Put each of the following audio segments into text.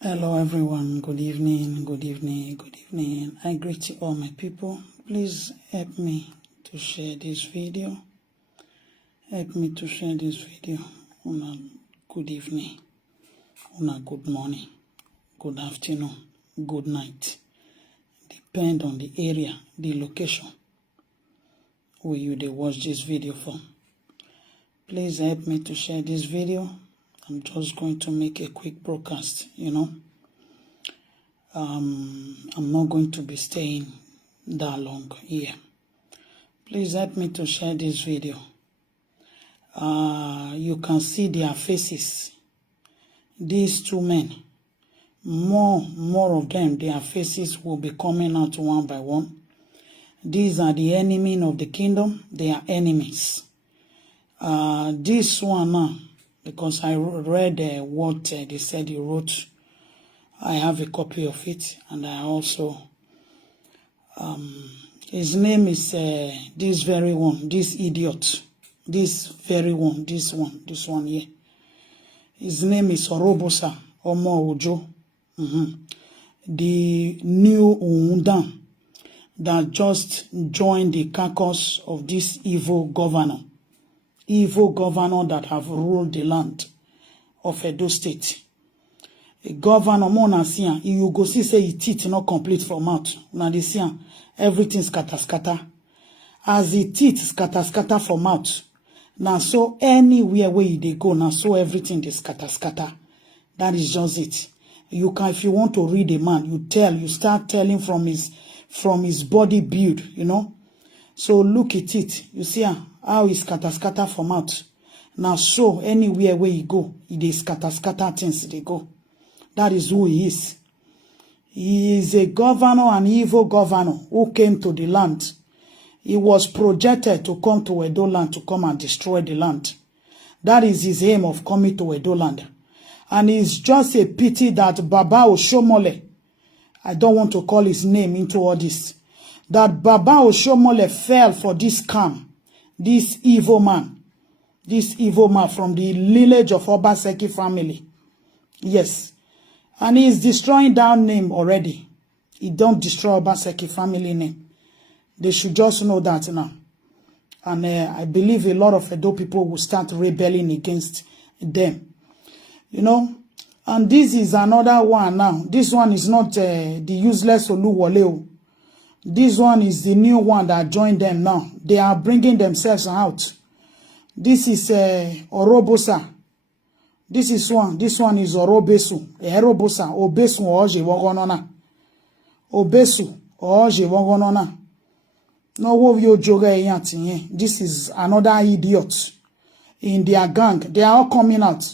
Hello everyone, good evening, good evening, good evening. I greet you all my people. Please help me to share this video. Help me to share this video. Una good evening, una good morning, good afternoon, good night. Depend on the area, the location where you dey watch this video from. Please help me to share this video. I'm just going to make a quick broadcast, I'm not going to be staying that long here. Please help me to share this video. You can see their faces. These two men, more of them, their faces will be coming out one by one. These are the enemy of the kingdom. They are enemies. This one now, because I read what they said he wrote, I have a copy of it, and I also, his name is this very one, this idiot, this very one, this one here. His name is Orobosa Omo Ojo, the new Undan that just joined the caucus of this evil governor that have ruled the land of Edo State. A governor, mona sian, you go see say it teeth not complete from mouth. Now they sian, everything scatter. As the teeth scatter from mouth. Now so anywhere where they go, now so everything they scatter. That is just it. You can, if you want to read a man, you start telling from his body build, So look at it. You see how he scatter from out. Now so anywhere where you go, they scatter things they go. That is who he is. He is a governor, an evil governor who came to the land. He was projected to come to Edo land to come and destroy the land. That is his aim of coming to Edo land. And it's just a pity that Baba Oshomole, I don't want to call his name into all this, that Baba Oshomole fell for this scam, this evil man from the lineage of Obaseki family. Yes. And he is destroying that name already. He don't destroy Obaseki family name. They should just know that now. And I believe a lot of Edo people will start rebelling against them. And this is another one now. This one is not the useless Oluwole. This one is the new one that joined them now. They are bringing themselves out. This is Orobosa. This is one. This one is Orobesu. Erobosa. Obesu oje wogonona. Obesu oje wogonona. No wo yo joga yanti. This is another idiot in their gang. They are all coming out.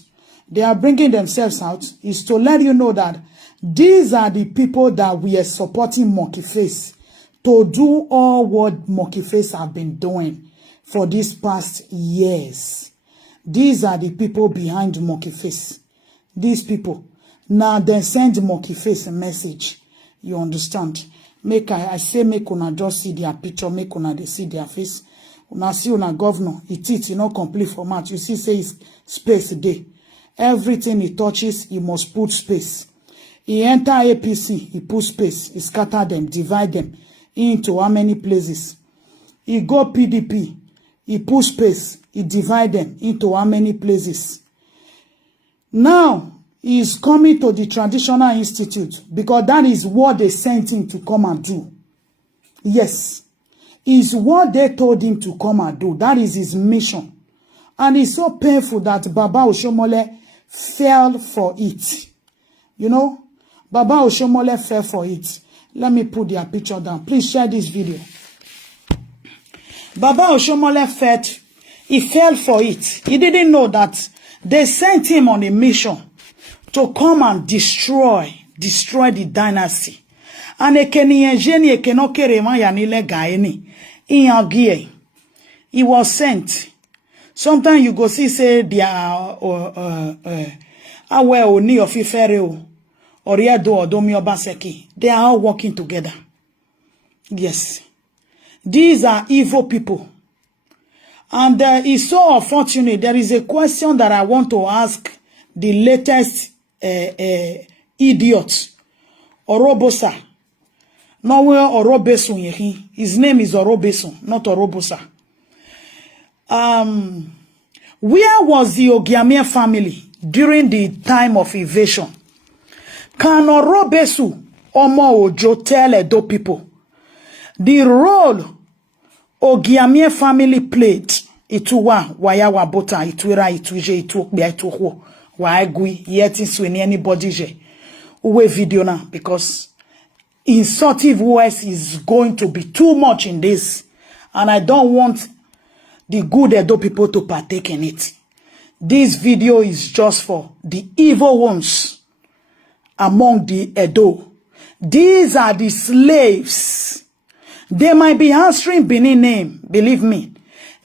They are bringing themselves out. Is to let you know that these are the people that we are supporting Monkey Face to do all what Monkey Face have been doing for these past years. These are the people behind Monkey Face. These people. Now they send Monkey Face a message. You understand? I say make una just see their picture, make una they see their face. Una see una governor, it not complete format. You see say space day. Everything he touches, he must put space. He enter APC, he put space, he scatter them, divide them into how many places. He go PDP, he put space, he divide them into how many places. Now, he is coming to the Traditional Institute because that is what they sent him to come and do. Yes, is what they told him to come and do. That is his mission. And it's so painful that Baba Oshomole fell for it. Baba Oshomole fell for it. Let me put their picture down. Please share this video. Baba Oshomole fell for it. He didn't know that they sent him on a mission to come and destroy the dynasty. And he was sent. Sometimes you go see say they are Oni of Ifereo or Riedo or Domi Obaseki. They are all working together. Yes. These are evil people. And it's so unfortunate. There is a question that I want to ask the latest idiot. Orobosa. Nowhere Orobesun. His name is Orobesun, not Orobosa. Where was the Ogiamie family during the time of invasion? Can Orobesu Omo Ojo tell Edo people the role Ogiamie family played? Ituwa, wayawa bota, ituira, ituje, itukbia, itukwo, waegui, yeti swini anybody je. Uwe video na, because insultive words is going to be too much in this. And I don't want the good Edo people to partake in it. This video is just for the evil ones among the Edo. These are the slaves. They might be answering Benin name, believe me.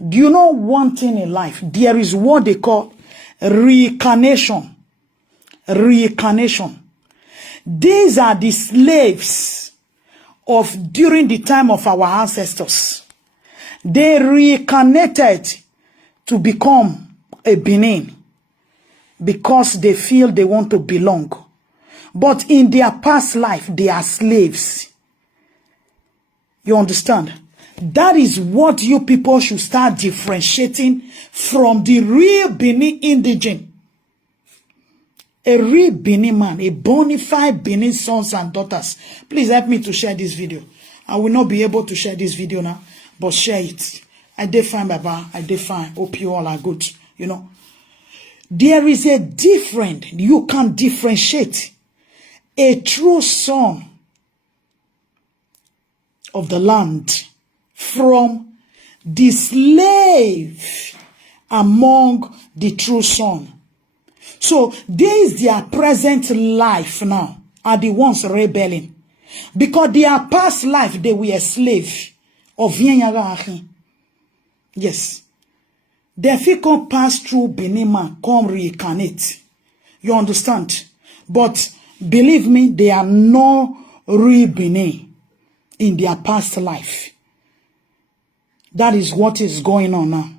Do you know one thing in life? There is what they call reincarnation. Reincarnation. These are the slaves of during the time of our ancestors. They reincarnated to become a Benin because they feel they want to belong. But in their past life, they are slaves. You understand? That is what you people should start differentiating from the real Benin indigene. A real Benin man, a bona fide Benin sons and daughters. Please help me to share this video. I will not be able to share this video now, but share it. I did fine, Baba. I did fine. Hope you all are good. You know, there is a different, you can differentiate a true son of the land from the slave among the true son. So this is their present life now, are the ones rebelling. Because their past life, they were a slave of Yenyaga. Yes. They can pass through Benin man, come reincarnate. You understand? But believe me, they are no real Benin in their past life. That is what is going on now.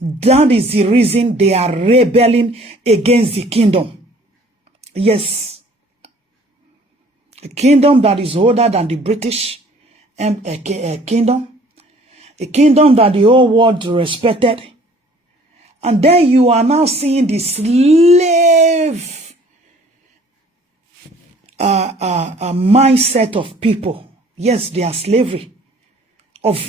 That is the reason they are rebelling against the kingdom. Yes. A kingdom that is older than the British kingdom. A kingdom that the whole world respected. And then you are now seeing the slave mindset of people. Yes, they are slavery. Of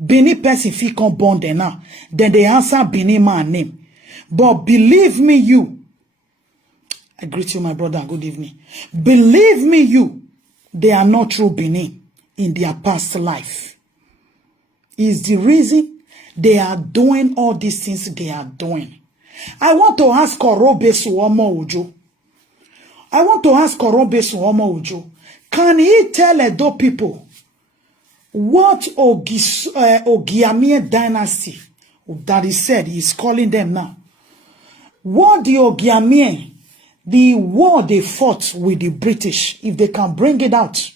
Bini person fi come born there now. Then they answer Bini man name. But believe me, you. I greet you, my brother. Good evening. Believe me, you. They are not true Bini in their past life. Is the reason they are doing all these things they are doing. I want to ask Orobesu Omo Ojo. I want to ask Orobesu Omo Ojo. Can he tell Edo people what Ogiamie dynasty that he said he's calling them now? What the Ogiamie, the war they fought with the British, if they can bring it out,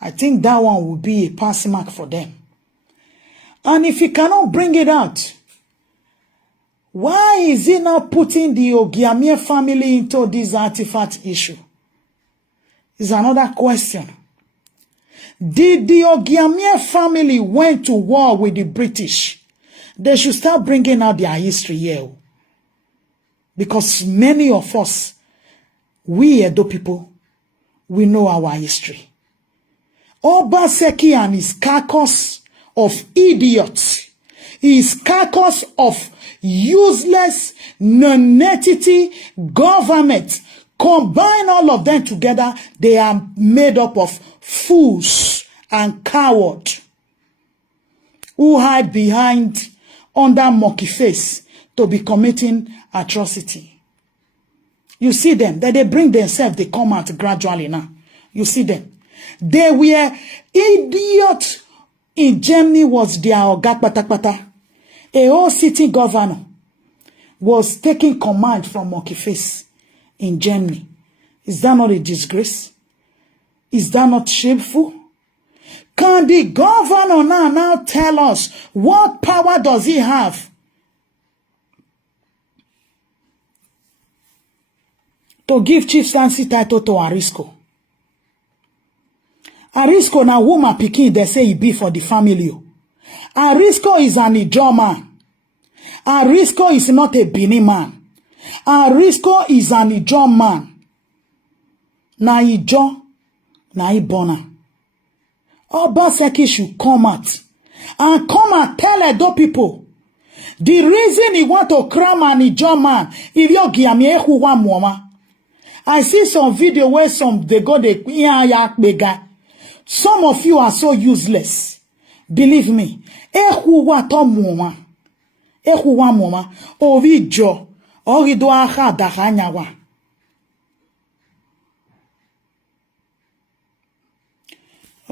I think that one will be a pass mark for them. And if he cannot bring it out, why is he not putting the Ogiamie family into this artifact issue? Is another question. Did the Ogiamie family went to war with the British? They should start bringing out their history here. Because many of us, we Edo people, we know our history. Obaseki and his carcass of idiots, his carcass of useless, non-entity government, combine all of them together, they are made up of fools and cowards who hide behind under monkey face to be committing atrocity. You see them, that they bring themselves, they come out gradually now. You see them. They were idiots. In Germany was their Ogak Patakpata. A whole city governor was taking command from monkey face in Germany. Is that not a disgrace? Is that not shameful? Can the governor now tell us what power does he have? to give chieftaincy title to Arisco. Arisco na woman pikin, they say he be for the family. Arisco is an Ijo man. Arisco is not a Bini man. Arisco is an Ijo man. Na Ijo, na Ibona. Obaseki should come out and come and tell Edo people the reason he want to cram an Ijo man. If you give me a mama, I see some video where they go the some of you are so useless. Believe me. Ehuwa to mama. Ehuwa mama. Ovijo. Orido aha dahanyawa.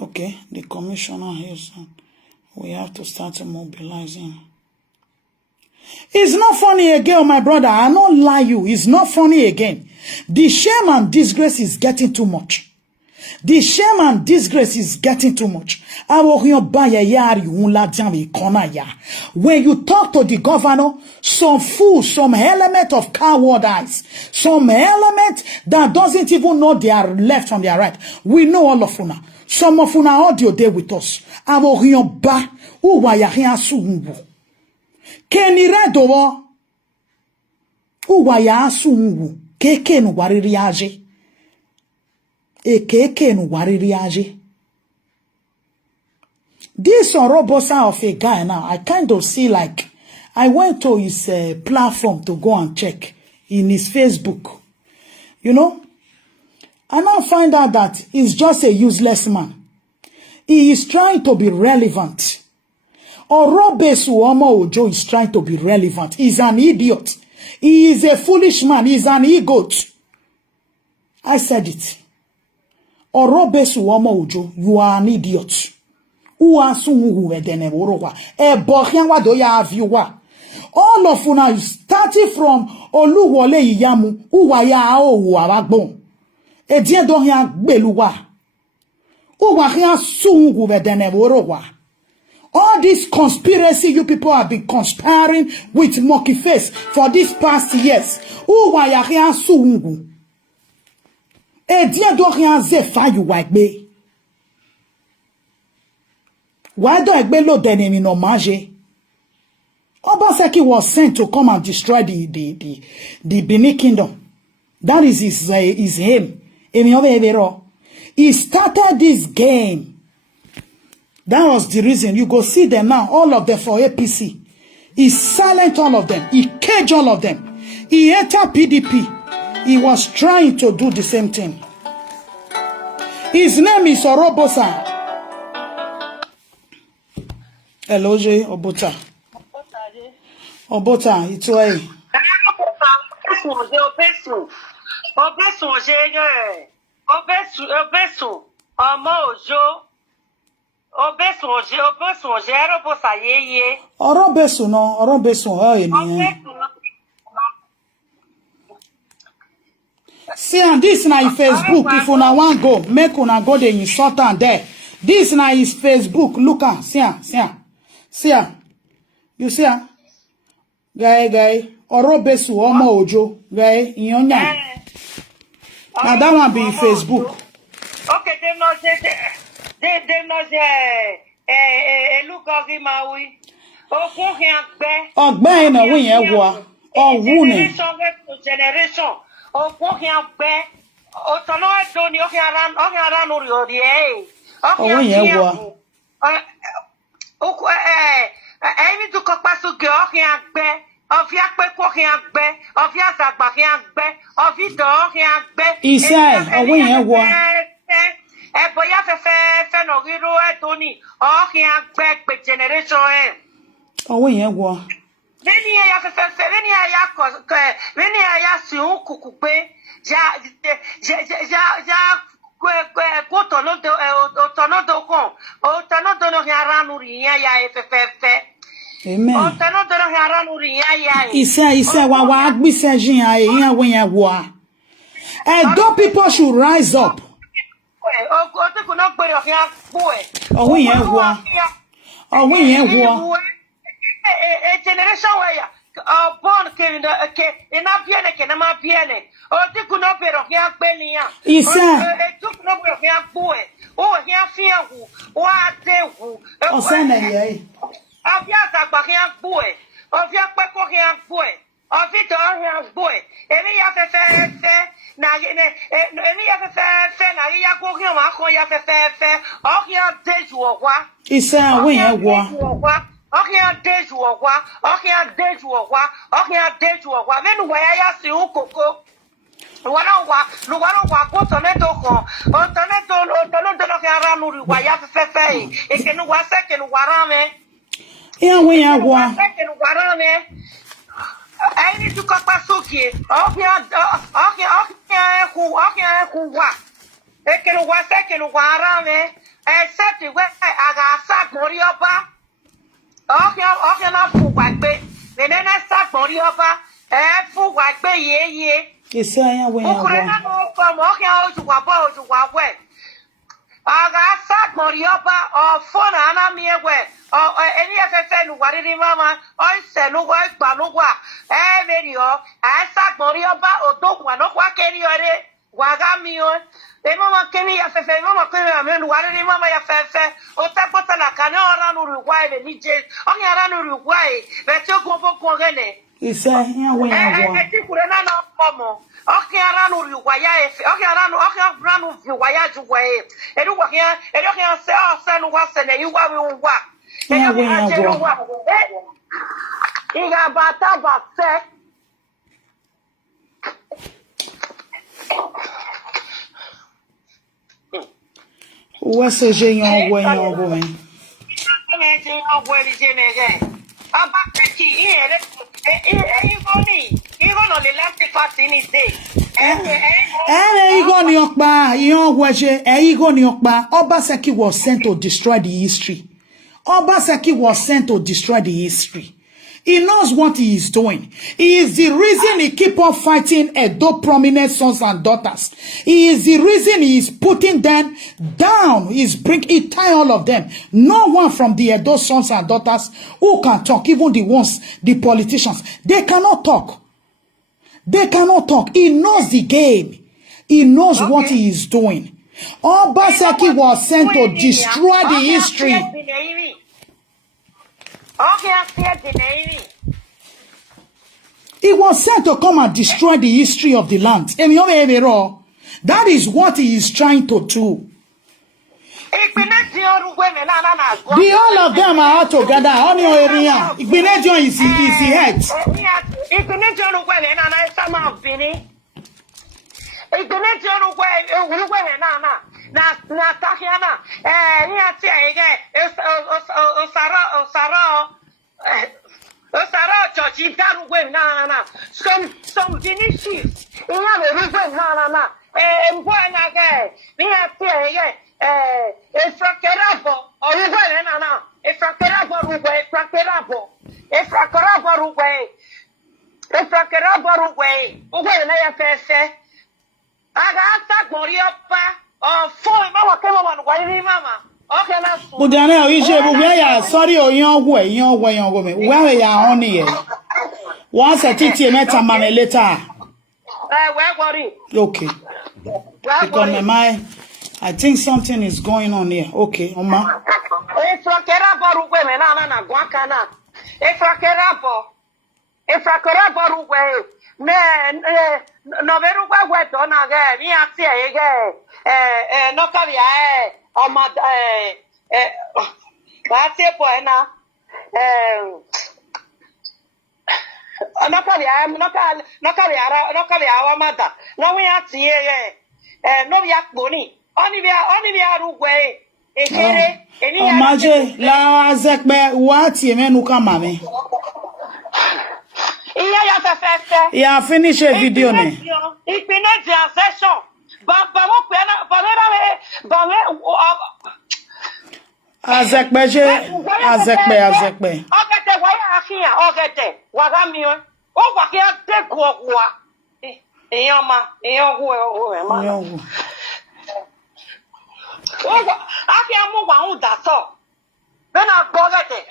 Okay, the commissioner here said we have to start mobilizing. It's not funny again, my brother. I don't lie you. It's not funny again. The shame and disgrace is getting too much. The shame and disgrace is getting too much. When you talk to the governor, some fool, some element of cowardice, some element that doesn't even know their left from their right. We know all of una. Some of una audio there with us. Kenire dowo uwaya sungu keke no wariri age keke no wariri age. This Orobosa of a guy now, I kind of see like I went to his platform to go and check in his Facebook, you know, and I find out that he's just a useless man. He is trying to be relevant. Orobesu Omo Ojo is trying to be relevant. He's an idiot. He is a foolish man. He's an egot. I said it. Orobesu Omo Ojo, you are an idiot. All of una starting from Oluwole Iyamu, Uwaya o Aragbon. Edien do hia gbeluwa. Uwa hia sungu vedeneworowa. All this conspiracy you people have been conspiring with monkey face for these past years. Uwa ya hia sungu. Edien do hia zefa you wagbe. Why do egbe lo denemi no maje? Obaseki was sent to come and destroy the Benin Kingdom. That is his aim. He started this game. That was the reason. You go see them now, all of them for APC. He silent all of them. He caged all of them. He entered PDP. He was trying to do the same thing. His name is Orobosa. Hello, J. Obota. Obota, it's way. Orobesu no, Orobesu, see, and this na his Facebook. If una want go, make una go the insult and there. This na his Facebook. Look at, see, you see, guy, Orobesu Omo Ojo, guy, Inyonya. Now that one be Facebook. Okay, they know look at him, we. Ọgbẹ́ na win yẹn wọ ọwúni. Generation. Ọ̀tọ̀nà ẹ̀dọ́ ni ọ̀hìn ara lórí ọ̀dì ẹ̀. Ọwọ́ yẹn wọ. Ẹ̀yin tó kọ́pá sókè ọ̀hìn àgbẹ̀. Ọ̀fì àpẹ́kọ̀ ọ̀hìn àgbẹ̀. Ọ̀fì àzàgbà ọ̀hìn àgbẹ̀. Ọ̀fì ìdọ̀ ọ̀hìn àgbẹ̀. Iṣẹ́ ọwọ́ yẹn wọ. Ẹ̀bọ̀yá fẹ́fẹ́ nà ríró ẹ̀dọ́ ni ọ̀hìn àgbẹ̀ gbè generation ẹ̀. Ọwọ́ yẹn wọ. Veni ya fefefe, veni ya si un kukukpe, ja otono no haranu riya ya fefefe. Amen. Otono no haranu riya ya. Ise wa agbise jin ya eyan we yen wo a. Those people should rise up. Ọwọ́ yẹn wọ. Generation where Bon que ina viene que na ma viene. O ti kuno pero kia pelia. Isa. E tu kuno pero kia bue. O kia fia hu. O ate hu. O sana ye. O via za ba kia bue. O via pe ko kia bue. O vi to kia bue. Eni ya fe na ne eni ya fe na ya ko kia ma ko ya fe. O kia de ju o wa. Isa we ya wa. Okay, deju ogwa. Menu wa ya si ukoko. Luwano wa go toneto ko. O toneto no ke ara nuri wa ya fefe. E ke nu wa se ke nu warame. Ya we ya wa. Ke nu warame. I need to cut pasuki. Okay, ku wa. E ke nu wa se ke nu warame. Except we aga sa glorioba. Okay, na fu wa gbe. Menene sa gbori oba. Fu wa gbe ye. Isa ya we ya wa. Ukure na no ko mo ke oju wa we. Aga sa gbori oba o fo na na mi ewe. O eni efefe nu wa ri mama. O se nu wa gba nu wa. Meri o. Sa gbori oba odogwa no kwa keri ore. Wa ga mi o. Mama keni ya fefe mama keni ya menu wariri mama ya fefe o tapota la kane ora no Uruguay le nije o ni ara no Uruguay be ti o gon fo gele Isa ya we ya wa. ti kure na no pomo o ki ara no Uruguay ya efe o ki ara no Uruguay ya juwe edu wa ya se no wa se ne yiwa we wa Ya we ya wa. Iga bata ba se Wese je yon we men. Obaseki was sent to destroy the history. Obaseki was sent to destroy the history. He knows what he is doing. He is the reason he keep on fighting Edo prominent sons and daughters. He is the reason he is putting them down. He tie all of them. No one from the Edo sons and daughters who can talk, even the politicians. They cannot talk. He knows the game. He knows what he is doing. Obaseki was sent to destroy the history. He was sent to come and destroy the history of the land. That is what he is trying to do. The all of them are all together on your area. Igbenedion is the head. Na tahiana ni ati ege osara church darugwe na some vinicius iya me rugwe na mbo na ge ni ati ege efrakerabo orugwe na efrakerabo rugwe ugwe na ya fefe aga ata gloriopa oh phone mama kema wan gwari mama okay na so but Daniel ise bu ya sorry o yan wo me we ya on here once a titi meta man later we worry okay because my mind I think something is going on here okay oma efrakera boru gwe me na gwa kana efrakera boru gwe me no veru gwe to na ge ni ati ege no kabia o ma ba ti po na no kabia wa mata no we ati no bi akponi oni bi arugwe ekere eni ya maje la azekbe wa ti emenu ka mame iya ya fefe ya finish a video ne ipine di session ba mo pe na ba me azekbe ogete wa ya akiya ogete wa ga mi o wa ki de go wa eyan ma eyan go e ma o akiya mo wa un da so be na ogete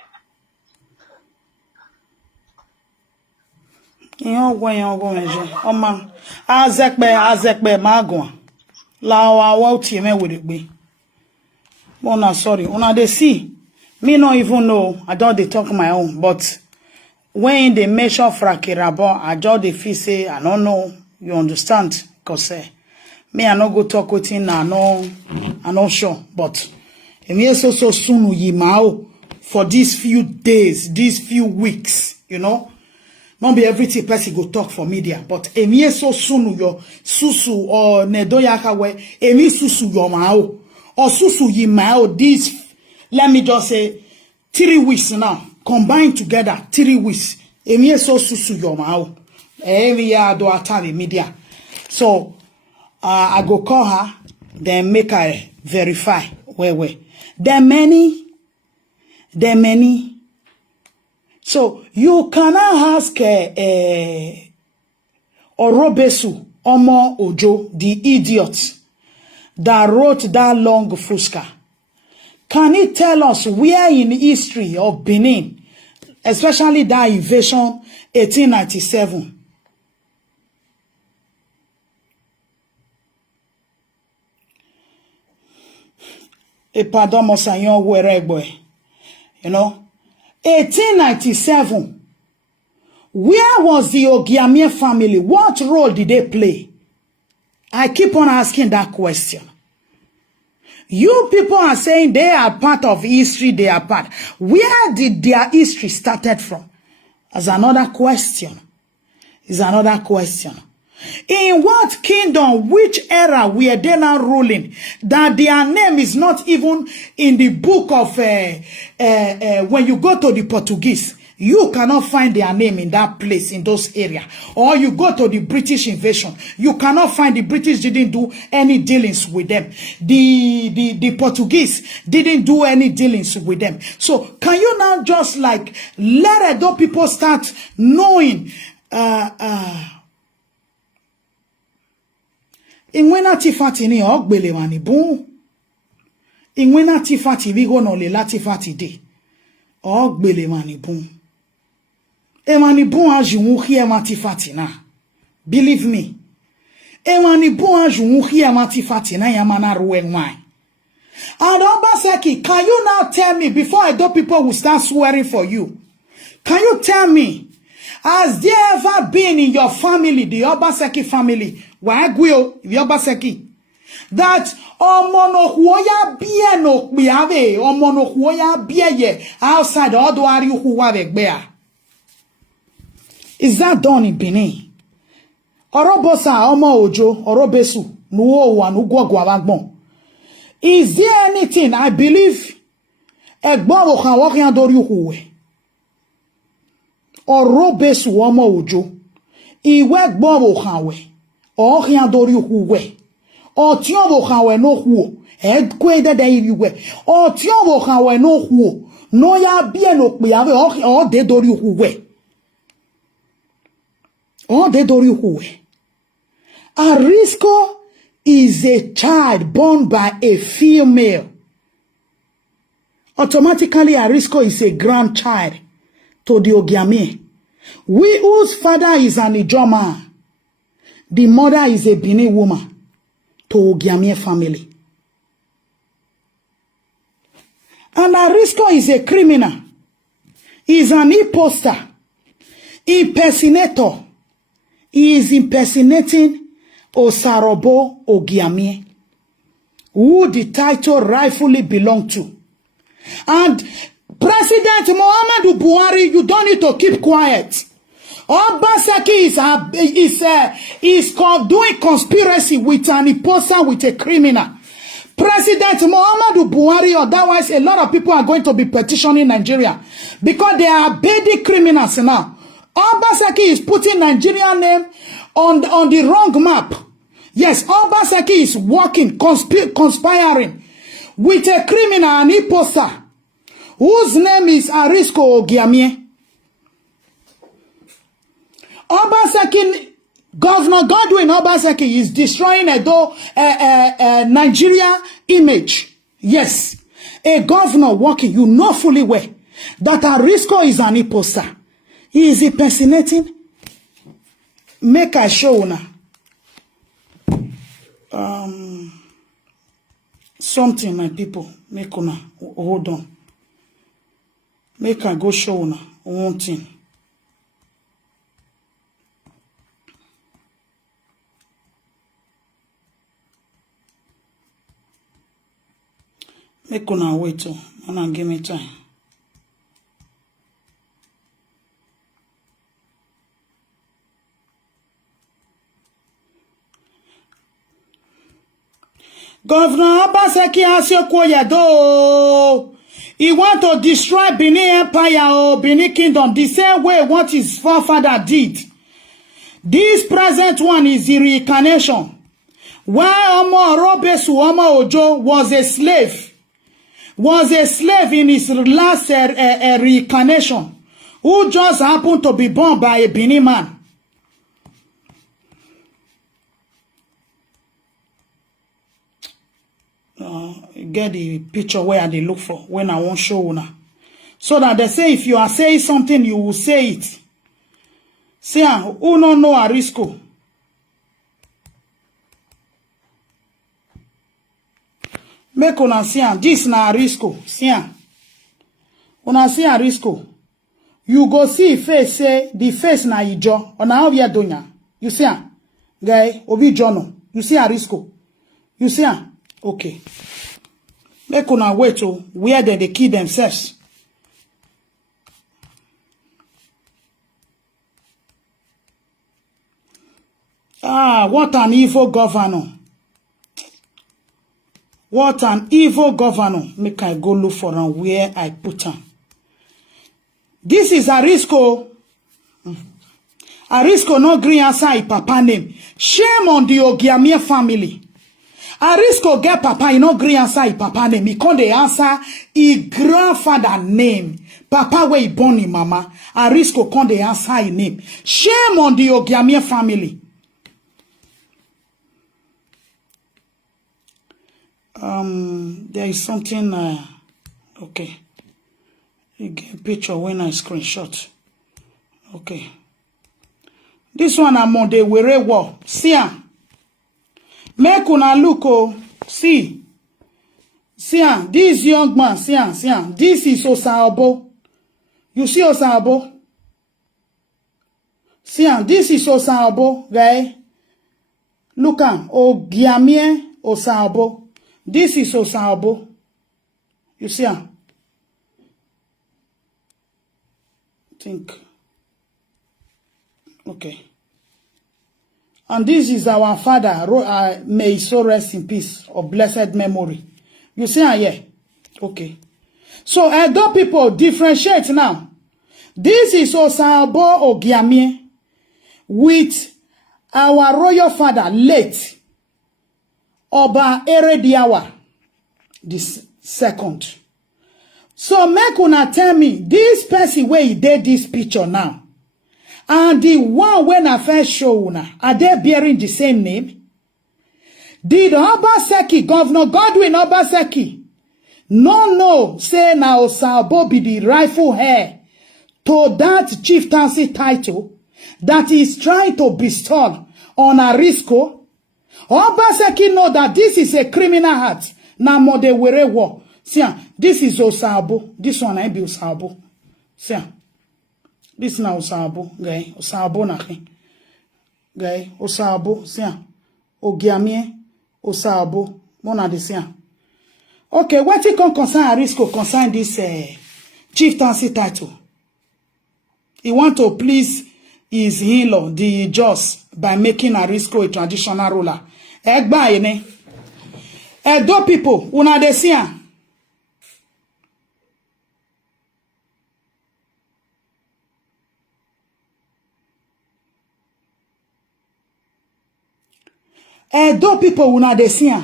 Yon go meje. Oma azekbe magwa. La wa tie me with it be. Una sorry. Una they see. Me not even know. I don't they talk my own. But when they measure frakirabo, I just they feel say I don't know. You understand? Cause me I no go talk with him. I not sure. But me so soon ye mao for these few days, these few weeks, you know. Not be everything person go talk for media, but emi so soon yo susu or nedoyaka we emi susu yo mao or susu yi mao. This, let me just say 3 weeks now combined together 3 weeks. Emi so susu yo mao. Emi ya do atari media. So I go call her, then make her verify where. There many. So you cannot ask Orobesu Omo Ojo, the idiot that wrote that long fuska. Can he tell us where in history of Benin, especially that invasion 1897? Pardon, Mosayon Weregwe. You know, 1897. Where was the Ogiamie family? What role did they play? I keep on asking that question. You people are saying they are part of history, they are part. Where did their history started from? As another question. Is another question. In what kingdom, which era were they now ruling that their name is not even in the book of when you go to the Portuguese, you cannot find their name in that place, in those areas. Or you go to the British invasion, you cannot find. The British didn't do any dealings with them. The Portuguese didn't do any dealings with them. So can you now just like let Edo people start knowing Inwena tifati ni ogbele wani bun. Inwena tifati vigo no le latifati de. Ogbele wani bun. E wani bun aju muhi e matifati na. Believe me. E wani bun aju muhi e matifati na yamana ruwe wine. And Obaseki, can you now tell me before I do people will start swearing for you? Can you tell me, has there ever been in your family, the Obaseki family, Wagwio, the Obaseki, that omono huoya bie no biave, omono huoya bie outside Odoari huwa bear? Is that done in Benin? Orobosa omo ojo, orobesu, nuo wanugwa gwabagbon. Is there anything I believe Egbon wo kan wo kan dori huwe? Orobesu omo ojo. Iwe Egbon wo kan we. O kan dori huwe. O ti o wo kan we no huo. E kwe de iwe. O ti o wo kan we no huo. No ya bie no pe ave o de dori huwe. O de dori huwe. Arisco is a child born by a female. Automatically, Arisco is a grandchild to the Ogiamie. We whose father is an Ijoma, the mother is a Benin woman to Ogiamie family. And Arisco is a criminal. He is an imposter, impersonator. He is impersonating Osarobo Ogiamie, who the title rightfully belonged to. And President Muhammadu Buhari, you don't need to keep quiet. Obaseki is doing conspiracy with an imposter, with a criminal. President Muhammadu Buhari, otherwise a lot of people are going to be petitioning Nigeria because they are bad criminals now. Obaseki is putting Nigerian name on the wrong map. Yes, Obaseki is working, conspiring with a criminal, an imposter, whose name is Arisco Ogiamie. Obaseki, Governor Godwin Obaseki is destroying a Nigeria image. Yes, a governor working, you know fully well that Arisco is an imposter. He is impersonating Make I show una something, my people. Make una hold on. Make I go show una one thing. Make una wait oh, and give me time. Governor Obaseki Asiokoyedo. He want to destroy Benin Empire or Benin Kingdom the same way what his forefather did. This present one is the reincarnation. Where Omo Robesu Omo Ojo was a slave. Was a slave in his last reincarnation. Who just happened to be born by a Benin man. Get the picture where they look for when I want show una. So that they say if you are saying something, you will say it. See, who no know Arisco? Make una see this na Arisco. See, una see Arisco. You go see face say the face na Ijo. Ona how we doing? You see, guy Obi Jono. You see Arisco. You see, okay. Make una wait to where they kill themselves. Ah, what an evil governor. What an evil governor. Make I go look for him where I put him. This is Arisco. Arisco no green answer his papa name. Shame on the Noghegiase family. Arisco get papa, he no gree answer his papa name. He can't answer his grandfather name. Papa where he born him mama. Arisco can't answer his name. Shame on the Noghegiase family. There is something, okay. You get a picture when I screenshot. Okay. This one I'm on the Were War. See ya. Make una look oh. See. See ya. This young man. See ya. See ya. This is Osabo. You see Osabo? See ya. This is Osabo, guy. Look am. Noghegiase Osabo. This is Osabo. You see ya. Think. Okay. And this is our father, may he so rest in peace, of blessed memory. You see here? Okay. So, Edo people differentiate now. This is Osabo Noghegiase with our royal father, late Oba Erediawa, this second. So, make una tell me, this person where he did this picture now, and the one when I first show una, are they bearing the same name? Did Obaseki, Governor Godwin Obaseki, no, say now Osabo be the rightful heir to that chieftaincy title that is trying to bestow on Arisco? Obaseki know that this is a criminal act. Now more they were war. See, this is Osabo. This one I be Osabo. See. This now Osabo, guy. Osabo na guy. Osabo, see. Noghegiase, Osabo. Mona de see. Okay, what it concern Arisco concern this chieftaincy title? He want to please his in-law, the Jos, by making Arisco a traditional ruler. Egba ene. Edo people, una de see. Edo people una de see.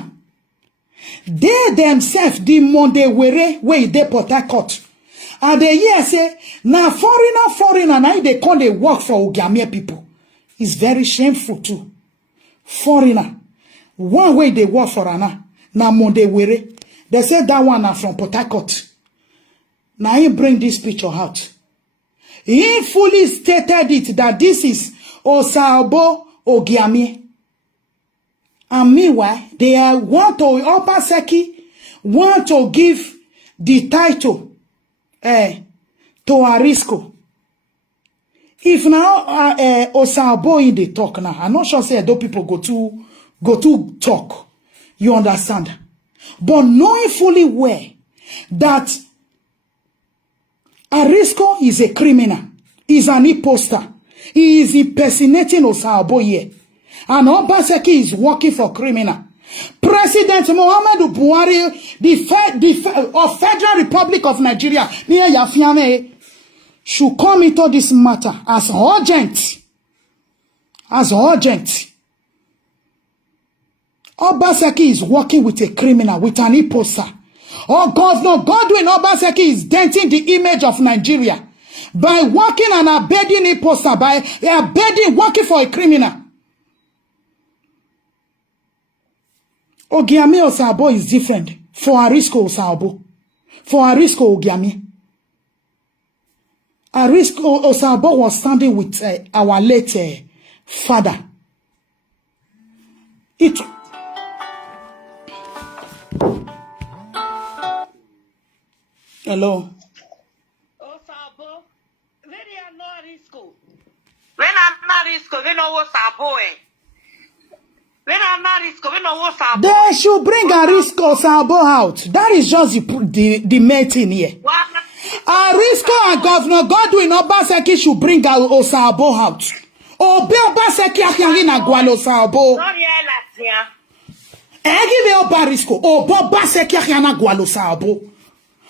They themselves the Monday where they Port Harcourt. And they hear say, now foreigner, now they call they work for Noghegiase people. It's very shameful too. Foreigner. One way they work for Anna. Now Monday they say that one are from Port Harcourt. Now he bring this picture out. He fully stated it that this is Osabo Ogiamie. And meanwhile, they want to, Obaseki want to give the title to Arisco. If now Osabo in the talk now, I'm not sure say those people go to talk. You understand? But knowing fully well that Arisco is a criminal, is an imposter, he is impersonating Osabo here. And Obaseki is working for criminal. President Muhammadu Buhari, of Federal Republic of Nigeria, should come into this matter as urgent. As urgent. Obaseki is working with a criminal, with an imposter. Oh, Governor Godwin Obaseki is denting the image of Nigeria by working and abetting imposter, by working for a criminal. Ogiamie Osabo is different. For Arisco Osabo. For Arisco Ogiamie. Arisco Osabo was standing with our late father. Hello. Osabo. Very no Arisco. When I'm not Arisco, they know Osabo. They should bring Arisco Osabo out. That is just the main thing here. Arisco and Governor Godwin Obaseki should bring out Osabo out. Obe Obaseki akiyangina gwalo Osabo. Give Arisco. Obe Obaseki akiyana gwalo Osabo.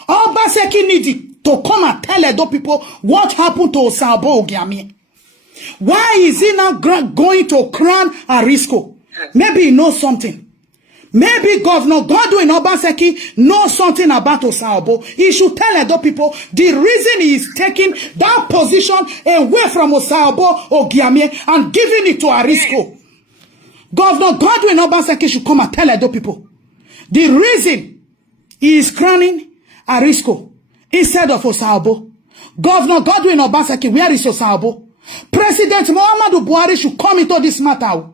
Obaseki need to come and tell those people what happened to Osabo Ogiamie. Why is he now going to crown Arisco? Maybe he knows something. Maybe Governor Godwin Obaseki knows something about Osabo. He should tell those people the reason he is taking that position away from Osabo Ogiamie and giving it to Arisco. Governor Godwin Obaseki should come and tell those people the reason he is crowning Arisco instead of Osabo. Governor Godwin Obaseki, where is Osabo? President Muhammadu Buhari should come into this matter.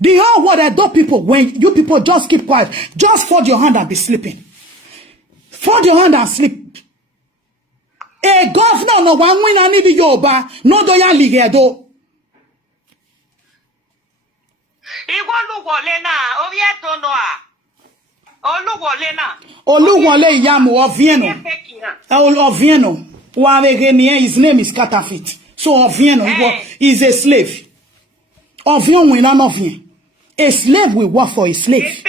The whole world, those people, when you people just keep quiet, just fold your hand and be sleeping. Fold your hand and sleep. A governor no one win any the Yoba, no doya ligedo. Oluwole Yamu Ovieno. Ovieno. His name is Counterfeit. So Ovieno is a slave. Ovion will not Ovion. A slave will work for a slave.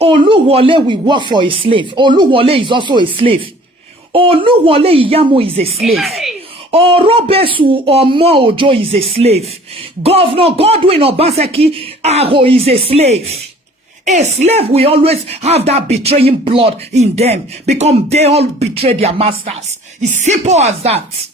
Oluwole will work for a slave. Oluwole is also a slave. Oluwole Iyamu is a slave. Orobesu Omo Ojo is a slave. Governor Godwin Obaseki Ago is a slave. A slave will always have that betraying blood in them because they all betray their masters. It's simple as that.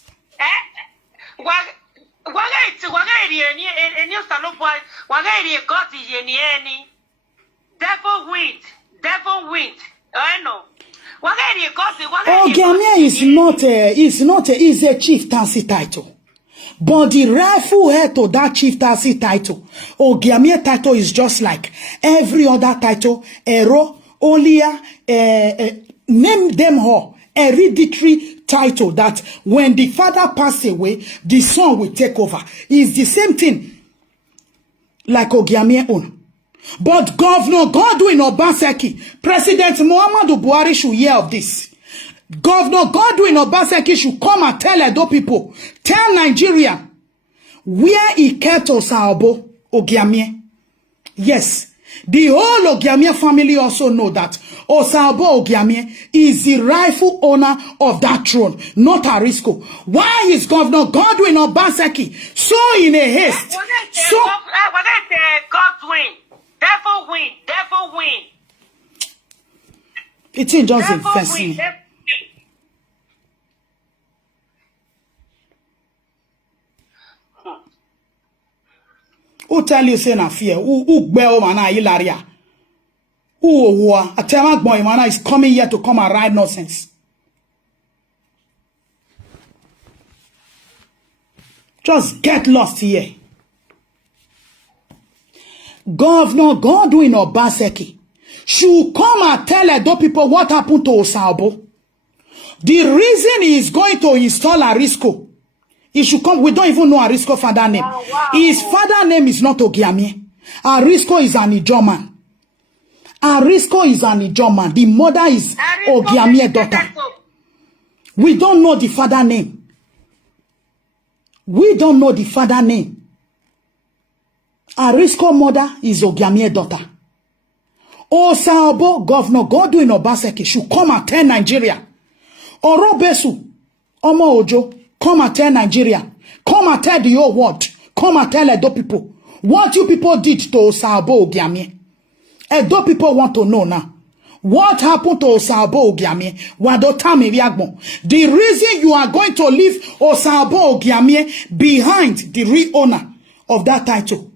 Ogiamie is a chieftaincy title. But the rightful heir to that chieftaincy title, Ogiamie title is just like every other title, Ero, Olia, name them all. Hereditary title that when the father passed away, the son will take over. It's the same thing like Ogiamie own. But Governor Godwin Obaseki, President Muhammadu Buhari should hear of this. Governor Godwin Obaseki should come and tell those people, tell Nigeria where he kept Osabo Ogiamie. Yes. The whole Ogiamie family also know that Osabo Ogiamie is the rightful owner of that throne, not Arisco. Why is Governor Godwin Obaseki so in a haste? So Godwin, devil win. It's in just investing. Who tell you say na fear? Who gbeo mana ilaria? Who a tema boy mana is coming here to come and ride nonsense. Just get lost here. Governor Godwin Obaseki should come and tell Edo people what happened to Osabo. The reason he is going to install Arisco, he should come. We don't even know Arisco's father name. Wow. His father name is not Ogiamie. Arisco is an Ijoman. Arisco is an Ijoman. The mother is Ogiamie's daughter. We don't know the father name. We don't know the father name. Arisco's mother is Ogiamie's daughter. Osabo, Governor Godwin Obaseki should come and tell Nigeria. Orobesu, Omo Ojo, come and tell Nigeria. Come and tell the whole world. Come and tell Edo people. What you people did to Osabo Ogiamie. Edo people want to know now. What happened to Osabo Ogiamie? The reason you are going to leave Osabo Ogiamie behind the real owner of that title.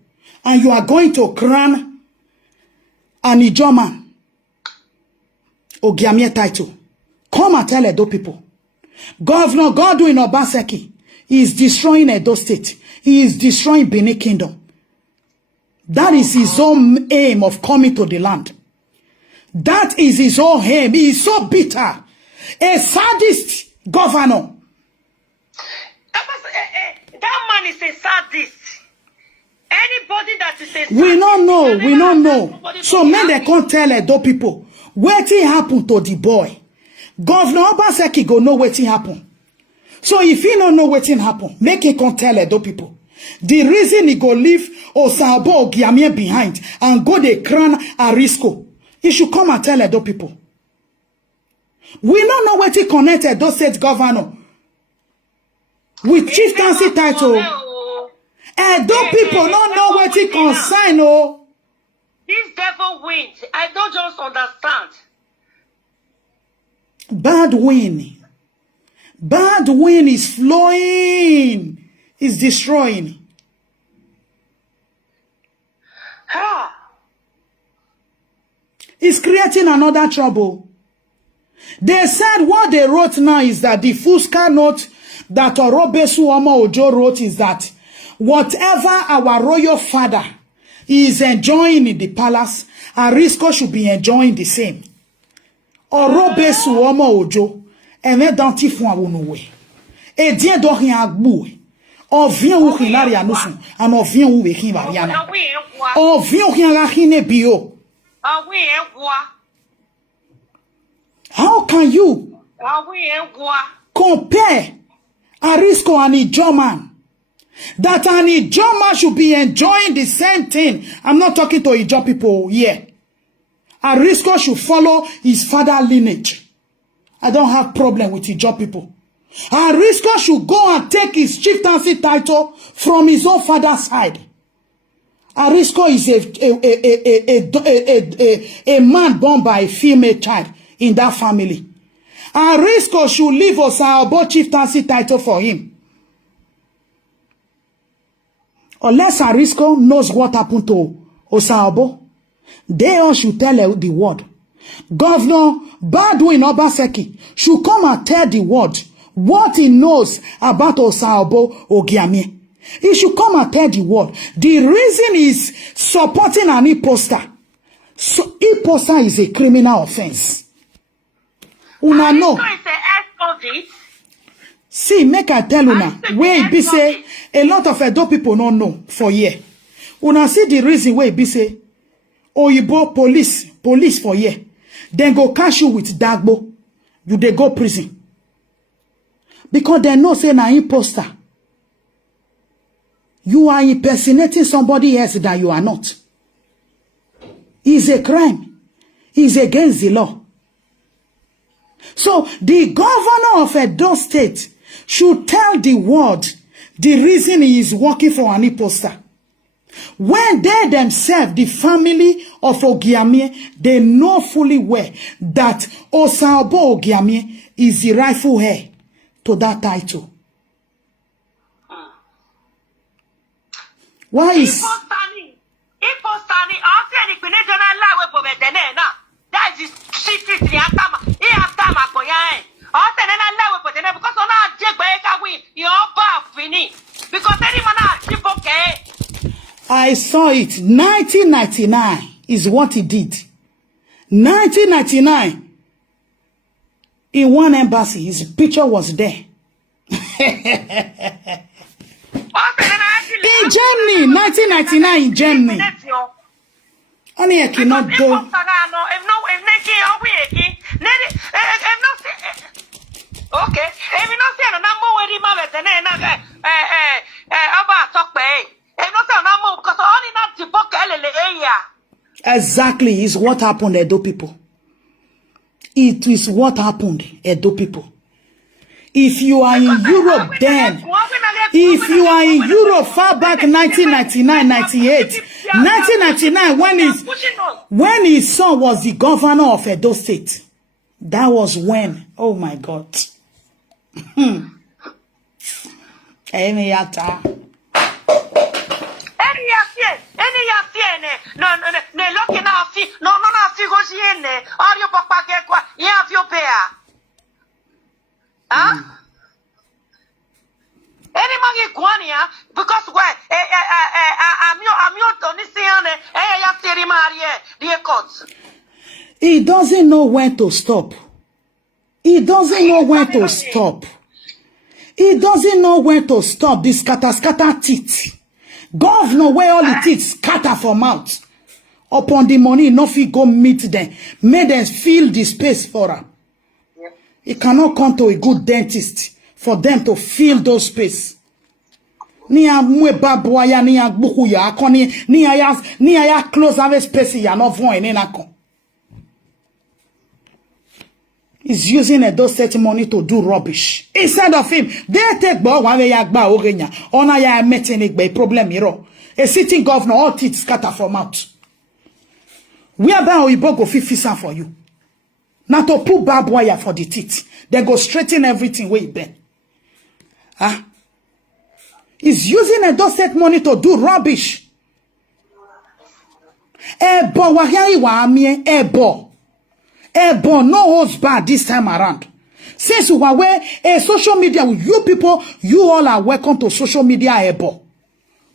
And you are going to crown an Ijoman Ogiamie title. Come and tell Edo people. Governor Godwin Obaseki is destroying Edo State. He is destroying Benin Kingdom. That is his own aim of coming to the land. That is his own aim. He is so bitter. A sadist governor. That man is a sadist. Anybody that is a sadist. We don't know. We don't know. So men they can't tell Edo people what happened to the boy. Governor Obaseki go know what happened. So if he don't know what happened, make him come tell Edo people. The reason he go leave Osabo Ogiamie behind and go the crown Arisco, he should come and tell Edo people. We don't know what he connected Edo State governor with chieftaincy title. Edo people don't know what he concern. Oh, this devil wins. I don't just understand. Bad wind. Bad wind is flowing. Is destroying. It's creating another trouble. They said what they wrote now is that the Fuska note that Orobesu Omo Ojo wrote is that whatever our royal father is enjoying in the palace, Arisco should be enjoying the same. Orobesu Omo Ojo, eme danti fun awunuwe. E dien do rien agbu. On vient ou rien là ya nusu, an on vient ou e kin variana. On vient ou rien la kine bio. How can you compare Arisco and Ijoman? That an Ijoman should be enjoying the same thing. I'm not talking to Ijo people here. Arisco should follow his father lineage. I don't have problem with Ijo people. Arisco should go and take his chieftaincy title from his own father's side. Arisco is a man born by a female child in that family. Arisco should leave Osabo chieftaincy title for him. Unless Arisco knows what happened to Osabo, they all should tell the world. Governor Godwin Obaseki should come and tell the world what he knows about Osabo Ogiamie. He should come and tell the world. The reason is supporting an imposter. So imposter is a criminal offense. Una know. See, make I tell una where it be say a lot of Edo people don't know for year. Una see the reason where it be say Oyibo police for year. Then go catch you with Dagbo. You they go prison. Because they know say na imposter. You are impersonating somebody else that you are not. It's a crime. It's against the law. So the governor of Edo State should tell the world the reason he is working for an imposter. When they themselves, the family of Ogiamie, they know fully well that Osabo Ogiamie is the rightful heir to that title. Why is that is secret because I saw it. 1999 is what he did. 1999. In one embassy, his picture was there. In Germany, 1999 in Germany. Only I cannot do. Okay, if you not say no more where the mama about talk pay. If not say no more because only not the book area. Exactly, is what happened, Edo people. It is what happened, Edo people. If you are in Europe then, if you are in Europe far back 1999, 98, 1999 when his son was the governor of Edo State, that was when, oh my God. Any yata. No, looking at fee, no, figures in there. Are you papa get what? You have your pair. Huh? Any money guania because why? I'm your Tony Siane, the courts. He doesn't know when to stop. He doesn't know when to stop. He doesn't know when to stop this scatter teeth. Governor where all the teeth scatter from mouth. Upon the money, nothing go meet them. Make them fill the space for her. Yeah. He cannot come to a good dentist for them to fill those space. Ni a mwe baboya ni a buku ya akoni ni a ya close have space ya no von ene na kon. He's using a dosage money to do rubbish. Instead of him, they take bo one way yagba ogenya. Ona ya meeting a problem hero. A sitting governor, all teeth scatter from out. Whereby Oyibo go fit fix for you. Now to put barbed wire for the teeth. They go straighten everything where you been. Huh? He's using a dosage money to do rubbish. Ebo wahiari wa amie ebo. Ebo no holds back this time around. Since we were where a social media, you people, you all are welcome to social media ebo.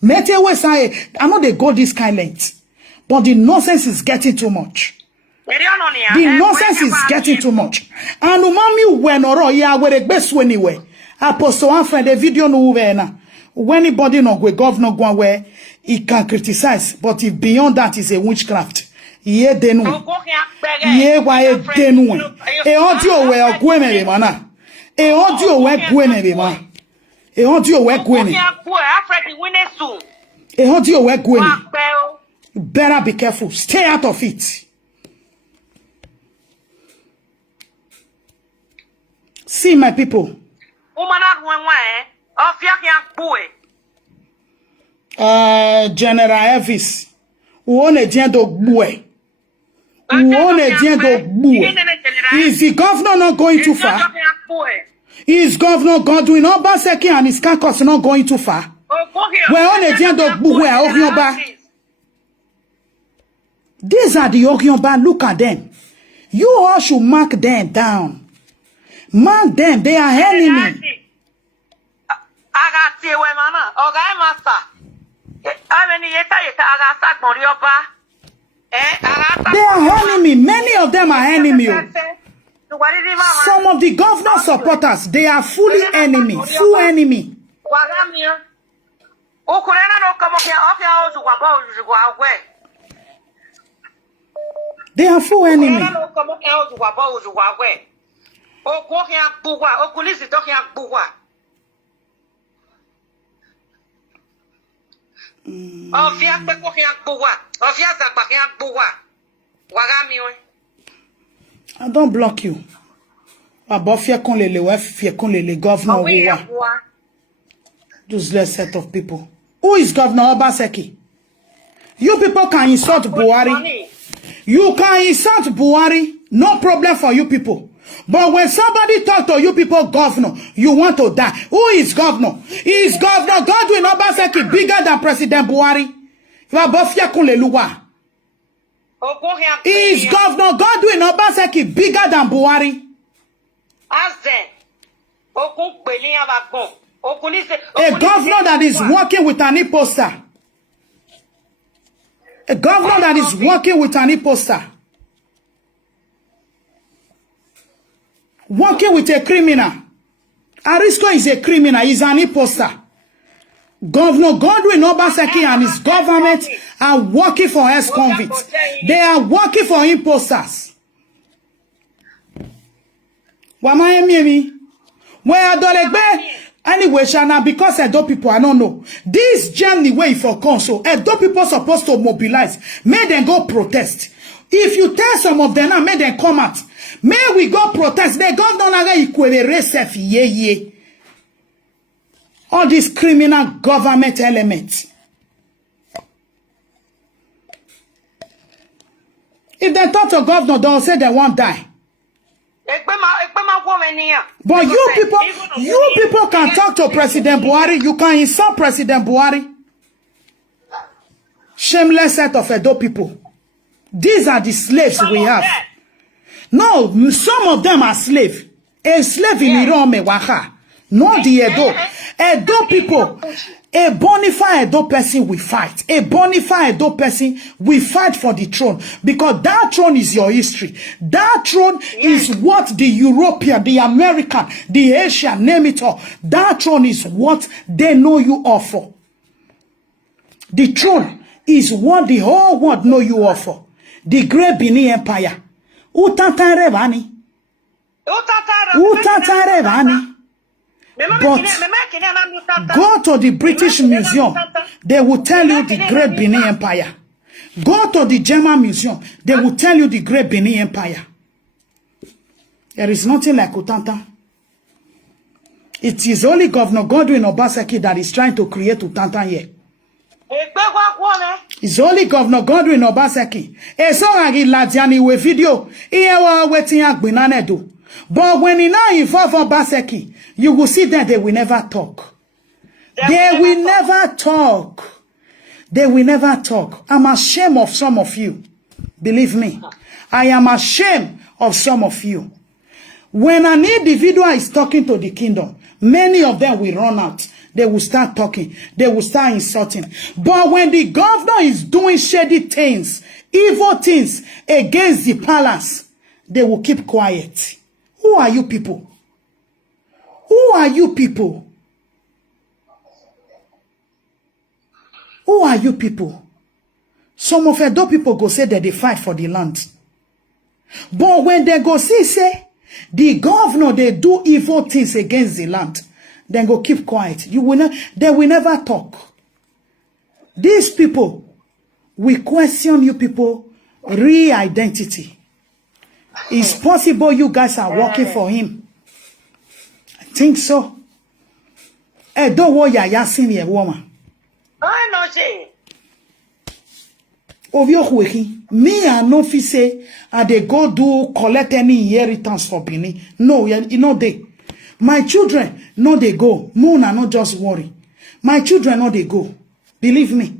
Mete we say, I know they go this kind length, but the nonsense is getting too much. The nonsense is getting too much. And umami when oro ya where best anyway. Apostle one friend the video no na. When anybody no go governor go where he can criticize, but if beyond that is a witchcraft. Ye denu. Ye wa e denu. E audio we ogweme mana. E audio we gweme mana. E audio we gweme. E audio we gweme. You better be careful. Stay out of it. See my people. General Elvis. Uone diendo bue. Is the governor not going too far? Is Governor Godwin Obaseki and his caucus not going too far? These are the Ogionba. Look at them. You all should mark them down. Mark them. They are enemy. They are enemy. Many of them are enemy. Some of the governor supporters, they are fully enemy. Full enemy. They are full enemy. I don't block you. Governor. Useless set of people. Who is Governor Obaseki? You people can insult Buhari. You can insult Buhari. No problem for you people. But when somebody talk to you people, governor, you want to die. Who is governor? Is Governor Godwin Obaseki bigger than President Buhari? Is Governor Godwin Obaseki bigger than Buhari? A governor that is working with an imposter. A governor that is working with an imposter. Working with a criminal. Arisco is a criminal. He's an imposter. Governor Godwin Obaseki and his government are working for ex-convicts. They are working for imposters. Where anyway, Shana, because Edo people, I don't know. This journey way for council, Edo people supposed to mobilize. May them go protest. If you tell some of them now, may them come out. May we go protest. They go down again. All these criminal government elements. If they talk to governor, they'll say they won't die. But you people can talk to President Buhari. You can insult President Buhari. Shameless set of Edo people. These are the slaves we have. No, some of them are slaves. A slave in Irome Waha. Not the Edo. Edo people. A bona fide Edo person will fight. A bona fide Edo person will fight for the throne. Because that throne is your history. That throne is what the European, the American, the Asian, name it all. That throne is what they know you all for. The throne is what the whole world know you all for. The Great Benin Empire. Utatarevani. Utatarevani. But go to the British Museum. They will tell you the Great Benin Empire. Go to the German Museum. They will tell you the Great Benin Empire. There is nothing like Utanta. It is only Governor Godwin Obaseki that is trying to create Utanta here. It's only Governor Godwin Obaseki. We video. But when he now involve Obaseki, you will see that they will never talk. They will never talk. They will never talk. I'm ashamed of some of you. Believe me. I am ashamed of some of you. When an individual is talking to the kingdom, many of them will run out. They will start talking. They will start insulting. But when the governor is doing shady things, evil things against the palace, they will keep quiet. Who are you people? Who are you people? Who are you people? Some of Edo people go say that they fight for the land. But when they go see, say, the governor, they do evil things against the land, then go keep quiet. They will never talk. These people, we question you people, real identity. It's possible you guys are working for him. I think so. Don't worry, you're seeing a woman. I know she. Me and no fi say, and they go do collect any inheritance for Benin. No, you know they. My children, no they go. Mona, not just worry. My children, no they go. Believe me.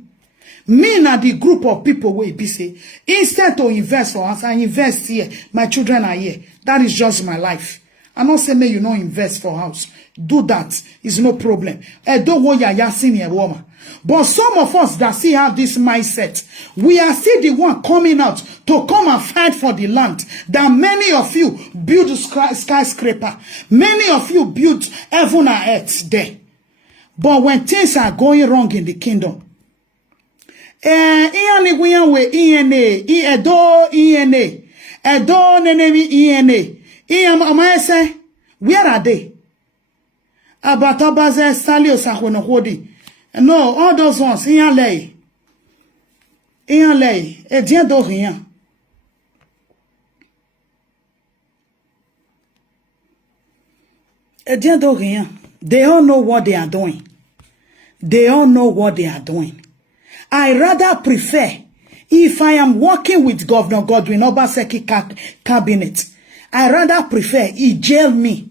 Me na the group of people where be say, instead to invest for us, I invest here. My children are here. That is just my life. I not say me you not invest for house. Do that. It's no problem. Don't worry, you're seeing a woman. But some of us that still have this mindset, we are still the one coming out to come and fight for the land. That many of you build skyscraper. Many of you build heaven and earth there. But when things are going wrong in the kingdom, where are they? Abatobaze Salio Sahonohodi. No, all those ones, Ian lay. A dear Dorian. A dear Dorian. They all know what they are doing. They all know what they are doing. I rather prefer, if I am working with Governor Godwin Obaseki cabinet, I rather prefer he jail me.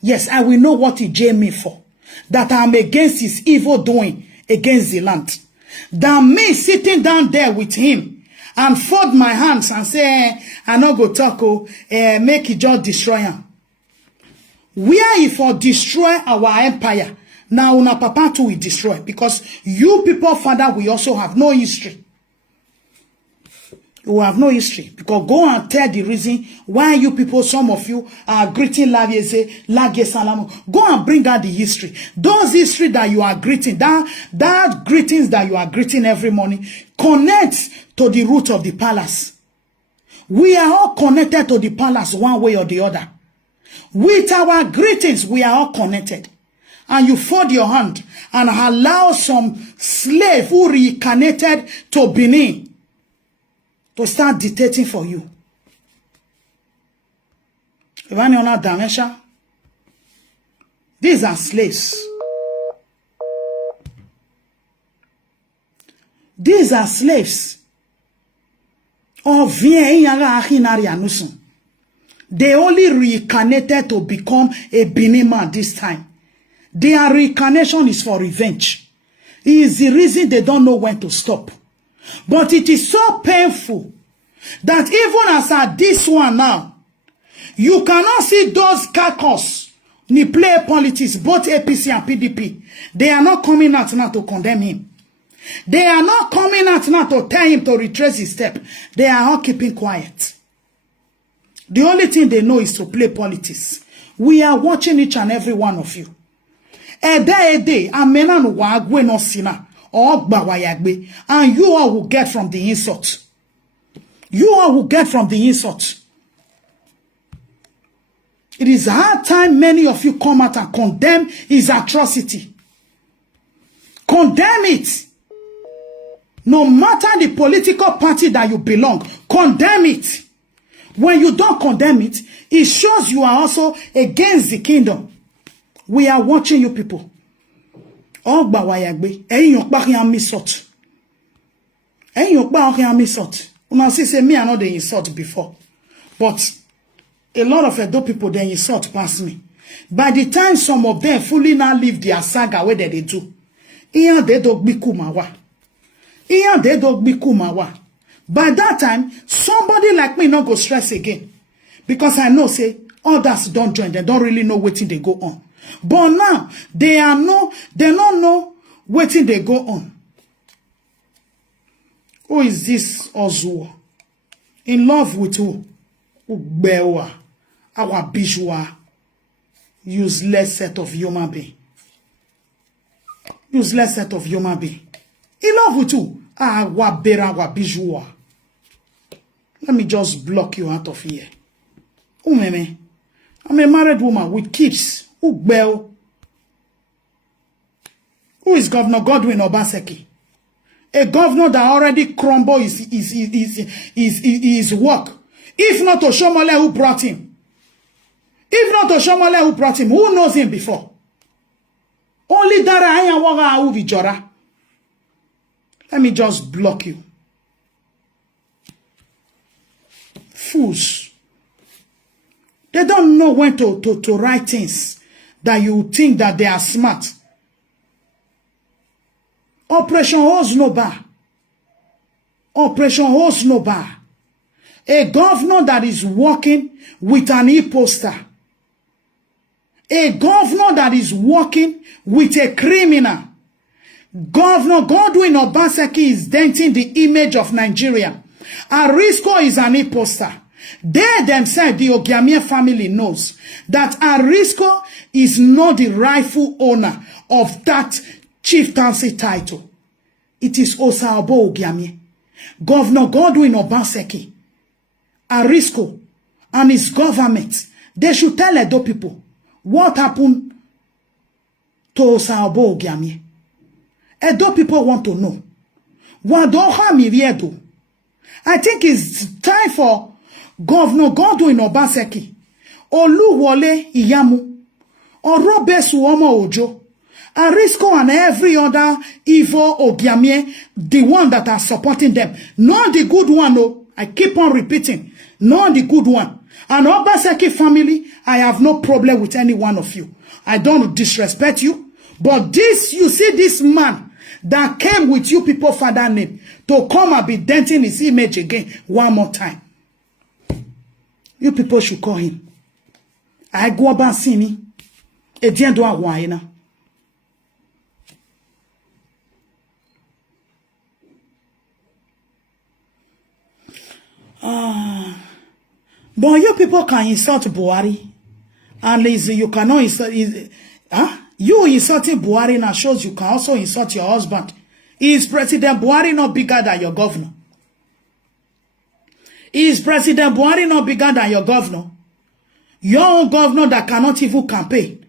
Yes, I will know what he jail me for. That I am against his evil doing against the land. Than me sitting down there with him and fold my hands and say, I no go talk, make it just destroy him. Where if for destroy our empire, now una papa too will destroy. Because you people, father, we also have no history. You will have no history. Because go and tell the reason why you people, some of you, are greeting Lage Salam. Go and bring out the history. Those history that you are greeting, that greetings that you are greeting every morning, connect to the root of the palace. We are all connected to the palace one way or the other. With our greetings, we are all connected. And you fold your hand and allow some slave who reincarnated to Benin to start dictating for you. These are slaves. These are slaves. They only reincarnated to become a Benin man this time. Their reincarnation is for revenge. It is the reason they don't know when to stop. But it is so painful that even as at this one now, you cannot see those carcass ni play politics, both APC and PDP. They are not coming out now to condemn him. They are not coming out now to tell him to retrace his step. They are all keeping quiet. The only thing they know is to play politics. We are watching each and every one of you. Ede, amena no wagwe no sina. And you all will get from the insult. You all will get from the insult. It is hard time many of you come out and condemn his atrocity. Condemn it. No matter the political party that you belong, condemn it. When you don't condemn it, it shows you are also against the kingdom. We are watching you people. Oh, Bawayagbe, yon pa yan misot. Yon pa yan misot. Una say me I know they insult before. But a lot of Edo people they insult past me. By the time some of them fully now leave their saga where they do. Iyan de dog biku mawa. Iyan de dog biku mawa. By that time, somebody like me not go stress again. Because I know say others don't join, they don't really know what they go on. But now, they don't know what they go on. Who is this Ozuo? In love with who? Ubewa. Our bourgeois. Useless set of human being. Useless set of human being. In love with who? Our bourgeois. Let me just block you out of here. Umeme. I'm a married woman with kids. Who is Governor Godwin Obaseki? A governor that already crumbled his work. If not Oshomole who brought him. If not Oshomole who brought him, who knows him before? Only Dara Ayawaga Uvijora. Let me just block you. Fools. They don't know when to write things that you think that they are smart. Operation Hose no bar. Operation Hose no bar. A governor that is working with an e-poster. A governor that is working with a criminal. Governor Godwin Obaseki is denting the image of Nigeria. Arisco is an e-poster. They themselves, the Ogiamie family knows that Arisco is not the rightful owner of that chieftaincy title. It is Osabo Ogiamie. Governor Godwin Obaseki, Arisco, and his government, they should tell Edo people what happened to Osabo Ogiamie. Edo people want to know. I think it's time for Governor Godwin Obaseki, Oluwole Iyamu, Orobesu Omo Ojo, Arisco and every other evil Ogiamie, the one that are supporting them. Not the good one, no. I keep on repeating. Not the good one. And Obaseki family, I have no problem with any one of you. I don't disrespect you. But this, you see this man that came with you people father name to come and be denting his image again one more time. You people should call him. I go about sini. Edien do awaina. But you people can insult Buhari. At least you cannot insult. You insulting Buhari now shows you can also insult your husband. Is President Buhari not bigger than your governor? Is President Buhari not bigger than your governor? Your own governor that cannot even campaign.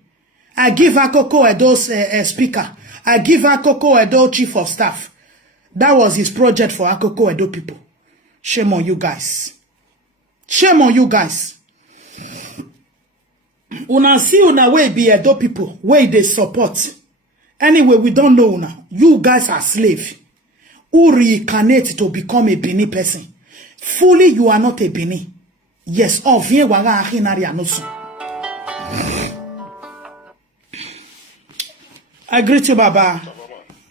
I give Akoko Edo's speaker. I give Akoko Edo chief of staff. That was his project for Akoko Edo people. Shame on you guys. Shame on you guys. Una see una way be Edo people, way they support. Anyway, we don't know now. You guys are slave. Who reincarnate to become a Bini person. Fully, you are not a Bini. Yes, vien waga ahinari anosu. I greet you, Baba.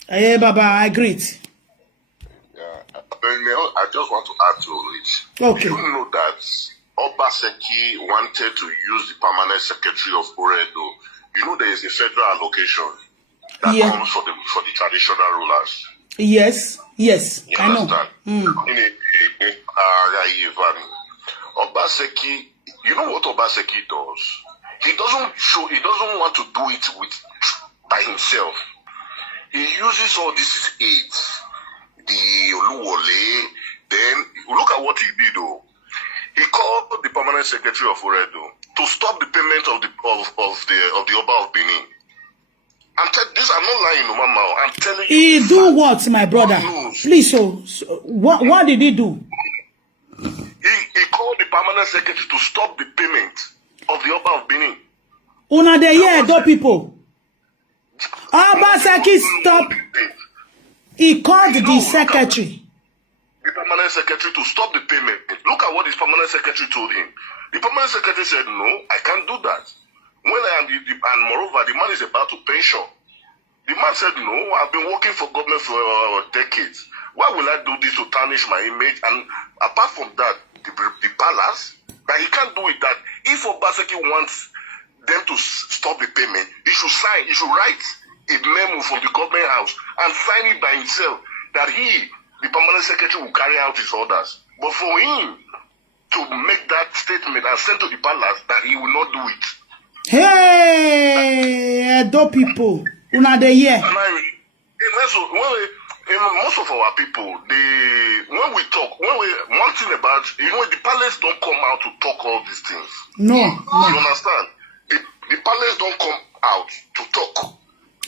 Hey, Baba, I greet. Yeah, I just want to add to it. Okay. You know that Obaseki wanted to use the permanent secretary of Oredo. You know there is a federal allocation that comes for the traditional rulers. Yes, yes, you I know. Understand? Obaseki, you know what Obaseki does? He doesn't want to do it by himself. He uses all these aids, the Oluwole. Then look at what he did though. He called the permanent secretary of Oredo to stop the payment of the Oba of Benin. I'm not lying, no, Mama. I'm telling you. He do what, my brother? Please, so what did he do? He called the permanent secretary to stop the payment of the Oba of Benin. Una de year, Edo people. Obaseki stop. He called the secretary. The permanent secretary to stop the payment. Look at what his permanent secretary told him. The permanent secretary said, no, I can't do that. When I am, and moreover, the man is about to pension. The man said, no, I've been working for government for decades. Why will I do this to tarnish my image? And apart from that, the palace, that he can't do it. That if Obaseki wants them to stop the payment, he should sign, he should write a memo from the government house and sign it by himself that he, the permanent secretary, will carry out his orders. But for him to make that statement and send to the palace that he will not do it. Hey, Edo people, una de year. Most of our people, when we talk, one thing about, the palace don't come out to talk all these things. No. You understand? The palace don't come out to talk.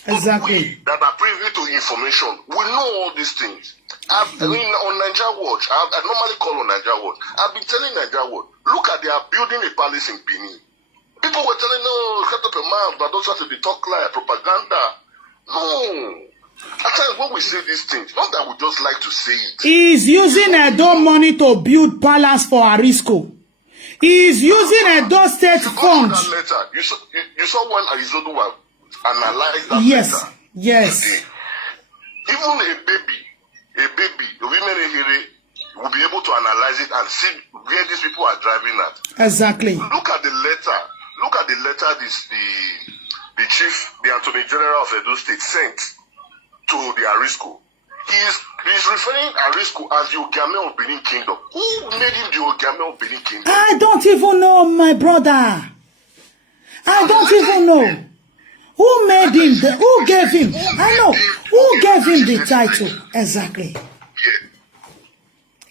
Exactly. We that are privy to information, we know all these things. On Nigeria Watch, I normally call on Nigeria Watch. I've been telling Nigeria Watch, look at they are building a palace in Benin. People were telling, no, cut up a mouth, but don't have to be talk like propaganda. No. At times when we say these things, not that we just like to say it. He's using Edo money to build palace for Arisco. He's using Edo state funds. You saw when Arisco analyzed that yes, letter. Yes. Even a baby, the women here will be able to analyze it and see where these people are driving at. Exactly. Look at the letter. Look at the letter the chief, the Attorney General of Edo State sent to the Arisco. He's referring Arisco as the Ogame of Benin Kingdom. Who made him the Ogame of Benin Kingdom? I don't even know, my brother. I don't even know. Who made him? Who gave him? I know. Who gave him the title? Exactly. Yeah.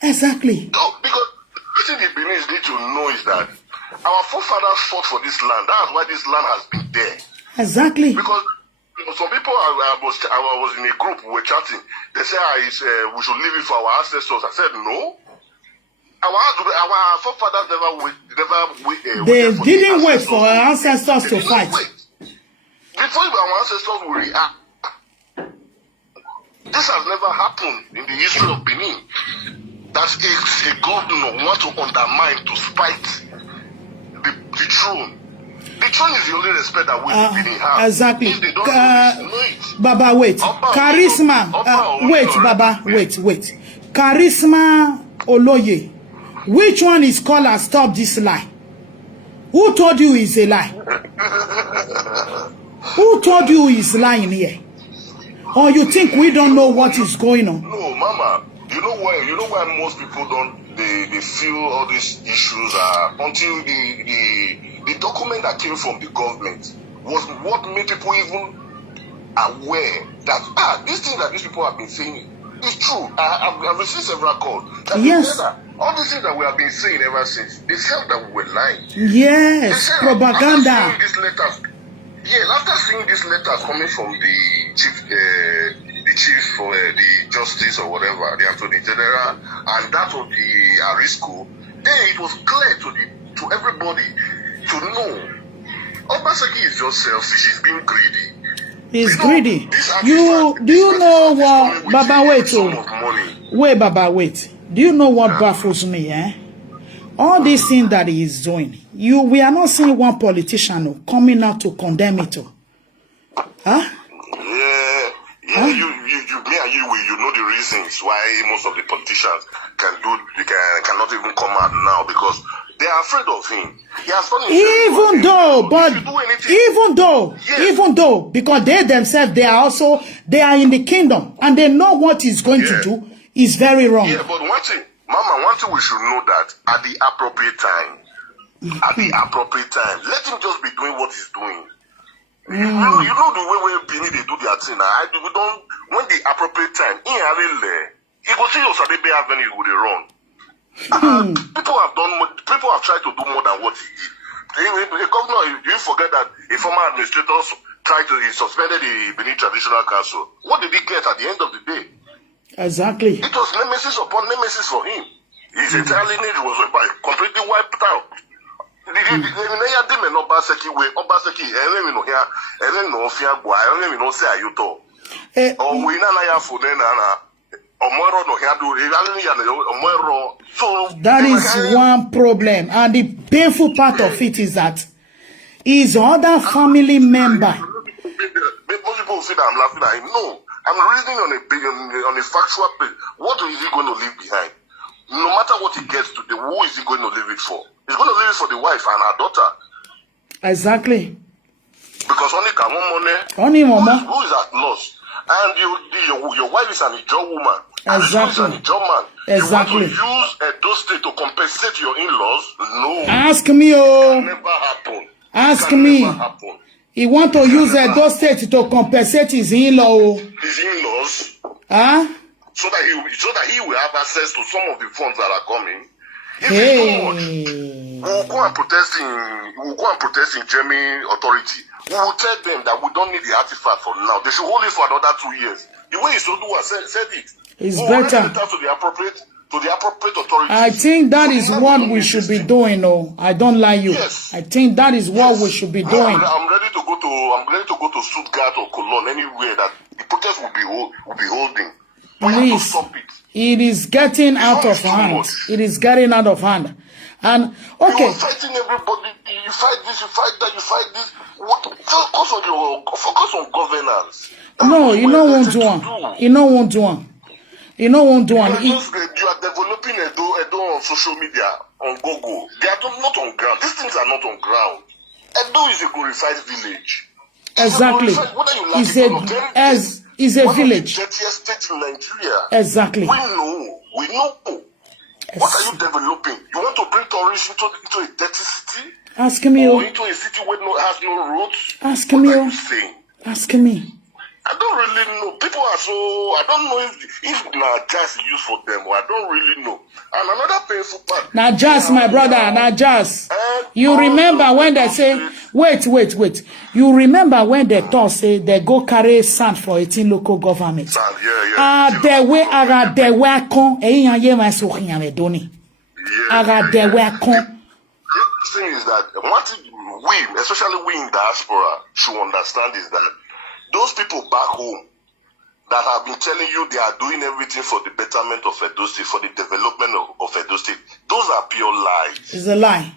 Exactly. No, because the thing the Benin's need to know is that our forefathers fought for this land. That's why this land has been there. Exactly. Because some people, I was in a group, we were chatting. They said, we should leave it for our ancestors. I said, no. Our forefathers never they didn't wait for our ancestors to fight. Before our ancestors will react. This has never happened in the history of Benin. That a governor wants to undermine, to spite the throne. The throne is the only respect that we Benin have. Exactly. If they don't know it. Baba, wait. Charisma. Wait, Baba. Wait. Charisma Oloye. Which one is called and stop this lie? Who told you it's a lie? Who told you he's lying here? Or you think we don't know what is going on? No, Mama. You know why most people don't they feel all these issues are until the document that came from the government was what made people even aware that this thing that these people have been saying is true. I've received several calls. Yes. All these things that we have been saying ever since, they felt that we were lying. Yes, propaganda. After seeing these letters coming from the chief for the justice or whatever, the Attorney General, and that of the Arisco, then it was clear to everybody to know Obaseki is just selfish. He's being greedy. He's greedy. Do you know what, Baba, wait, Baba, wait. Do you know what baffles me, All these things that he is doing, we are not seeing one politician coming out to condemn it. Huh? Yeah, you know the reasons why most of the politicians cannot even come out now because they are afraid of him. He has done even though, because they themselves, they are in the kingdom and they know what he's going to do is very wrong. Yeah, but one thing we should know that at the appropriate time, let him just be doing what he's doing. You know the way Bini they do their thing. When the appropriate time, he go see your Saturday Avenue with the run. People have tried to do more than what he did. The governor, you forget that a former administrator he suspended the Benin Traditional Council. What did he get at the end of the day? Exactly. It was nemesis upon nemesis for him. His entire lineage was completely wiped out. That is one problem, and the painful part of it is that his other family member. Most people say that I'm laughing at him. No, I'm reasoning on a factual base. What is he going to leave behind? No matter what he gets today, who is he going to leave it for? He's going to leave it for the wife and her daughter. Exactly. Because only mama. Who is at loss? And your wife is an Ijaw woman. Exactly. And an Ijaw man. Exactly. You want to use those states to compensate your in-laws? No. Ask me, oh. It can never happen. Ask me. He want to use those states to compensate his in-law. His in-laws? Huh? So that he will have access to some of the funds that are coming. If hey. it's too much, we'll go and protest in German authority. We will tell them that we don't need the artifact for now. They should hold it for another 2 years. The way Isoduwa said it. It's better. To the appropriate authorities. I think that is what we should be doing. No, I don't lie you. Yes. I think that is what we should be doing. I'm ready to go to Stuttgart or Cologne, anywhere that the protest will be holding. Please, it is getting out of hand. It is getting out of hand. And okay. You're fighting everybody. You fight this, you fight that, you fight this. Focus on governance. No, you know won't do one. You know won't do one. You know won't do one. You are developing Edo on social media, on Google. They are not on ground. These things are not on ground. Edo is a glorified village. Exactly. Is a village. State in Nigeria. Exactly. We know. What are you developing? You want to bring tourists into a dirty city? Ask me. Or into a city where has no roads? Ask what me. Are you saying? Ask me. I don't really know. People are so. I don't know if Noghegiase is used for them, or I don't really know. And another painful part. Noghegiase, my brother, Noghegiase. You remember when they say, wait. You remember when they talk say they go carry sand for 18 local governments. Yeah. The way they were con. The thing is that what we, especially we in diaspora, should understand is that those people back home that have been telling you they are doing everything for the betterment of Edo State, for the development of Edo State, those are pure lies. It's a lie.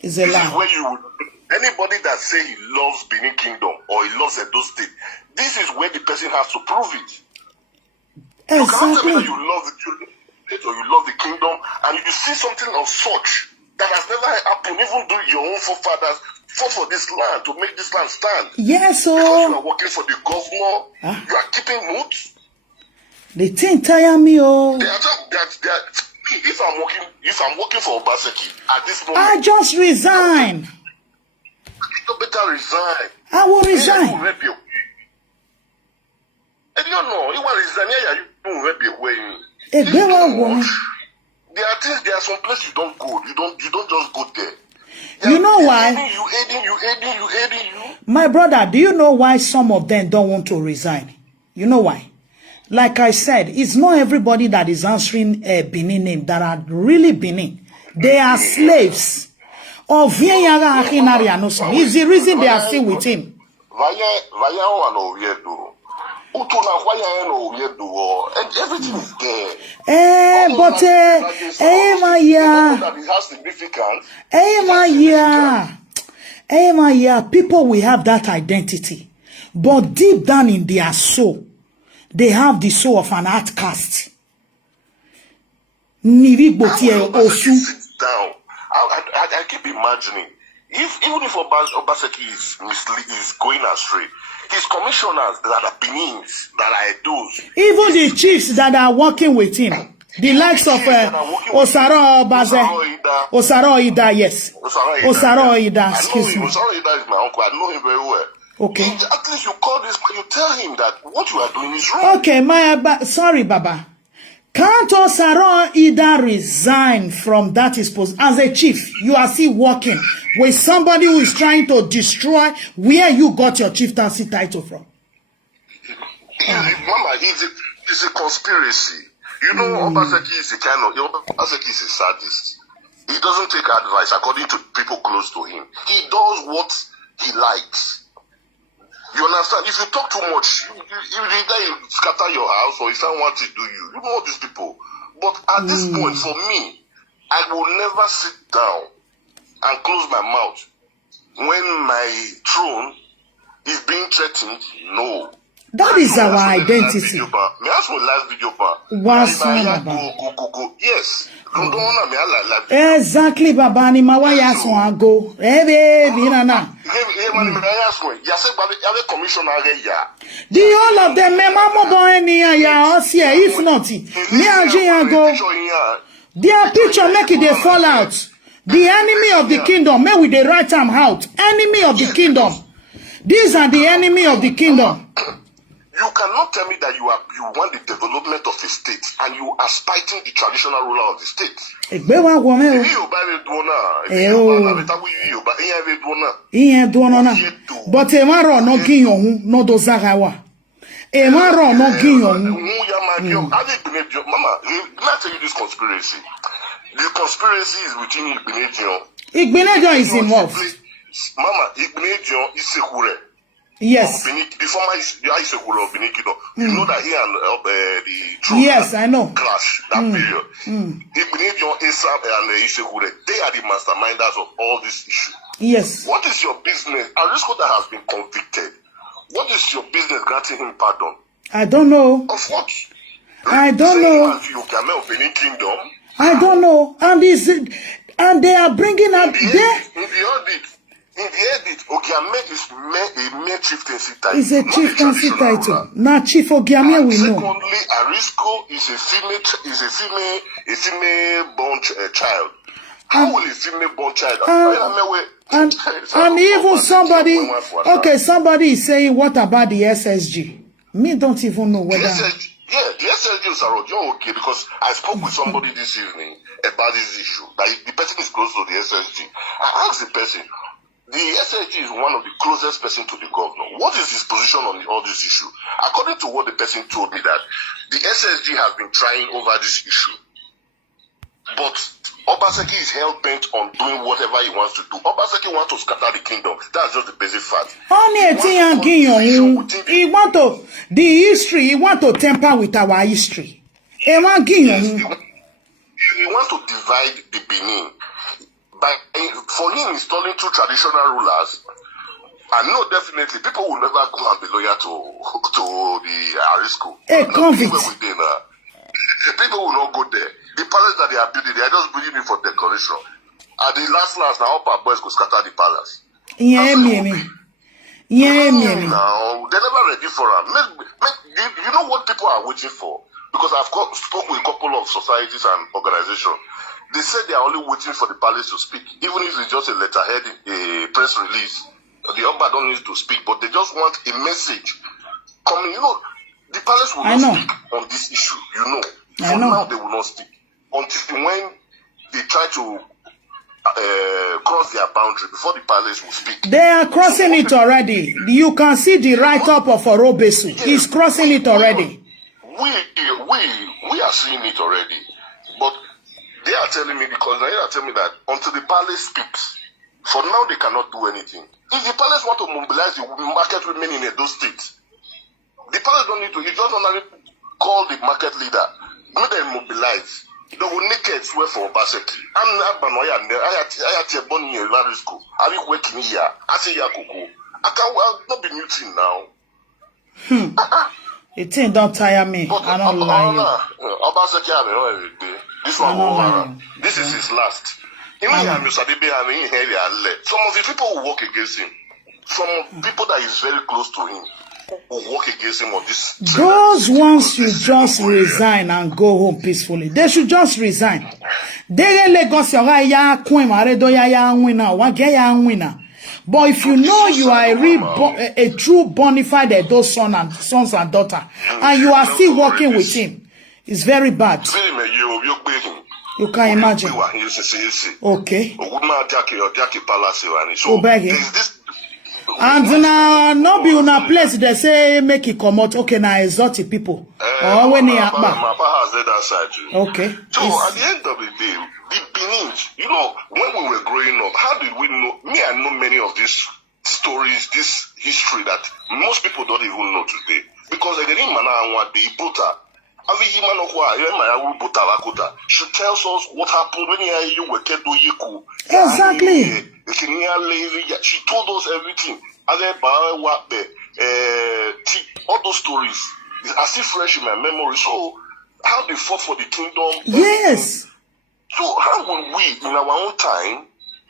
It's a lie. This is where anybody that say he loves Benin Kingdom or he loves Edo State, this is where the person has to prove it. Exactly. You cannot tell me that you love it or you love the kingdom and you see something of such that has never happened, even though your own forefathers fought for this land to make this land stand. Yes, so because you are working for the governor, you are keeping moot. The thing tire me, oh. They are if I'm working for Obaseki at this moment, I just resign. You better resign. I will resign. And you know, you want to resign, you don't rep your way. There are things, there are some places you don't go. You don't just go there. You know why? You aiding. My brother, do you know why some of them don't want to resign? You know why? Like I said, it's not everybody that is answering a Benin name that are really Benin. They are slaves. Is the reason they are still with him. And everything is there. But people will have that identity. But deep down in their soul, they have the soul of an outcast. Sit down. I keep imagining, even if Obaseki is going astray, his commissioners that are Benins, that are those, even the chiefs that are working with him, the likes of Osaro Ida, yes. Osaro Ida, excuse me. Osaro Ida is my uncle. I know him very well. Okay. At least you call this man, you tell him that what you are doing is wrong. Okay, sorry, Baba. Can't Osaro Ida resign from that his post as a chief? You are still working with somebody who is trying to destroy where you got your chieftaincy title from. Mama, it's a conspiracy. You know, Obaseki is a Obaseki is a sadist. He doesn't take advice according to people close to him. He does what he likes. You understand? If you talk too much, you either scatter your house or if someone wants to do you. You know these people. But at this point, for me, I will never sit down and close my mouth when my throne is being threatened. No. That is our identity. May I ask my last video, Go. Yes. Exactly, Baba. Ni mawaya so go. The all of them, if not, go. Their picture make it they fall out. The enemy of the kingdom, may with the right arm out. Enemy of the kingdom. These are the enemy of the kingdom. You cannot tell me that you want the development of a state and you are spiting the traditional ruler of the state. But Mama, let me tell you this conspiracy. The conspiracy is within Igbinedion. Igbinedion is involved. Mama, Igbinedion is Sekure. Yes. The former Isekure of Benikido. You know that he and the truth. Yes, I know. Clash that period. Igbinedion, Isab, and Isekure, they are the masterminders of all this issue. Yes. What is your business? Arisco that has been convicted. What is your business granting him pardon? I don't know. Of what? I don't know. I don't know. And they are bringing up there. In the edit, Ogiame is a mere chieftaincy title. It's a chieftaincy title. Now, Chief Ogiame we know. Secondly, Arisco is a female born child. How will a female born child? And even somebody is saying, what about the SSG? Me don't even know whether. The SSG are okay because I spoke with somebody this evening about this issue. That the person is close to the SSG. I asked the person, the SSG is one of the closest person to the governor. What is his position on all this issue? According to what the person told me, that the SSG has been trying over this issue. But Obaseki is hell-bent on doing whatever he wants to do. Obaseki wants to scatter the kingdom. That's just the basic fact. He want to temper with our history. He wants to divide the Benin. For him, installing two traditional rulers, I know definitely people will never go and be loyal to the Arisco. A convict. People will not go there. The palace that they are building, they are just building it for decoration. At the last, now upper boys go scatter the palace. Now, they're never ready for them. You know what people are waiting for? because I've spoken with a couple of societies and organizations. They said they are only waiting for the palace to speak, even if it's just a letterhead, a press release. The Oba don't need to speak, but they just want a message coming. You know, the palace will not speak on this issue. You know, for now they will not speak until when they try to cross their boundary before the palace will speak. They are crossing it already. You can see the write-up of Orobesu. Yes, he's crossing it already. We are seeing it already, but they are telling me, because they are telling me that until the palace speaks, for now they cannot do anything. If the palace want to mobilize the market women in those states, the palace don't need to. You just want to call the market leader, make them mobilize. They will naked swear for Obaseki. I'm not born here in Arisco. Are you working here? I say Yakoko. I can't not be muting now. It ain't don't tire me. But I don't lie. Obaseki have every day. This one over. This is his last. Some of the people who work against him, some people that is very close to him, will work against him on this. Those ones should just resign and go home peacefully. They should just resign. But if you know you are a true bona fide Edo sons and daughter, and you are still working with him, it's very bad. You can imagine. Okay. So, and now, no be on a place they say make it come out. Okay, now exotic people. Or when they are okay. So at the end of the day, the Benin, you know, when we were growing up, how did we know? Me, I know many of these stories, this history that most people don't even know today. Because again, she tells us what happened when you were Kedo. Exactly. She told us everything. All those stories are still fresh in my memory. So, how they fought for the kingdom. Yes. So, how will we, in our own time,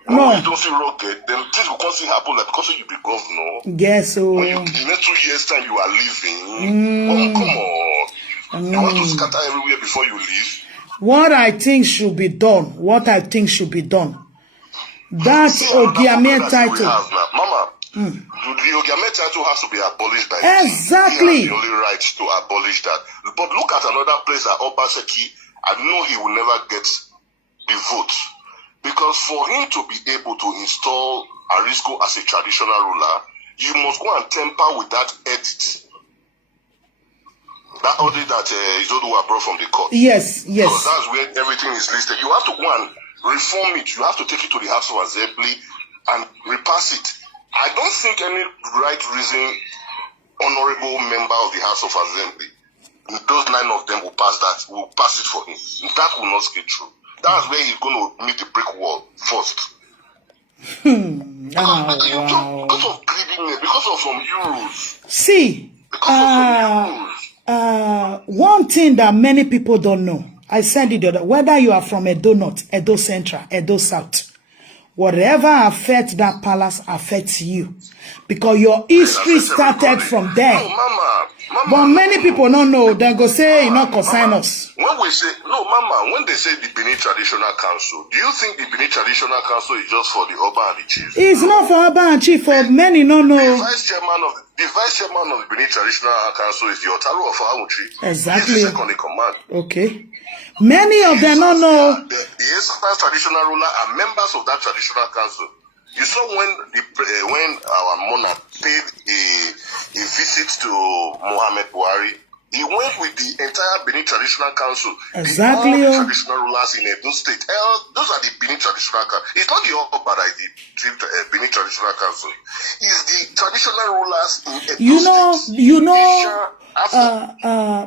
when we don't see rocket, then things will constantly happen like because you be governor. Yes, so. When in the next 2 years' time you are leaving. Come on. You want to scatter everywhere before you leave? What I think should be done. That's Ogiame title. Mama, the Ogiame title has to be abolished by exactly. the only right to abolish that. But look at another place at Obaseki. I know he will never get the vote. Because for him to be able to install Arisco as a traditional ruler, you must go and temper with that edit. That audit that Izodu brought from the court. Yes. Because that's where everything is listed. You have to go and reform it. You have to take it to the House of Assembly and repass it. I don't think any right reason honorable member of the House of Assembly, those 9 of them will pass it for him. That will not get through. That's where he's going to meet the brick wall first. Because of greediness, because of some euros. See, one thing that many people don't know, I said it the other, whether you are from Edo North, Edo Central, Edo South, whatever affects that palace affects you. Because your history started from there. No, Mama, but many people don't know. They go say, you know, consign us. When we say, no, Mama, when they say the Benin Traditional Council, do you think the Benin Traditional Council is just for the Oba and the Chief? It's not for Oba and Chief, for many don't know. The vice chairman of the Benin Traditional Council is the Otaru of Amuchi. Exactly. He's the second in command. Okay. Many of them don't know. The Esophagus traditional ruler are members of that traditional council. You saw when our monarch paid a visit to Mohammed Buhari, he went with the entire Benin Traditional Council. Exactly. All the traditional rulers in Edo State. Those are the Benin Traditional Council. It's not the Oba that is the Benin Traditional Council. It's the traditional rulers in Edo State.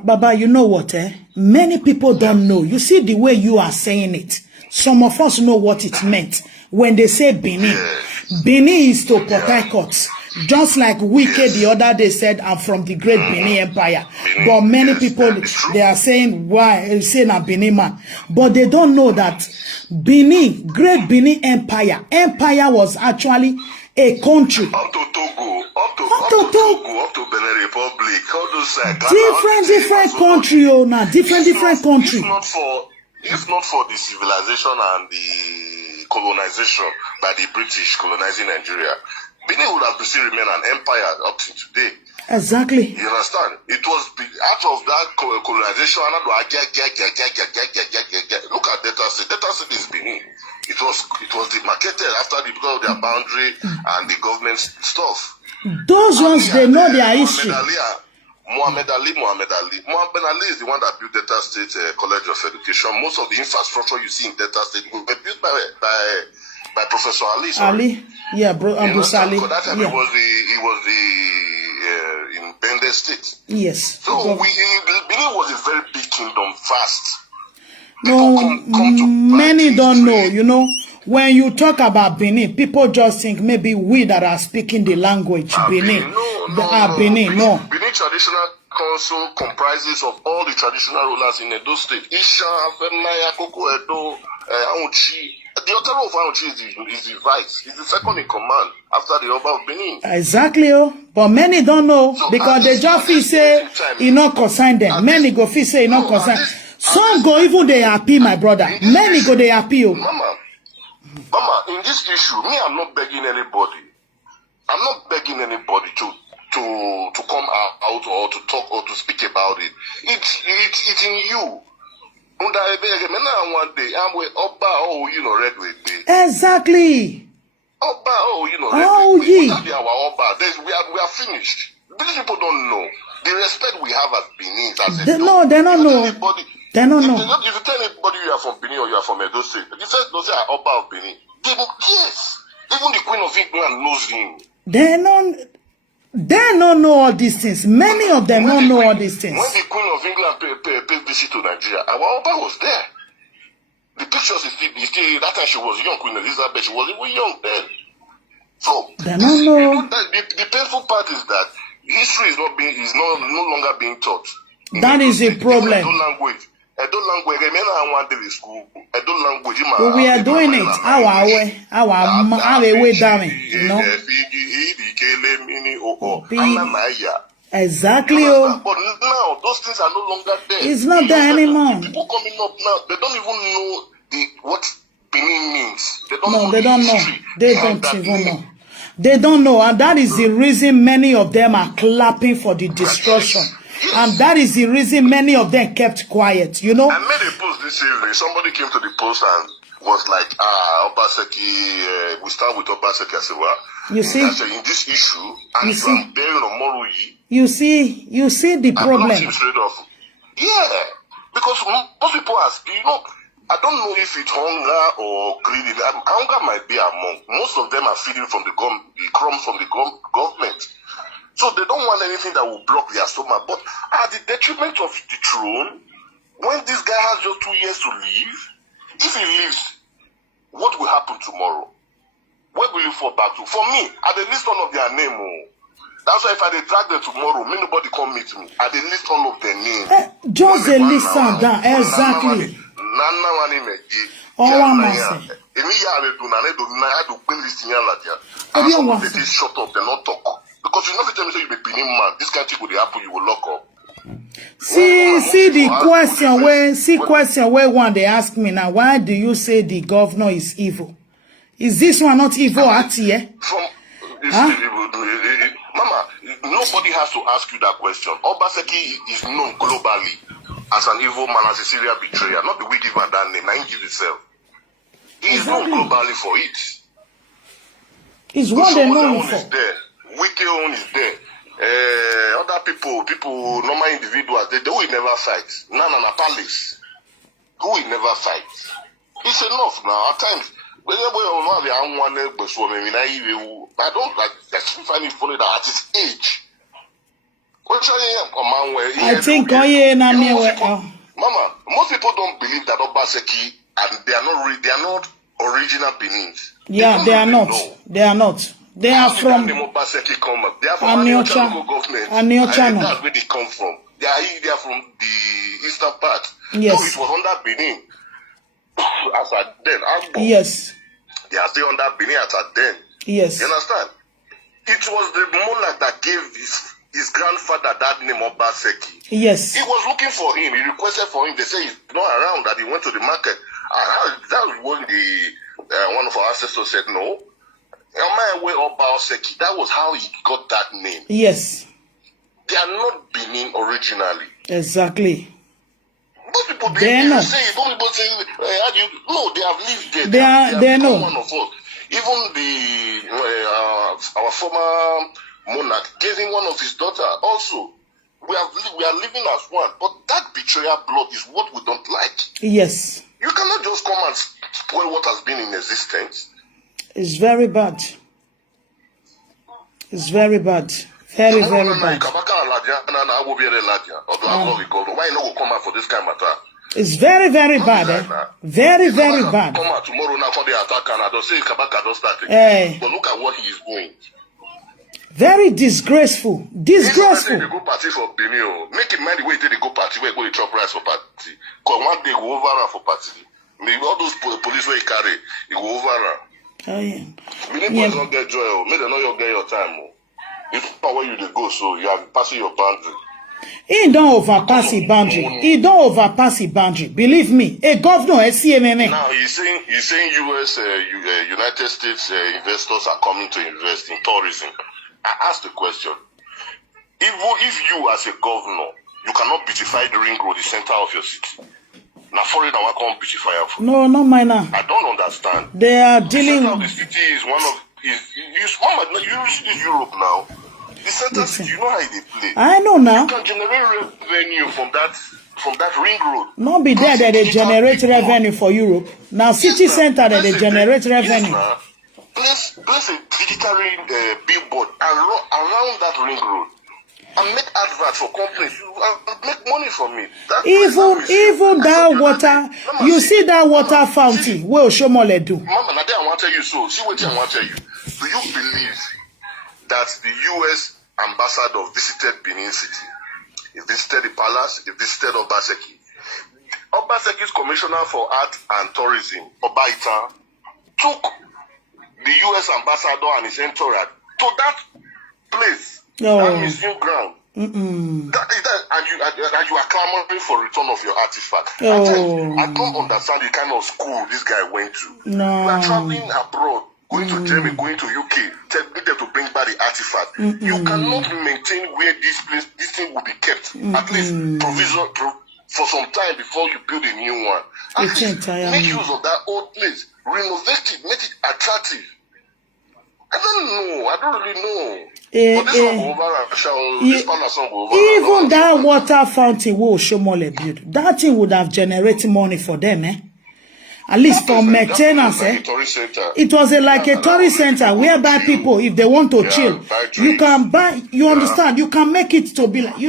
Baba, you know what? Many people don't know. You see the way you are saying it. Some of us know what it meant when they say Benin. Yes. Benin is to Port Harcourt. Just like Wike the other day said, I'm from the great Benin Empire. But many people, they are saying, why? Saying a Benin man. But they don't know that Benin, great Benin Empire was actually a country. Up to Togo, up to Benin Republic, all those different country, oh, now different country. If not for the civilization and the colonization by the British colonizing Nigeria, Benin would have still remained an empire up to today. Exactly. You understand? It was out of that colonization. Look at Delta State. Delta State is Benin. It was demarcated after because of their boundary and the government stuff. Those ones, they know their history. Muhammad Ali is the one that built Delta State College of Education. Most of the infrastructure you see in Delta State were built by Professor Ali. Ali, yeah, bro, Bruce Ali. That time yeah. He was the in Bende State. Yes. So Benin was a very big kingdom fast. No, many don't know. You know, when you talk about Benin, people just think maybe we that are speaking the language Benin. Benin. Benin Traditional Council comprises of all the traditional rulers in Edo State. Isha, Afenaya, Koko, Edo, Aunchi. The Otero of Aunchi is the vice. He's the second in command after the Oba of Benin. Exactly, oh. But many don't know because they just feel say he not consign them. Many go feel say he not consign. Some go even they happy, my brother. Many go they happy, oh. Mama, in this issue, me, I'm not begging anybody. I'm not begging anybody to come out or to talk or to speak about it. It's in you. Exactly. Oba, we are finished. These people don't know the respect we have as Benin. They don't know. They don't know. If you tell anybody you are from Benin or you are from Edo State, you first don't say Oba of Benin. They will, yes. Even the Queen of England knows him. They don't know all these things. Many of them don't know all these things. When the Queen of England paid visit to Nigeria, our Oba was there. The pictures is still that time she was young, Queen Elizabeth. She was even young then. So they don't know. The painful part is that history is no longer being taught. That is a problem. Edo language. We are doing it our way, you know. Exactly. But now those things are no longer there. It's not there anymore. People coming up now, they don't even know what Benin means. They don't know. They don't know. They don't even know. They don't know, and that is the reason many of them are clapping for the destruction. And that is the reason many of them kept quiet, you know. I made a post this evening. Somebody came to the post and was like, Obaseki, we start with Obaseki as well. You see? I said, in this issue, and you see? You see the problem. Yeah. Because most people ask, you know, I don't know if it's hunger or greed. Hunger might be among. Most of them are feeding from the crumbs from the government. So they don't want anything that will block their stomach. But at the detriment of the throne, when this guy has just 2 years to live, if he leaves, what will happen tomorrow? Where will you fall back to? For me, I dey list all of their name. That's why if I dey drag them tomorrow, nobody come meet me. I dey list all of their names. Just a list down, exactly. All I'm saying. Shut up, they not talk. Because you know if you tell me say you be Benin man, this kind of thing will happen, you will lock up. See the question where one they ask me now, why do you say the governor is evil? Is this one not evil at here? Mama, nobody has to ask you that question. Obaseki is known globally as an evil man, as a serial betrayer. Not the way give man that name, I ain't give itself. He is known globally for it. It's what they know for. Is there. Wiki own is there. Other people, normal individuals, they will never fight. Nana palace. Who will never fight? It's enough now. At times, I don't like. I find it funny that at his age, I think Mama, most people don't believe that Obaseki and they are not original Benin's. Yeah, they are not. They are not. They are from Obaseki come up. They are from Aniocha government. Aniocha, no. That's where they come from. They are from the eastern part. Yes. So it was under Benin. As at then, yes. They are still under Benin as at then. Yes. You understand? It was the monarch that gave his grandfather that name, Obaseki. Yes. He was looking for him. He requested for him. They say he's not around, that he went to the market. That was when one of our ancestors said, no. Obaseki. That was how he got that name. Yes. They are not Benin originally. Exactly. Most people, they they know. Say, most people say, how do you, no, they have lived there. They know. One of us. Even our former monarch gave him one of his daughters. Also, we are living as one. But that betrayal blood is what we don't like. Yes. You cannot just come and spoil what has been in existence. It's very bad. It's very bad. Very, very bad. Why not come out for this kind of matter? It's very, very bad. Eh? Very, very bad. Come out tomorrow now for the attack and I don't say Kabaka don't start again. Hey. But look at what he is doing. Very disgraceful. Disgraceful. They go party for Benin. Make him mind the way they go party where go chop rice for party. Because one day go over for party. Maybe all those police where he carry, he go over. Oh yeah. Benin boys don't get joy. May they not get your time. It's not where you go, so you are passing your boundary. He don't overpass the boundary. He don't overpass the boundary. Believe me, a governor, a CMMA. Now he's saying U.S. United States investors are coming to invest in tourism. I asked the question: if you as a governor, you cannot beautify the ring road, the center of your city. Now foreigner will come beautify it. No, not minor. I don't understand. They are dealing. The center of the city is one of you see Europe now. The center city, you know how they play. I know now. You can generate revenue from that ring road. Not be there that they generate revenue for Europe. Now city center that they generate revenue. Place a digital billboard around that ring road and make adverts for companies and make money from it. Even that water, you see that water fountain. Where Oshomole do? Mama, now I want to tell you so. See what I want to tell you. Do you believe that the U.S. ambassador visited Benin City? He visited the palace. He visited Obaseki. Obaseki's commissioner for art and tourism, Obaita, took the U.S. ambassador and his entourage to that place, that museum ground. And you are clamoring for return of your artifact. I don't understand the kind of school this guy went to. No. You are traveling abroad, going to Germany, going to UK, telling them to bring back the artifact. You cannot maintain where this thing will be kept. At least for some time before you build a new one. At least make use of that old place. Renovate it, make it attractive. I don't really know. But this one go over, even that water fountain will Shomole build. That thing would have generated money for them, eh? At least for maintenance, eh? It was like a tourist center whereby people, if they want to chill, you can buy, you understand, you can make it to be like,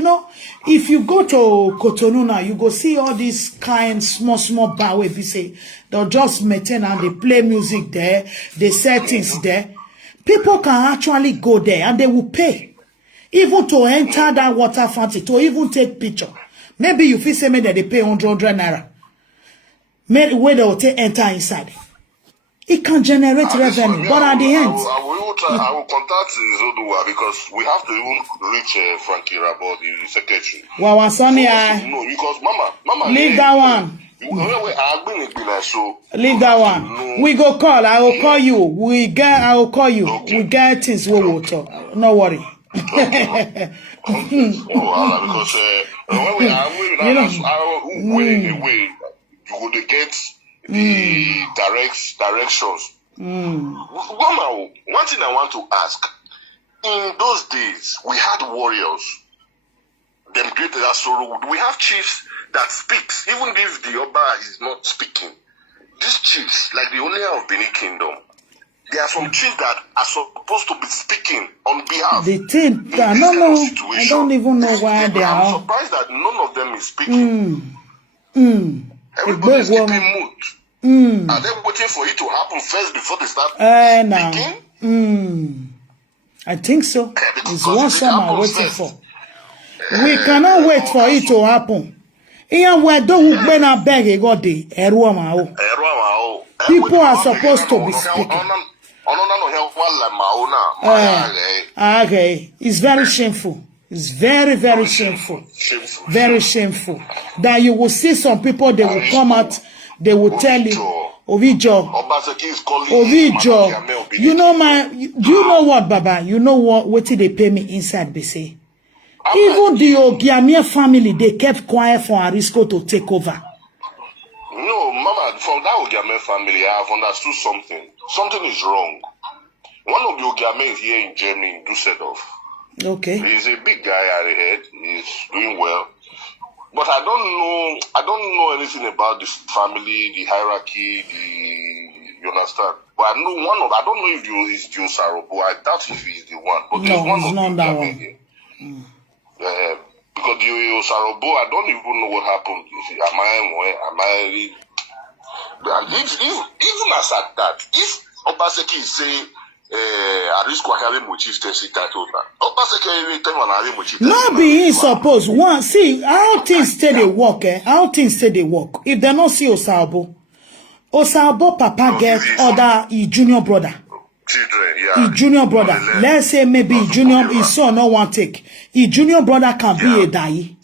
if you go to Cotonou now, you go see all these kind small bar where we say, they'll just maintain and they play music there, they sell things there. People can actually go there and they will pay. Even to enter that water fountain, to even take picture. Maybe you feel say that they pay 100 naira. Maybe where they will take enter inside. It can generate revenue, but at the end... I will contact Zodua because we have to even reach Frankie Rabo, the secretary. Well, Sonny, no, because Mama... Leave that one. Leave that one. We go call. I will call you. I will call you. Okay. We get things we will talk. No worry. Okay. Because when we are way away, you would get the directions. One thing I want to ask: in those days, we had warriors. Them great Asoro. We have chiefs that speaks, even if the Oba is not speaking. These chiefs, like the owner of Benin Kingdom, there are some chiefs that are supposed to be speaking on behalf. The team, I don't know. I don't even know why they are. I'm surprised that none of them is speaking. Everybody is keeping mute. Are they waiting for it to happen first before they start speaking? I think so. It's what some are waiting for. We cannot wait for it to happen. People are supposed to be speaking. like Maona. Okay. It's very shameful. It's very, very shameful. Very shameful. That you will see some people, they will come out, they will tell you, Ovijo. Obaseki is calling Ovijo. You know do you know what, Baba? You know what did they pay me inside, they say? Even the Noghegiase family, they kept quiet for Arisco to take over. No, Mama, from that Noghegiase family, I have understood something. Something is wrong. One of the Noghegiase is here in Germany, in Düsseldorf. Okay. He's a big guy at the head. He's doing well. But I don't know anything about the family, the hierarchy, you understand? But I know I don't know if it's Joe Sarobo. I doubt if he's the one. But no, he's not that one. Because the Sarobo, I don't even know what happened. Even as at that, if Obaseki is saying Arisco having Mochi's title now, Obaseki having Mochi's no be suppose one see how things stay they work, how things stay they work. If they not see Osabo papa no, get other junior brother. Children, yeah. His junior brother. Let's say maybe his junior, his son no one take. His junior brother can be a dai.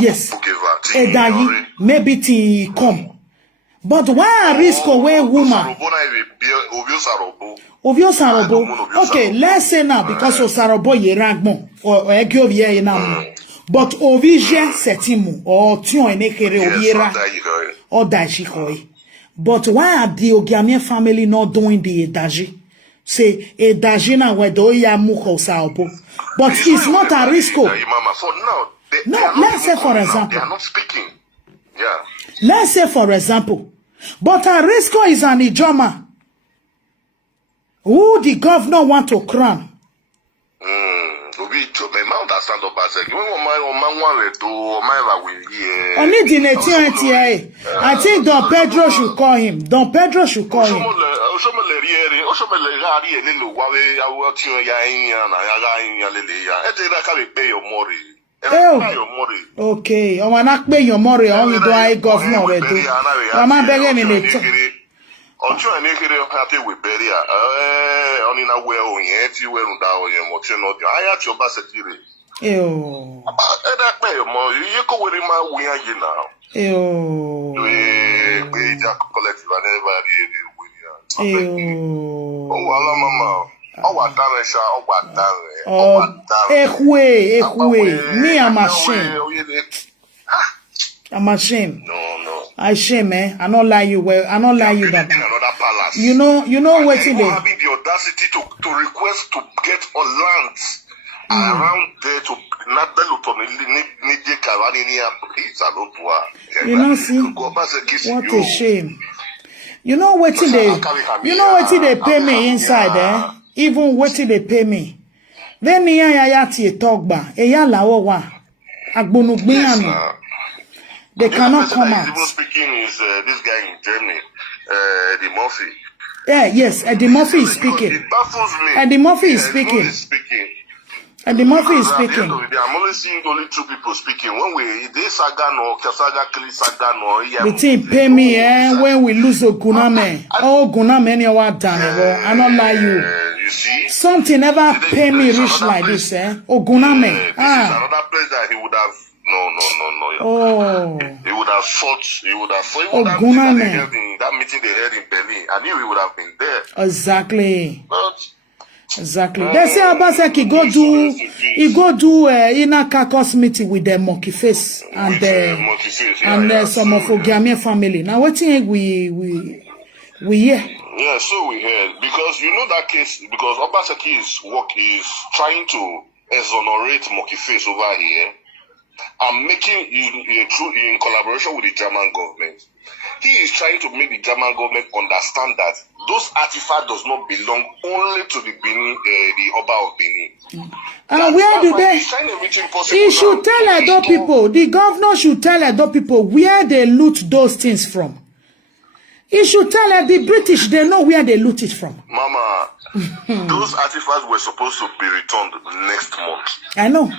Yes. A dai. Maybe he come. But why Arisco where woman? Ovio Sarobo. Okay, let's say now because of Sarobo yeragmo or Egiovia yenamo. But Ovije setimu or Tion enekere oviera or dashikoi. But why are the Noghegiase family not doing the Edaji? Say Edaji na wedo ya muko Sarobo. But it's not Arisco. No, let's say for example. They are not speaking. Yeah. Let's say for example. But Arisco is an Ijoma who the governor want to crown. I think Don Pedro should call him. Don Pedro should call him. Okay, I wanna pay your money. Only do I governor we do. Mama begging me to. Until I make it happy with Beria, only now we're on it, you weren't down your motion. I had your Obaseki. Ew. That way, you go with my way now. Ew. We collective and everybody. Ew. Oh, Mama. Oh, what damage, oh, what damage. Me, I'm ashamed. I'm ashamed. No. I shame, I not lie you well. I not lie you, Baba. You know what it is. Having the audacity to request to get on lands around there to not the see, what a shame. You know what they pay me inside, Even what they pay me. Then me ayati talk ba. Eya lawo wa. Agbonugbiano. They cannot come out. Even speaking is this guy in Germany, the Murphy. Yeah, yes, Eddie Murphy is speaking. It baffles me. Eddie Murphy is speaking. Eddie Murphy is speaking. I'm only seeing only two people speaking. When they saga no, Kasaga Kili saga no. The team pay me when we lose Oguname. Oh, Oguname, you are done. I not lie you. You see? Something never pay me rich like this, Oguname. This is another place that he would have. No. Oh. He would have fought. He would have fought. That meeting they held in Berlin. I knew he would have been there. Exactly. Exactly. They say Obaseki go do inner caucus meeting with the monkey face and some of Noghegiase family. Now what thing we hear? Yeah, so we heard because you know that case because Obaseki's work is trying to exonerate monkey face over here. I'm making in collaboration with the German government. He is trying to make the German government understand that those artifacts does not belong only to the Benin, the Oba of Benin. And where do they? He should tell Edo people. The governor should tell Edo people where they loot those things from. He should tell the British they know where they loot it from. Mama, those artifacts were supposed to be returned next month. I know.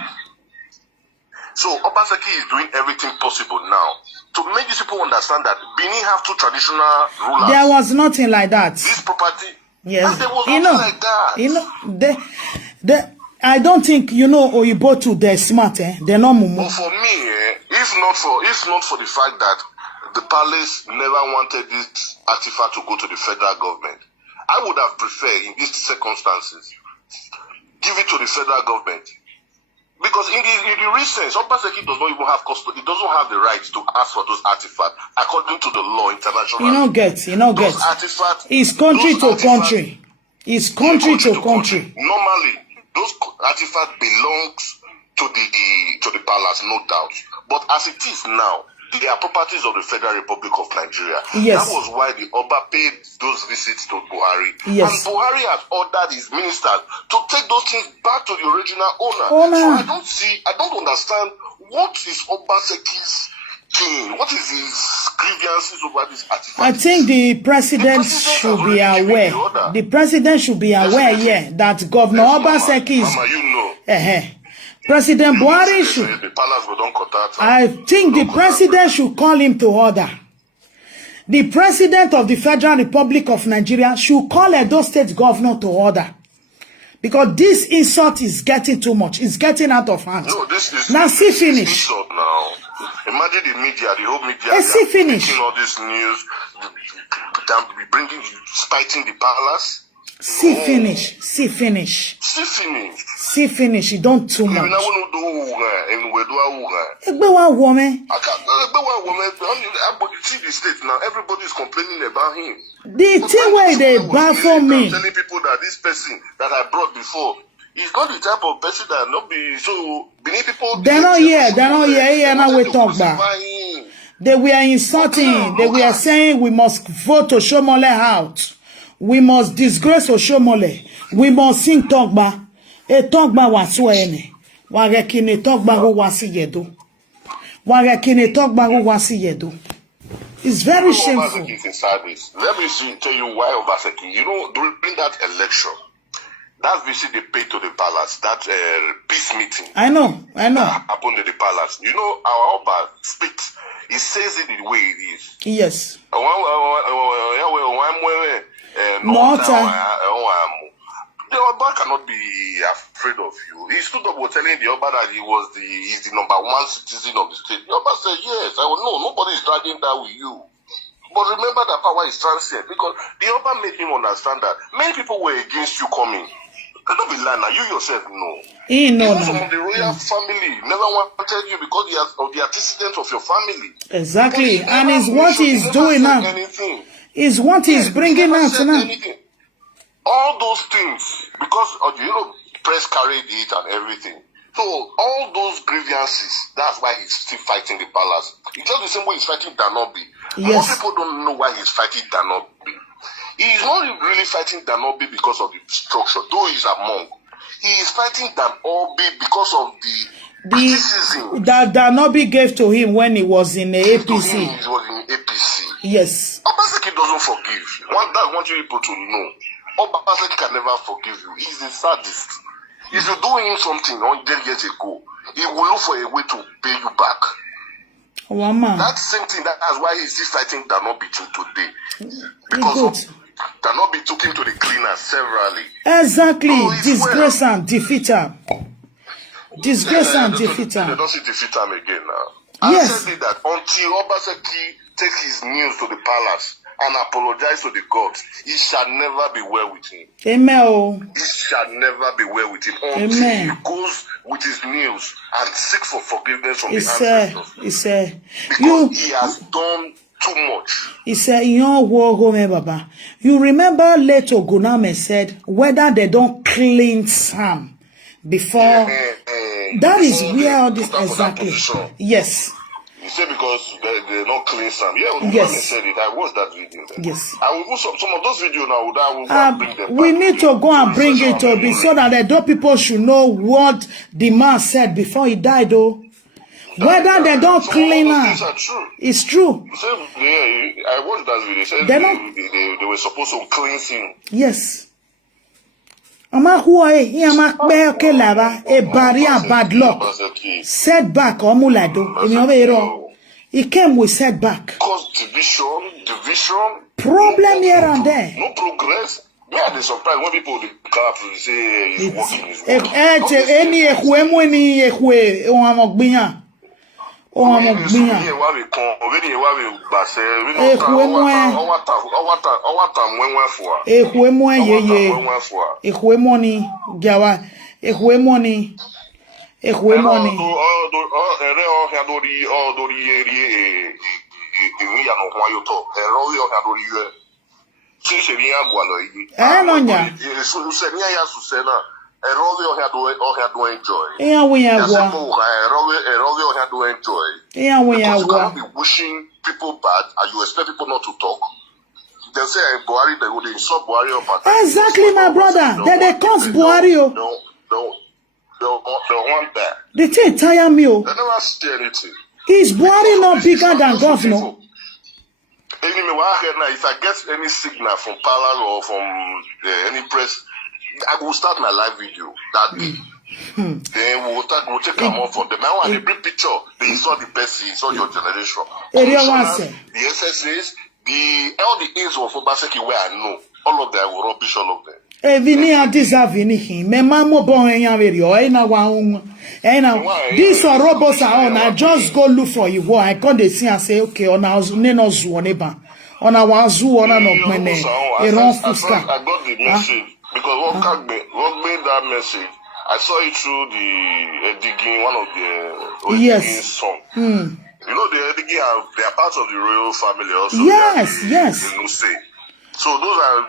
So Obaseki is doing everything possible now to make these people understand that Benin have two traditional rulers. There was nothing like that. This property, Yes. And there was nothing like that. I don't think, Oyibo too, they're smart, they're not mumu. But for me, if not for the fact that the palace never wanted this artifact to go to the federal government, I would have preferred, in these circumstances, give it to the federal government. Because in the recent, Obaseki does not even have custody. It doesn't have the right to ask for those artifacts according to the law internationally. You don't get. Those artifacts. It's country to country. It's country to country. Normally, those artifacts belongs to the palace, no doubt. But as it is now, they are properties of the Federal Republic of Nigeria. Yes. That was why the Oba paid those visits to Buhari. Yes. And Buhari has ordered his ministers to take those things back to the original owner. So I don't understand what is Obaseki's gain. What is his grievances over this artifact? I think the president should be aware. The president should be aware, that Governor Obaseki is... Mama, you know. President Buhari should... I think the president should call him to order. The president of the Federal Republic of Nigeria should call Edo State governor to order. Because this insult is getting too much. It's getting out of hand. No, this is... Now, see finish. Insult now. Imagine the media, the whole media... See finish. Making all this news, spiting the palace. See finish. See finish. See finish. See finish. You don't too much. I see the state now. Everybody is complaining about him. The thing where they baffle me. I'm telling people that this person that I brought before is not the type of person that not be so. People. They're not here. They're not here. Now we talk about. They were insulting. They were saying we must vote to Shomole out. We must disgrace Oshomole. We must sing Togba. E Togba wasuene. Warekine Togba go wasi yedo. Warekine Togba go wasi yedo. It's very shameful. Obaseki is in service. Let me tell you why Obaseki. During that election, that visit they paid to the palace, that peace meeting. I know. That happened at the palace. Our Oba speaks. He says it the way it is. Yes. The Oba cannot be afraid of you. He stood up was telling the Oba that he's the number one citizen of the state. The Oba said, yes, nobody is dragging that with you. But remember that power is transient, because the Oba made him understand that many people were against you coming. Don't be lying now. You yourself know. Some of the royal family never wanted you because of the antecedents of your family. Exactly. And it's what he's doing now. It's what he's bringing out now. All those things, because press carried it and everything. So all those grievances, that's why he's still fighting the palace. It's just the same way he's fighting Danobi. Yes. Most people don't know why he's fighting Danobi. He's not really fighting Danobi because of the structure, though he's a monk. He is fighting Danobi because of the criticism that Danobi gave to him when he was in the APC. He was in APC. Yes. Obaseki doesn't forgive. That's what you people to know. Obaseki can never forgive you. He's a sadist. If you do him something 100 years ago, he will look for a way to pay you back. Oh, man. That same thing, that's why he's still fighting Danobi today. Because Danobi took him to the cleaner severally. Exactly. Disgrace and defeat him. Disgrace and defeat him. They don't see defeat him again now. Yes. I said that until Obaseki takes his news to the palace and apologize to the gods, it shall never be well with him. Amen. It shall never be well with him until he goes with his news and seek for forgiveness from the ancestors. Because he has done too much. He said, Baba. You remember later Guname said whether they don't cleanse him before. That is where all this exactly. Yes. You say because they're not clean some. Yeah, yes. Said it. I watched that video. Then. Yes. I will put some of those videos now. I will bring them we back. need to go and bring it to be so that the Edo people should know what the man said before he died, though. Whether they don't clean up. It's true. I watched that video. They were supposed to cleanse him. Yes. Ama huwa ke laba e barrier bad luck setback or mulado. He came with setback. Cause division. Problem here and there. No progress. Yeah, they surprised when people they clap and say he's working, he's working. Any ehwe ni ehwe o amogbiyan. O amogbiyan. Ehwe mo yeye. Ehwe money gawa. Ehwe money. Ehwe money. You cannot be wishing people bad and you expect people not to talk. They say Buhari, they would insult Buhari up and exactly, my brother. They curse Buhari. They want that. They take tire me. They never say anything. Is Buhari not bigger than governor? Anyway, if I get any signal from Parallel or from any press, I will start my live video that day. Then we'll take them off from them. I want a big picture. They saw the person, they saw your generation. The SSAs, all the A's of Obaseki where I know, all of them will rubbish, all of them. This are robots are on. I just go look for you. I can't see and say, okay, on our Nenos Waneba. On our zoo, on our Noghegiase. I got the message because what made that message? I saw it through the digging, one of the digging song. You know, the digging they are part of the royal family also. Yes. So those are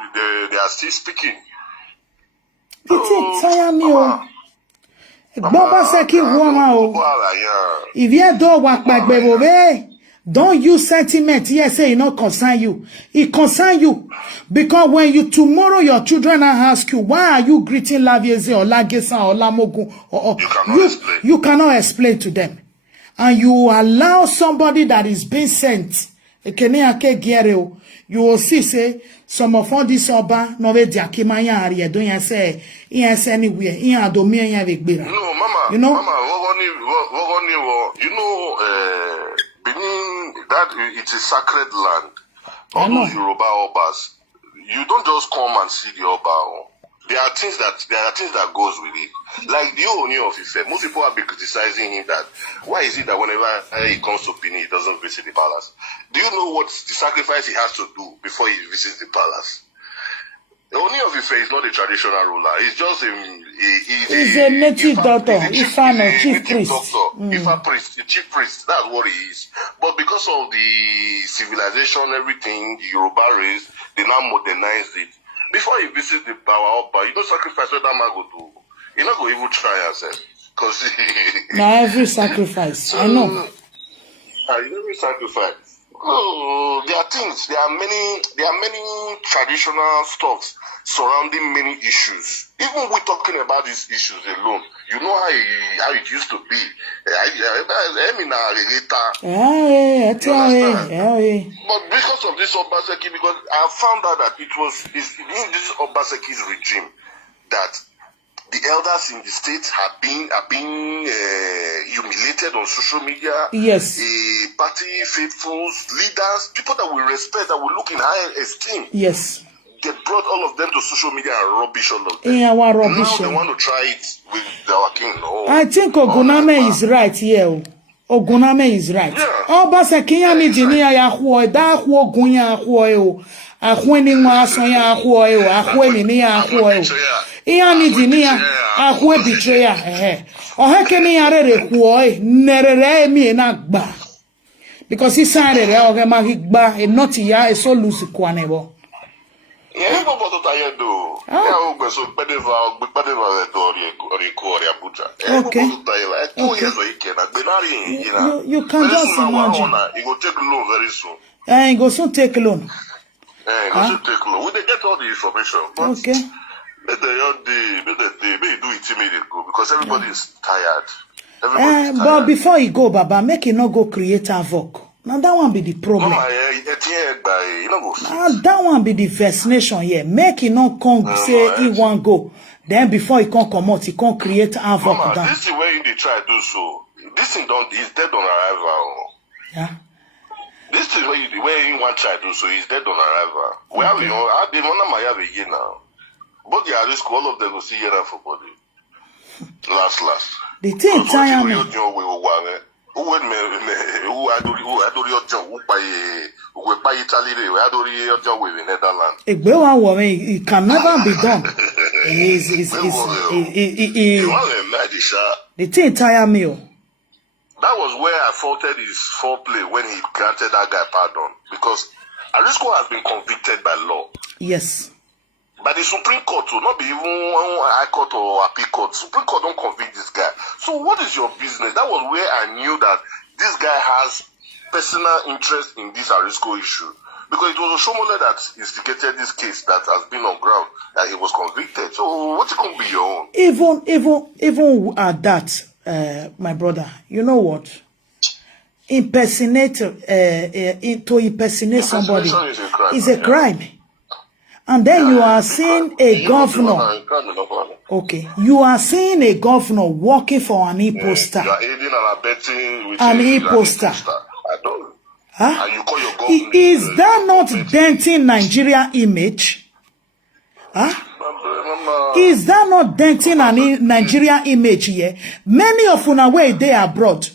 they are still speaking. Obaseki woman. If you don't work back, baby, don't use sentiment. Yes, say it not concern you. It concern you because when you tomorrow your children ask you why are you greeting Lavieze or Lagesa or Lamogun or you cannot explain to them, and you allow somebody that is being sent. You will see say some of all this Oba no ve diakimanya area don't you say yes anywhere in adomia vegbera. No, mama. You know, mama, you know, Benin, that it is sacred land. All those Yoruba Obas, you don't just come and see the Oba. There are things that goes with it. Like the Oni of Ife, most people have been criticizing him that why is it that whenever he comes to Benin, he doesn't visit the palace? Do you know what the sacrifice he has to do before he visits the palace? The Oni of Ife is not a traditional ruler. He's just he's a native doctor. He's a chief priest. A chief priest. That's what he is. But because of the civilization, everything, the Yoruba race, they now modernized it. Before you visit the power up, you don't sacrifice what that man go do. You not go even try yourself. Because now every sacrifice. I know. Every sacrifice. Oh, there are things. There are many traditional stuffs surrounding many issues. Even we talking about these issues alone, you know how it used to be. But because of this Obaseki, because I found out that it's in this Obaseki's regime that the elders in the state have been humiliated on social media. Yes. Party faithfuls, leaders, people that we respect, that we look in high esteem. Yes. They brought all of them to social media and rubbish all of them. Yeah, rubbish. Now they want to try it with our king. Oh, I think Oguname is right here. Oguname is right. Yeah. Obaseki ya mi jinia ya huo, da huo gunya huo. Ahweni mwaso ya huo, ahweni ni ya huo. Iya ni jinia, ahwe betrayer. Oheke ni ya rere huo, nerere mi na gba. Because he said it, okay, ma higba, e noti ya, e so loose kwanebo. Yeah, you go to Tayo do. Yeah, we so bedeva okay. You can just imagine. It will take loan very soon. It will soon take loan. It will soon take loan. We get all the information. But okay. They do it immediately because everybody is tired. But before you go, Baba, make it not go create havoc. Now that one be the problem. That one be the vaccination here. Make it not come say he won't go. Then before he can't come out, he can't create havoc. Mama, this is where you try to do so. This thing is dead on arrival. Yeah. This is where you want try to do so. He's dead on arrival. Where we are, the one I have a year now. But the Arisco, all of them will see here for body. Last. The thing tire me. Who It can never be done. The thing tire me. That was where I faulted his foreplay when he granted that guy pardon. Because Arisco has been convicted by law. Yes. By the Supreme Court, too, not be even High Court or Appeal Court. Supreme Court don't convict this guy. So what is your business? That was where I knew that this guy has personal interest in this Arisco issue. Because it was Oshomole that instigated this case that has been on ground, that he was convicted. So what's going to be your own? Even at that, my brother, you know what? To impersonate somebody is a crime. And then you are seeing a governor. Okay, you are seeing a governor working for an e-poster. You are aiding and abetting with an e-poster. I don't. Huh? And you call your governor. Is that not denting Nigeria image? Huh? Is that not denting Nigeria image here? Many of una way they abroad.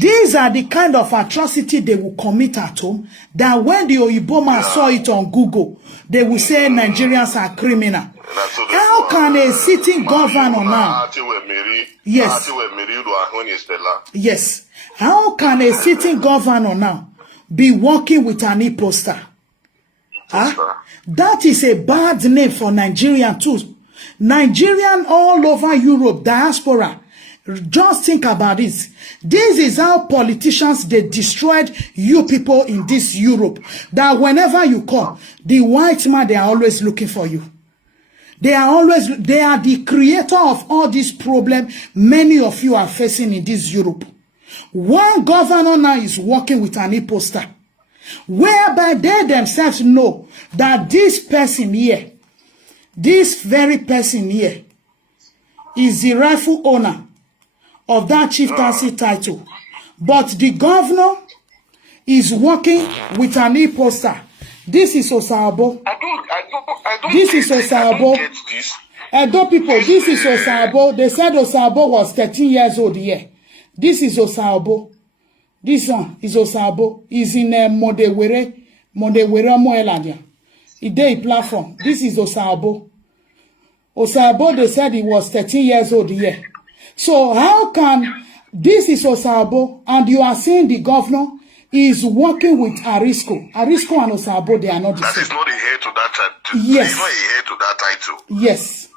These are the kind of atrocity they will commit at home, that when the Oyibo man saw it on Google, they will say Nigerians are criminal. How can a sitting governor now? Yes. Yes. How can a sitting governor now be working with an e-poster? Huh? That is a bad name for Nigerian too. Nigerian all over Europe, diaspora. Just think about this. This is how politicians, they destroyed you people in this Europe. That whenever you come, the white man, they are always looking for you. They are the creator of all this problem many of you are facing in this Europe. One governor now is working with an e-poster, whereby they themselves know that this person here, this very person here, is the rightful owner of that chieftaincy title. But the governor is working with an e-poster. This is Osabo. I don't This is Osabo. Edo people, this is Osabo. They said Osabo was 13 years old here. This is Osabo. This one is Osabo. He's in Modewere Moeladia. Idei platform. This is Osabo. Osabo, they said he was 13 years old here. So how can this is Osabo and you are saying the governor is working with Arisco? Arisco and Osabo, they are not the same. That is not a heir to that title. Yes. He's not a heir to that title. Yes.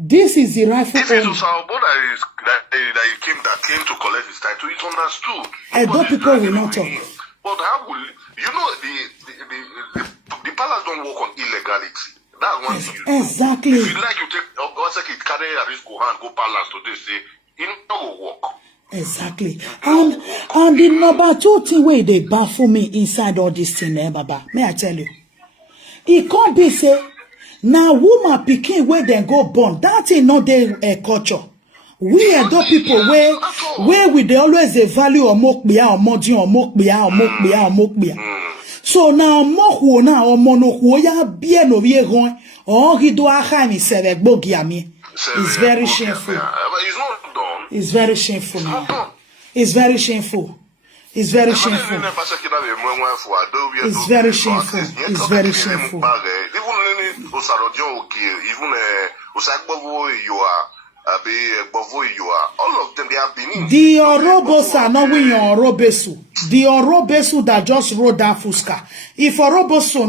This is the rightful If it was Osabo that came to collect his title, it's understood. Edo people will not talk. But how will you know the palace don't work on illegality? That's one thing. Exactly. If you like, you take Obaseki, carry Arisco hand, go palace today, say, it will work. Exactly. And the number two thing where they baffle me inside all this thing, Baba, may I tell you? It can't be say, now woman picking where they go born. That is not their culture. We are the people where we they always the value or mokbia or modin or mokbia or mokbia or mokbia. So now mokwo na or monokwo ya bien of ye going or he do a ham is bogiami. It's very shameful. It's not done. It's very shameful. It's very shameful. It's very shameful. It's very shameful. It's very shameful. All of them, they have been in. The Orobos are not winning Orobesu. The Orobesu that just wrote that Fuska. If Orobesu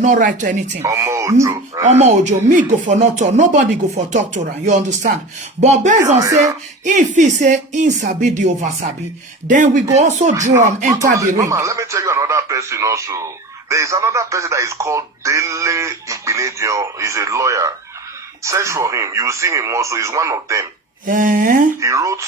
not write anything. Ojo, me go for not talk. Nobody go for talk to her. You understand? But based on say, if he say in Sabi the Oversabi, then we go also draw and enter the ring. Let me tell you another person also. There is another person that is called Dele Igbenedion. He's a lawyer. Search for him. You will see him also. He's one of them. He wrote,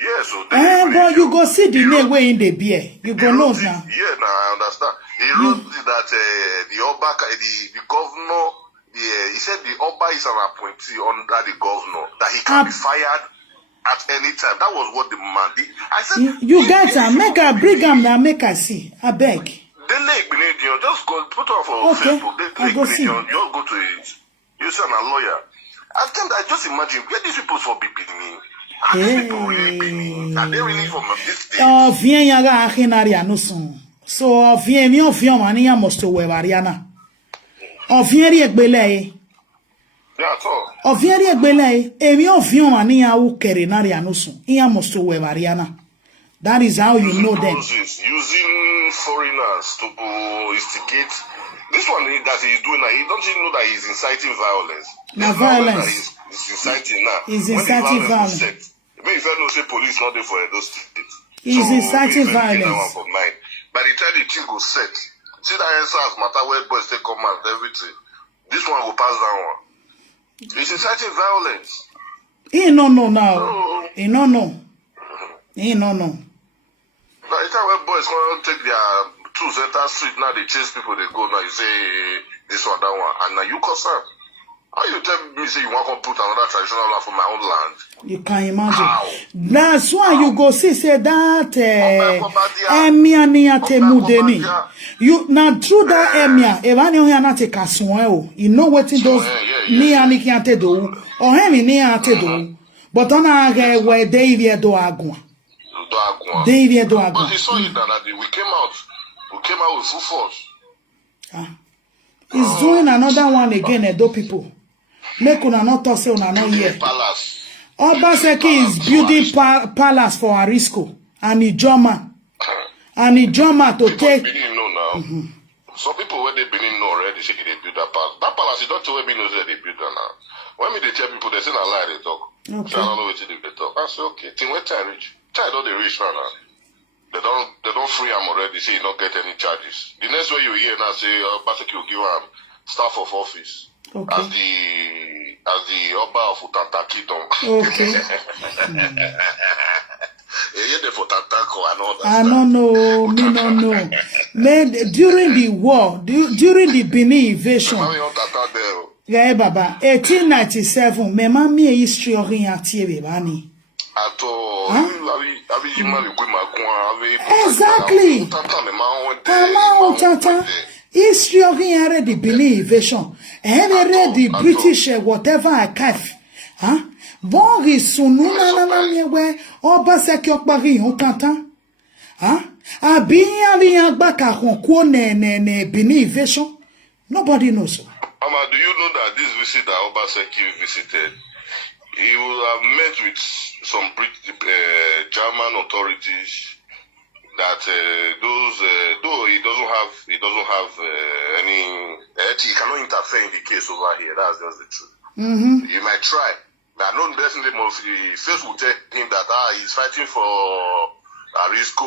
yes. So but you go see the name way in the beer. You go know now. Yeah, now I understand. He wrote that the governor, he said the Oba is an appointee under the governor, that he can be fired at any time. That was what the man did. I said, you guys are make a bring him now, make I see. I beg. Just go put off on Facebook. I go see. Just go to it. You say I'm a lawyer. At times I just imagine where these people for Benin. Are these people really Benin? Are they really from this state? Oh, vien yaga achinari anusun. So vien mi ofion mani ya mosto we variana. O vien ri egbele. Yeah, at all. O vien ri egbele. E mi ofion mani ya u kerinari anusun. Ya mosto we variana. That is how you know them. Using foreigners to instigate. This one that he's doing now, he don't even know that he's inciting violence. No violence. He's inciting now. He's inciting violence. Maybe if I don't say police not there for those states. He's inciting violence. By the time the thing goes set, see that answers matter where boys take command, everything. This one will pass that one. He's inciting violence. He no know now. He no know. He no know. By the time where boys gonna take their tools enter street now, they chase people, they go now, you say this one, that one, and now you concern. How you tell me say you want to put another traditional land for my own land? You can imagine. How? That's why you go see say that emia ni ate mudeni. You now through that emia, evani o yana te kasonwe. You know wetin those ni ani ki ate do. O hemi ni ate do. But ona age we David do agwa. David do agwa. But he saw it that we came out with full force. He's doing another one again, Edo people. Make una not talk say una not here. Obaseki is building palace for Arisco and Ijoma. And Ijoma to take. Some people where they Benin know already say they build that palace. That palace is not where Benin knows that they build that now. When they tell people they say a lie they talk. Okay. So I don't know what they talk. I say okay. Thing where time reach. Time don't they reach now. They don't free him already. Say you don't get any charges. The next way you hear now say Obaseki will give him staff of office. Okay. As the Oba of Utanta Kingdom. Okay. I don't know. Me no know. During the war, during the Benin invasion. Yeah, Baba. 1897. Me mami history orienté bebani. Exactly. History oriented the Benin invasion. Read the British whatever I kaf. Bon risunu na miewe Obaseki okpari yon kantan. Abi ali agba ka ko ne Benin invasion. Nobody knows. Mama, do you know that this visit that Obaseki visited, he will have met with some German authorities that those though he doesn't have any he cannot interfere in the case over here. That's just the truth. You might try. I know definitely most first will tell him that he's fighting for Arisco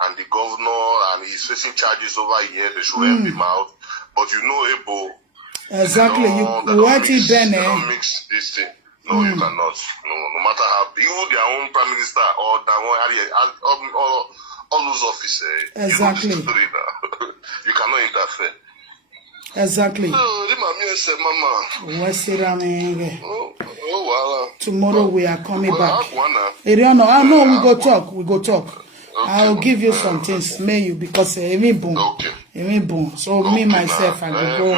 and the governor and he's facing charges over here. They should help him out. But you know, Ebo. Exactly. You what it then? They don't mix this thing. No, you cannot. No matter how big, even their own prime minister or their own all those officers. Exactly. You cannot interfere. Exactly. Tomorrow we are coming back. I know we go talk. Okay. I'll give you some things, may you, because me boom. So me myself, I will go.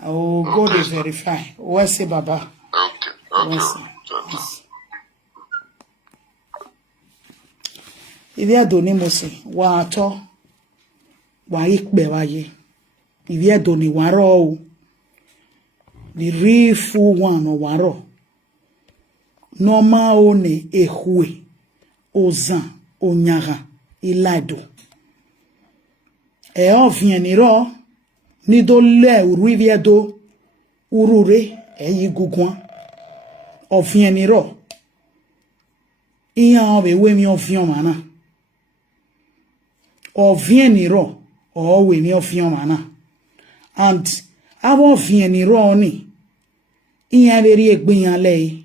I will go to verify. Where's the Baba? Okay. If you don't know, wa ato, wa ikbe wa ye. If you don't know, wa ro. The real full one or wa ro. Normal one ehue. Ozan, Onyara, Ilado. Ovieniro, Nido le Riviedo, Urure, Yigugwan. Ovieniro. Iya obe wemi ovion mana. Ovieniro, o wemi ovion mana. And abo ovieniro ni. Iya veri egbiyan lei.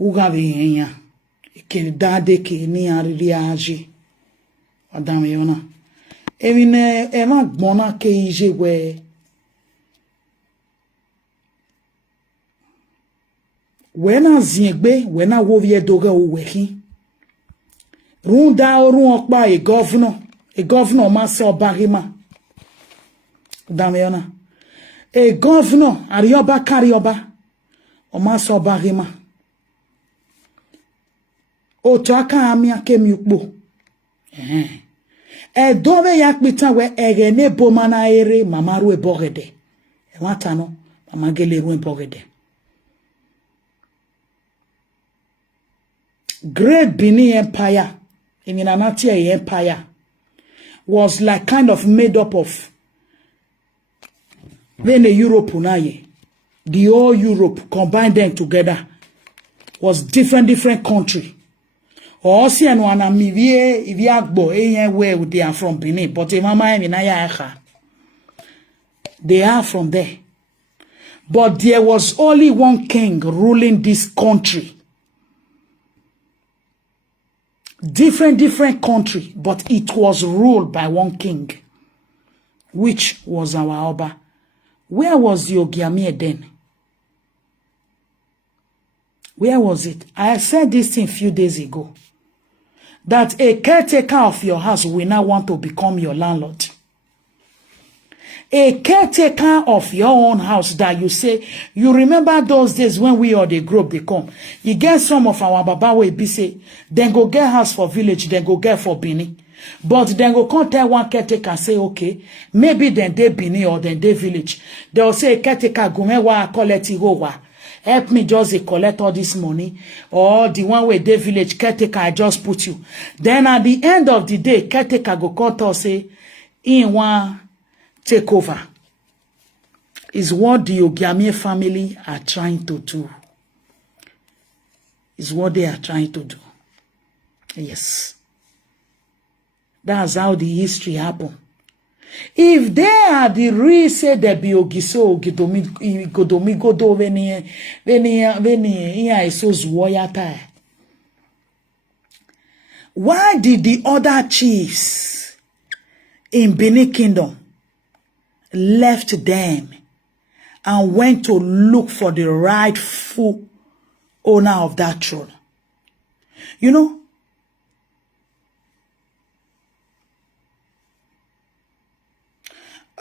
Uga venya. Que dade que ni ariage adam yona emine ema gbona ke ije we na ziegbe we na wo vie doge o wekin run da orun opa e governor ma so barima Dameona. A governor, Arioba Karioba, Omaso Barima. Otoaka amia kemukbo. E dove yak bitawe egene bomana ere mamaru e borede. E watano, mamagele ruen borede. Great Benin Empire, in Inanatia Empire, was like kind of made up of when the Europe unaye. The whole Europe combined them together was different country. Or see and one amivie if you where they are from Benin, but they are from there. But there was only one king ruling this country. Different country, but it was ruled by one king, which was our Oba. Where was the Ogiamie then? Where was it? I said this thing a few days ago. That a caretaker of your house will now want to become your landlord. A caretaker of your own house that you say, you remember those days when we or the group they come. You get some of our baba will be say, then go get house for village, then go get for Bini. But then go come tell one caretaker and say, okay, maybe then they Bini or then they village. They'll say, caretaker, go me wa collect it. Help me just collect all this money. Or the one where they village, caretaker, I just put you. Then at the end of the day, caretaker go call to say, in one take over. Is what the Ogiamie family are trying to do. Is what they are trying to do. Yes. That's how the history happened. If they are the real say there be Ogiso Godomi Godo veni so zuoyata. Why did the other chiefs in Benin Kingdom left them and went to look for the rightful owner of that throne? You know,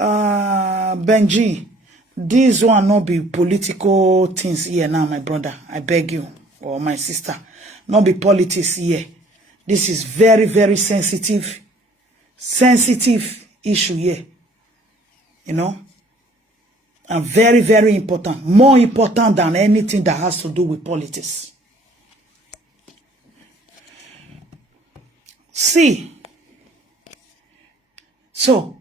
Benji, this one not be political things here now, my brother. I beg you, or my sister, not be politics here. This is very sensitive issue here. You know, and very important, more important than anything that has to do with politics. See, so,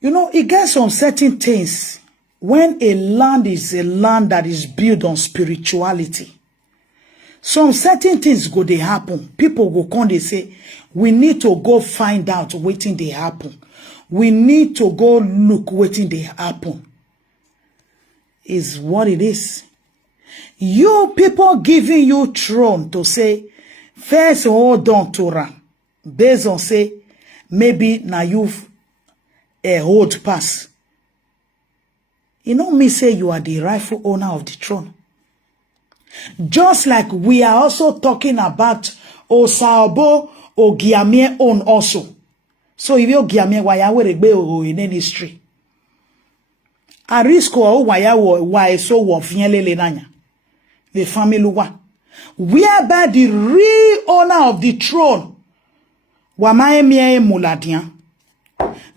you know, it gets some certain things. When a land is a land that is built on spirituality, some certain things go they happen. People go come, they say, we need to go find out waiting they happen. We need to go look waiting they happen. Is what it is. You people giving you throne to say, first hold on to ram. Based on say, maybe now you've a hold pass. You know me say you are the rightful owner of the throne. Just like we are also talking about Osaobo Ogiamie own also. So if you Ogiamie waya we regbe in any history. Arisco o waya wa so wo fienlele nanya. The family wa. Whereby the real owner of the throne wa maemie muladian.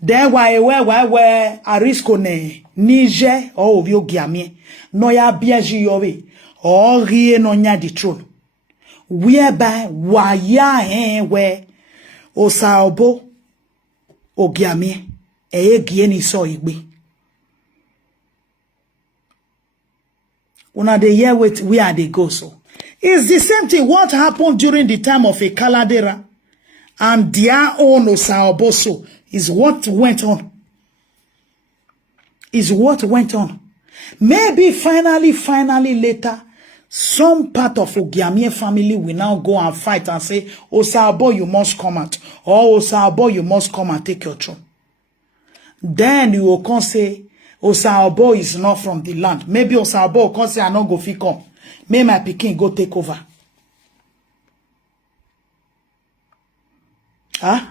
Then why Arisco ne Niger or Ovio Giamie no ya biaji yowe or rie no nya the throne. Whereby waya where Osaobo Ogiamie gieni so igbe. Una de year with where they go so. It's the same thing what happened during the time of a Caladera and their own Osaobo so. Is what went on. Is what went on. Maybe finally later, some part of Ogiamie family will now go and fight and say, Osaobo, you must come out. Or Osaobo, you must come and take your throne. Then you will come say, Osaobo is not from the land. Maybe Osaobo will come say, I not go fit come. May my pikin go take over. Huh?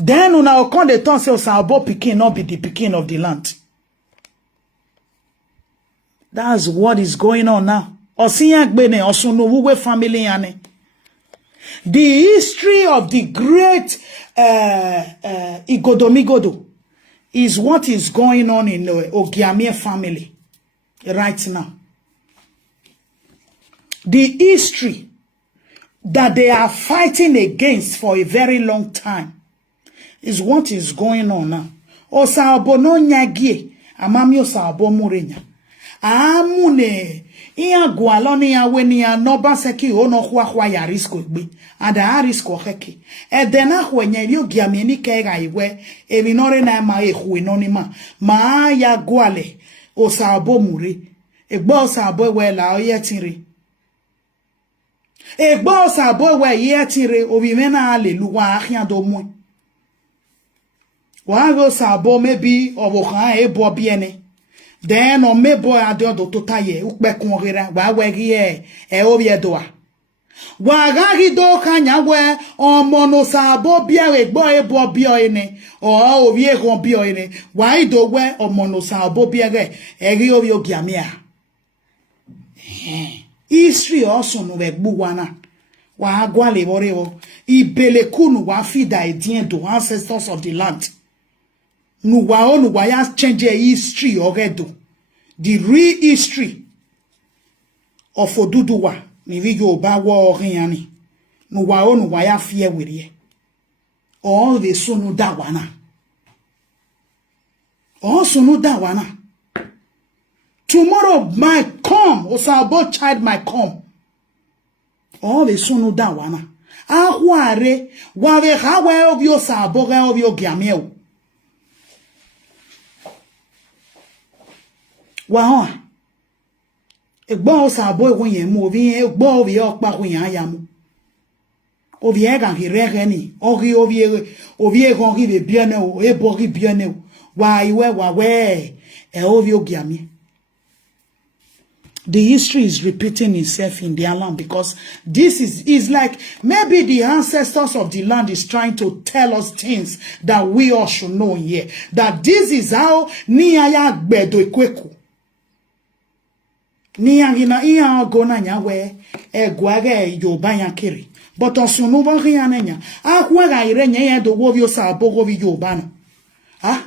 Then una okon de ton say Osaobo pikin not be the pikin of the land. That's what is going on now. Osiyagbene Osunuwuwe family yane. The history of the great Igodomigodo is what is going on in the Ogiamie family right now. The history that they are fighting against for a very long time is what is going on now. Osabo no nyagie, amami osabo murenya. Amune iya gwaloni ya weni ya Obaseki ono kwa ya Arisco gbe ada Arisco heke edena hwenye yo giameni kega iwe elinore na ma ehwe nonima ma ya gwale osabo muri egbo osabo we la oyetire egbo osabo we yetire obimena aleluwa ahia do mu wa go sabo maybe obokan ebo biene. Then on me boy ado do totaye ukbe kunrira wa wegi e obi edoa wa gagi do kanya we omo no sabo bia we gbo ebo bio ene o obi e gon bio ene wa ido we omo no sabo bia ge eri obi ogiamia history also no we gbuwana wa agwale borewo ibele kunu wa fida edien do ancestors of the land. Nuwa ya change history already. The real history of Oduduwa ni video bawo oriani. Nuwa ya fear with ye. All the sunu dawana. All sunu dawana. Tomorrow might come. Osabo child might come. All the sunu dawana. Ahware wawe hawe ovyo sabo ga ovyo giameo. Wa egbo osabo egun yen mu obi egbo obi opa kun yan ya mu obi e gan rere ni obi egun ri be biene o e bo ri biene o wa iwe wa we e obi ogiami. The history is repeating itself in their land because this is like maybe the ancestors of the land is trying to tell us things that we all should know here. That this is how Niaya Gbedo Ekweku. Niangina iya gona nyawe egwage yoba yankiri. But osunu bo rianenya. Akwaga irenye ye do wovio sabo govi yoba no. Ah?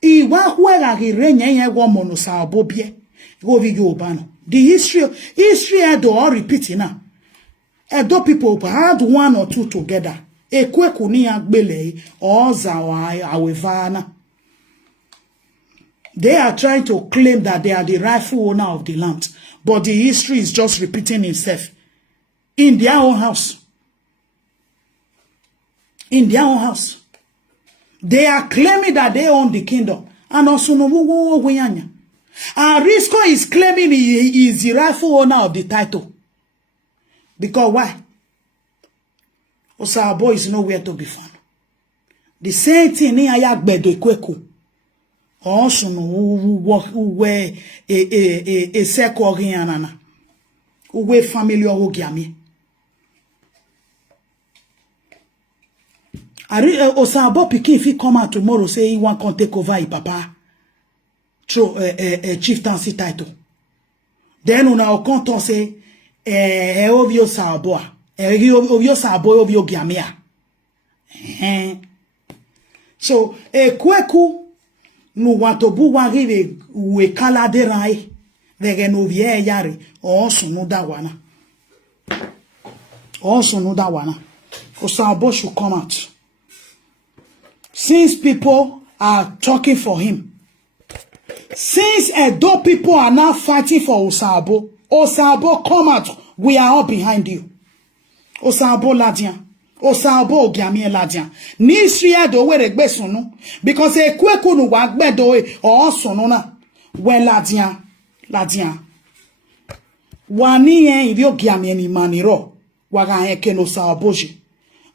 Iwa kwaga irenye ye wo mono sabo bie. Govi yoba no. The history edo all repeating now. Edo people had one or two together. Ekweku ni agbele ozawa awevana. They are trying to claim that they are the rightful owner of the land. But the history is just repeating itself. In their own house. In their own house. They are claiming that they own the kingdom. And also, Arisco is claiming he is the rightful owner of the title. Because why? Osabo is nowhere to be found. The same thing in Ayagbedo Ekweku. Also no uwe seko rianana uwe family ogiami Osabo pikin fit come out tomorrow say he want to take over his papa through chieftaincy title. Then una o konton say ovio Sabo ovio Sabo ovio giamia. So Ekweku nu watobu warive we kalade rai vege no vie yari osunu dawana Osabo should come out since people are talking for him, since Edo people are now fighting for Osabo come out, we are all behind you. Osabo ladian Osabo ogiami ladian ni sria do we regbe sunu because Ekweku nu wa gbedo o sunu na we ladian wa ni en ibi ogiami ni maniro wa ga en ke no saboji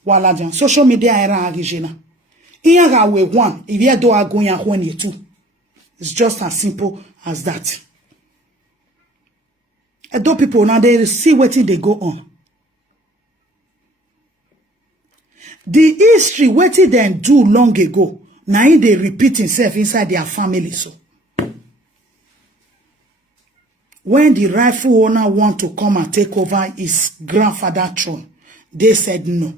wa ladian social media era agijena iya ga we one ibi do agun ya ho ni two. It's just as simple as that. Edo people now they see wetin they go on. The history wetin dem do long ago, now they repeat itself inside their family so. when the rightful owner want to come and take over his grandfather's throne, they said no.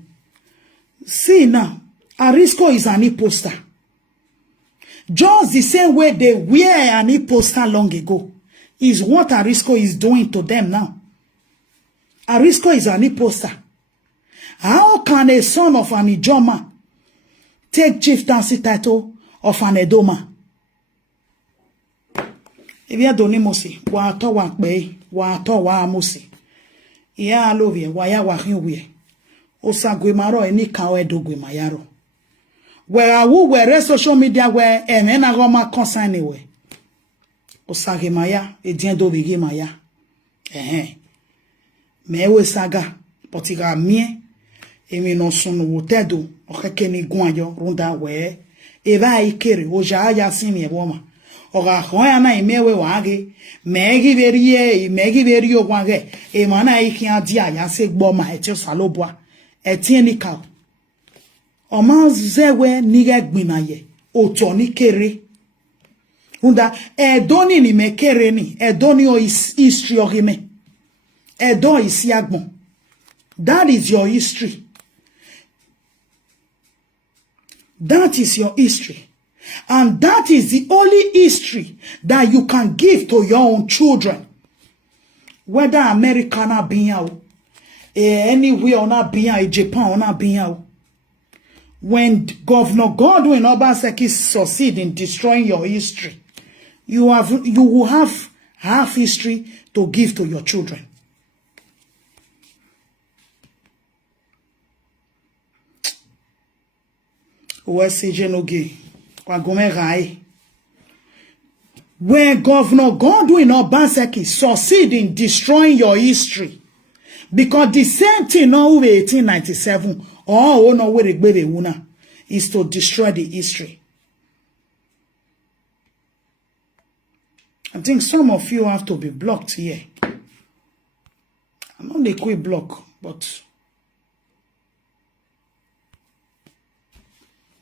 See now, Arisco is an imposter. Just the same way they were an imposter long ago is what Arisco is doing to them now. Arisco is an imposter. How can a son of an Ijoma take chieftaincy title of an Edoma? If you don't mosi, wa to wa pe, wa to wa mosi. Iya alovie, wa ya wa hinwe. Osa gwemaro eni kawe do gwemayaro. Where I will wear social media where and then I goma concern anyway. Osa gemaya, e dien do bigi maya. Mewe saga, potiga mie, emi no sunu wotedo, okeke ni guanyo, runda we, eva ikere, oja aya simi eboma. Oga hoya na imewe wage, megi verio wage, emana iki adia ya se gboma etio salobwa, etieni kao. Oma zewe nige gbinaye, oto ni kere. Runda, edoni ni me kere ni, edoni o history ogime. Edo is yagbon. That is your history. That is your history. And that is the only history that you can give to your own children. Whether American or being out, anywhere or not being out, Japan or not being out. When Governor Godwin Obaseki succeed in destroying your history, you will have half history to give to your children. When Governor Godwin Obaseki succeed in destroying your history, because the same thing now 1897 or no way is to destroy the history. I think some of you have to be blocked here. I'm not a quick block, but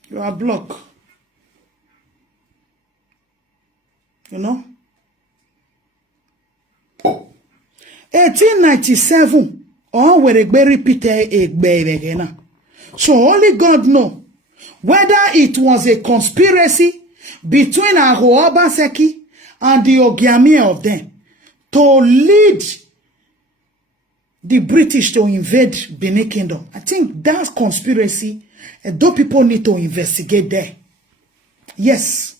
you are blocked. You know? 1897, or where they repeated again. So only God know whether it was a conspiracy between Obaseki and the Ogiamie of them to lead the British to invade Benin Kingdom. I think that conspiracy, though people need to investigate there. Yes.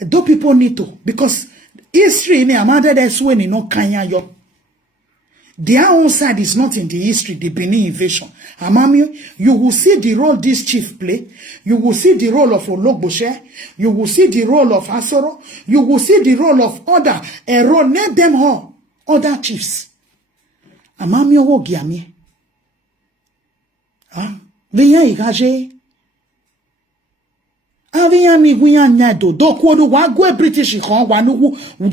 Though people need to, because history in Amanda that's when you know Kanya yo. Their own side is not in the history, the Benin invasion. Amami, you will see the role this chief play. You will see the role of Ologboshe. You will see the role of Asoro. You will see the role of other, name them all, other chiefs. Amami owo giami. Vinya igaje.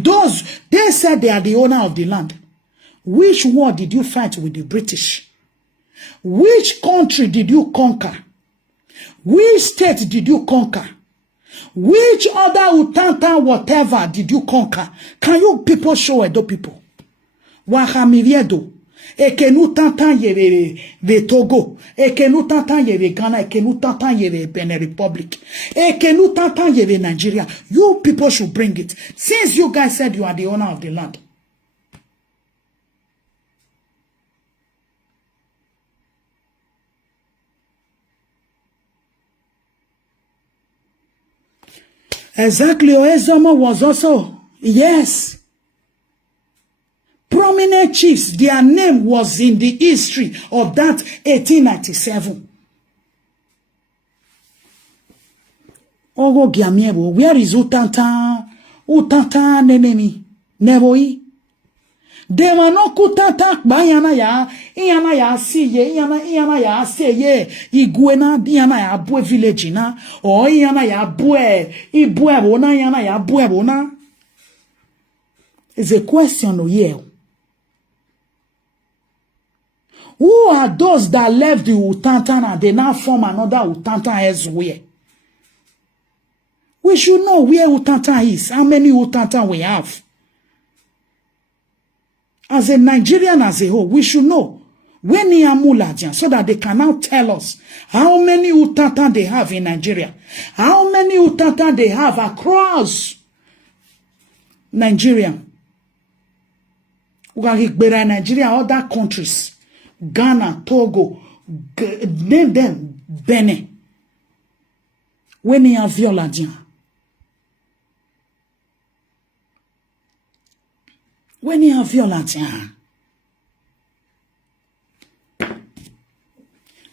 Those, they said they are the owner of the land. Which war did you fight with the British? Which country did you conquer? Which state did you conquer? Which other utanta whatever did you conquer? Can you people show Edo people? Wahamiviedo. Ekenu tantan yeve Togo. Ekenu tantan yeve Ghana. Ekenu tantan yeve Benin Republic. Ekenu tantan yeve Nigeria. You people should bring it. Since you guys said you are the owner of the land. Exactly. Oezoma was also, yes. Prominent chiefs, their name was in the history of that 1897. Ogo Giamiebo, where is Utanta? Utanta nenemi. Nevoi. Dema no kutata bayana ya, iyana ya siye, iyana ya seye, iguena, iyana ya bue village na, o iyana ya bue, ibue bona, iyana ya bue bona. It's a question here. Who are those that left the Utanta and they now form another Utanta elsewhere? We should know where Utanta is, how many Utanta we have. As a Nigerian as a whole, we should know when he amulajan so that they can now tell us how many utata they have in Nigeria, how many utata they have across Nigeria. Nigeria, other countries, Ghana, Togo, name them, Benin. When he have violajan. When he have violajan.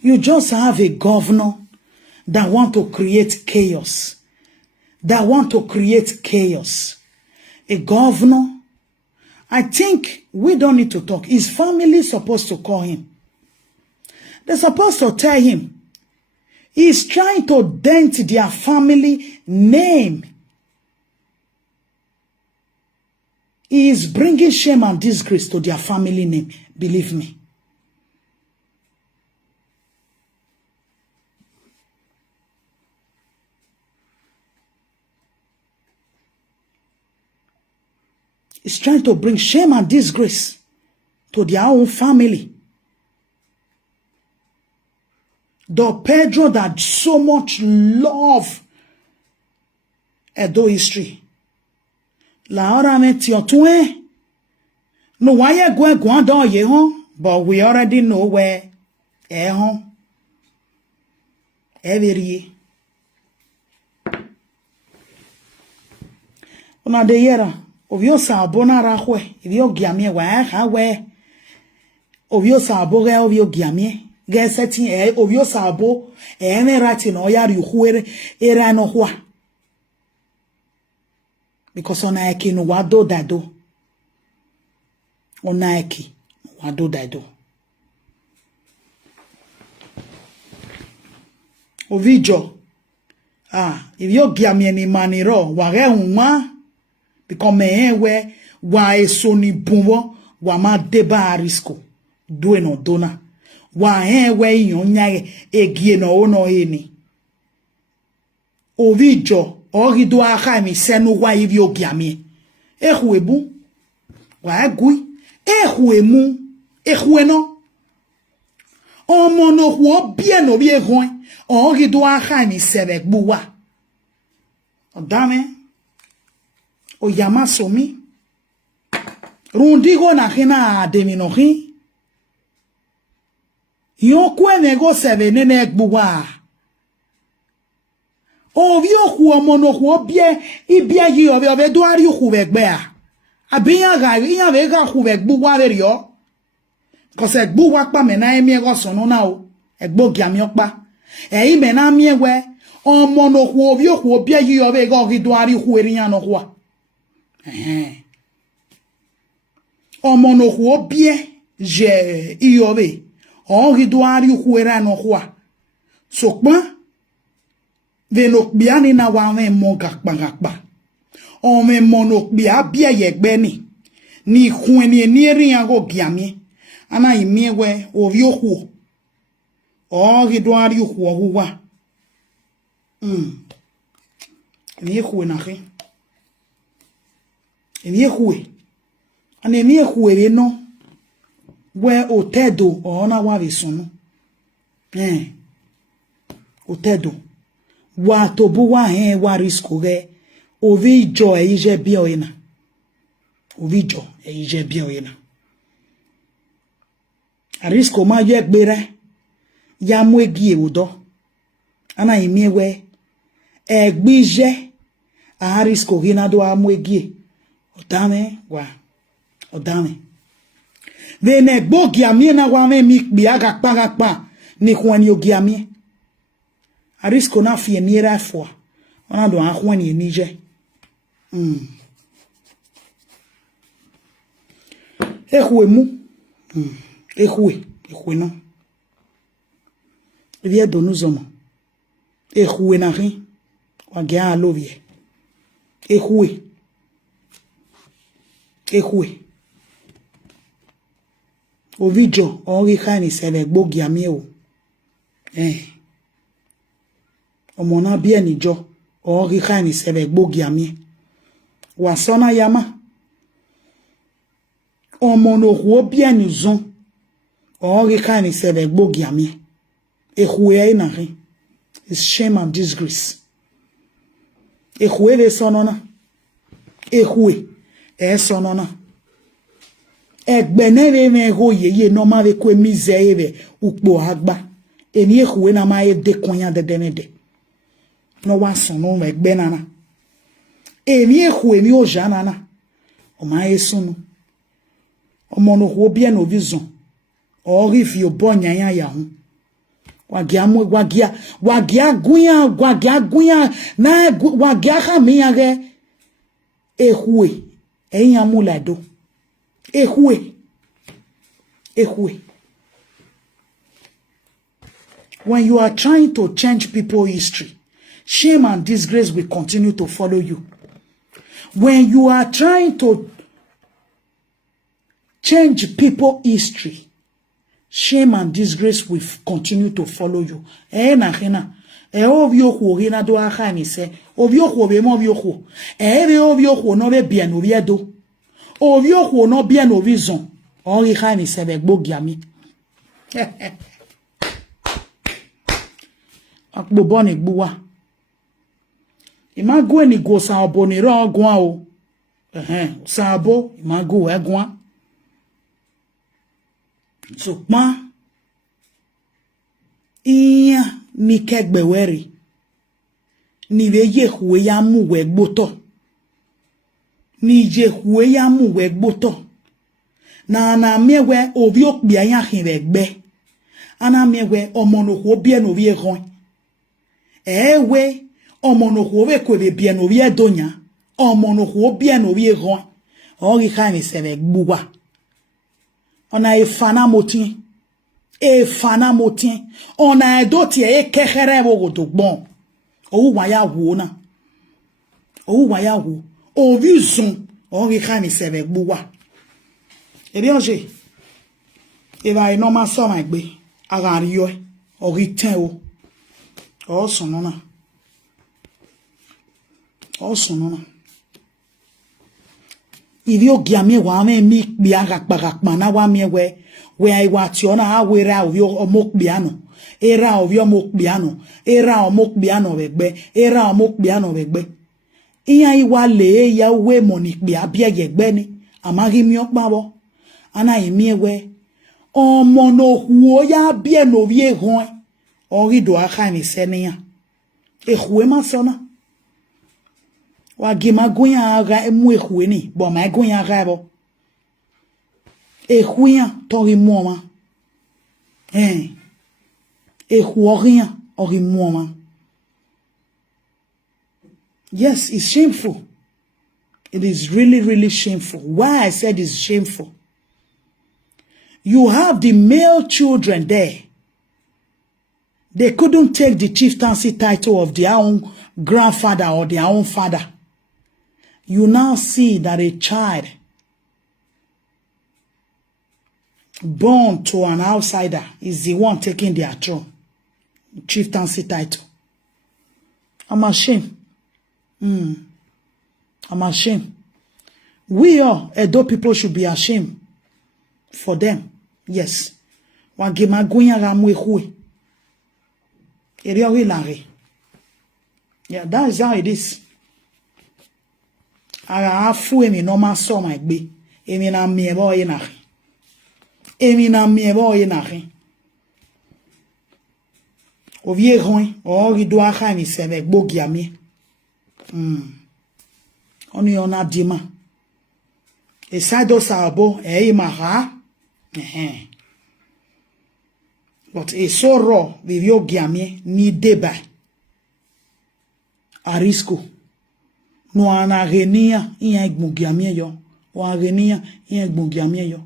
You just have a governor that want to create chaos. That want to create chaos. A governor, I think we don't need to talk. His family is supposed to call him. They're supposed to tell him. He's trying to dent their family name. He is bringing shame and disgrace to their family name. Believe me. He's trying to bring shame and disgrace to their own family. The Pedro that so much love Edo history. La ora me tiotue. No why ye go gwando ye hon, but we already know where hon. Every Una de yera. Ovio sabo na rahwe, ovio giamie wa ha we. Ovio sabo ga ovio giamie. Ga setting ovio sabo me rati no ya rihuere era no hwa. Because ona eki no wado dado. Ona eki wado dado. Ovijo. Ovio giamie ni maniro wa re unwa. Because mehewe wa esoni bunwo wa ma deba Arisco do no dona wa hewe yonyaye egie no ono eni ovijo orido aka mi senu wa ivi ogiamie ehuebu wa agui ehuemu ehueno omo no wo bien no bien hoin orido aka mi sebegbu wa odame o yama somi rundigo na hina deminohi yo kwenego sebe nene gbuwa o vio hu omono hu obie ibia yi obe do ari hu begbe a abiyan ga yan be ga hu begbuwa be rio ko se gbuwa pa me na emi ego sonu na o egbogi ami opa eyi me na mi ewe omono hu ovio hu obie yi obe ga ri do ari hu eriyan no hu Omo no huo bie je iyobe ori do ari huera no hua sokpa venok biani na wa me mogakpa ome monok bia bia yegbe ni hueni ni ri ago giamie ana imiewe ovio huo ori do ari huo huwa ni huena he Eni ehue. Ane eni ehue no. We otedo ona wa visunu. Otedo. Wa tobu wa he wa Arisco ge. Ovijo eije bioena. Ovijo eije bioena. Arisco ma ye gbere. Ya mwegi ewodo. Ana imiewe. Egbije. Arisco ginado amwegi. Odame wa odame vene gbogi amie na wa me mi biaga pa ni kwani ogi amie Arisco na fie ni era fo ona do ahwani ni je ehwemu ehwe no vie do nous hommes ehwe na ri wa ga lovie ehwe Ovijo ori khani sele gbogi ami o omo na bi enijo ori khani sele gbogi ami wa sona yama Omono ho bien uzon. Ori kani sebe gbogi ami. Ehwe inari. It's shame and disgrace. Ehwe de sonona. Ehwe. Sonona. Egbenere me ho ye no ma ve kwe mize ukpo agba. Eni ehwe na ma de konya de denede. No wa sono me gbenana. Eni ehwe mi o janana. O ma sunu. O mono ho bien o vision. Ori fi o bonya ya hu. Wagia gunya na wagia khamia ge ehwe eyan mulado ehwe when you are trying to change people's history, shame and disgrace will continue to follow you. When you are trying to change people's history, shame and disgrace will continue to follow you. Na hina. Ovyo ho hina do aha ni se. Ovyo ho be mo ovyo ho. Be ovyo ho no be bien ovye do. Ovyo ho no bien ovizon. Ori ha ni se be gbogi ami. Akbo boni gbuwa. Imago ni go sa oboni ro gwan o. Sa abo imago e gwan. So, ma, iya ni kegbeweri. Ni veye huwe ya muwe gboto. Ni je huwe ya muwe gboto. Na mewe oviok biya ya hinwegbe. Ana mewe omono huo bien ovie ron. Ewe omono huo kwebe bien ovie donya. Omono huo bien ovie ron. Ori khani seve gbuwa. Ona fana motin. Fana motin. Ona edoti kekere wo dogbon. O wa ya wo na. O wa ya wo. O vizon. Ori khani seve gbuwa. Bien je. E va normal so ma gbe. Ara rio. Ori ten o. O sonona. O sonona. Ivi o giame wa me mi bia rakpa na wa mi we ai wa ti ona ha we ra ovi omok biano era ovi omok biano era omok biano begbe era omok biano begbe iya iwa le ya we moni bia bia yegbe ni amagi mi okpa bo ana imi omo no huo ya bia no vie hon ori do aka ni senia ehwe ma sona wa gima gunya aga emu ehwe ni bo ma gunya aga bo ehwe tori moma ehwe rien ori moma. Yes, it's shameful. It is really, really shameful. Why I said it's shameful. You have the male children there. They couldn't take the chieftaincy title of their own grandfather or their own father. You now see that a child born to an outsider is the one taking their throne, chieftaincy title. I'm ashamed. I'm ashamed. We all, Edo people should be ashamed for them. Yes. Wagema gunya ramwe hui. Yeah, that is how it is. Ara afu emi normal so my gbe. Emi na miebo ye nahi. Emi na miebo ye nahi. Ovie hoin, ori do aka mi sebe gbogi ami. Oni ona dima. Esado sabo maha. But a so raw vivyo giamie ni deba. Arisco. No anagenia iya igmugiamie yo. O agenia iya igmugiamie yo.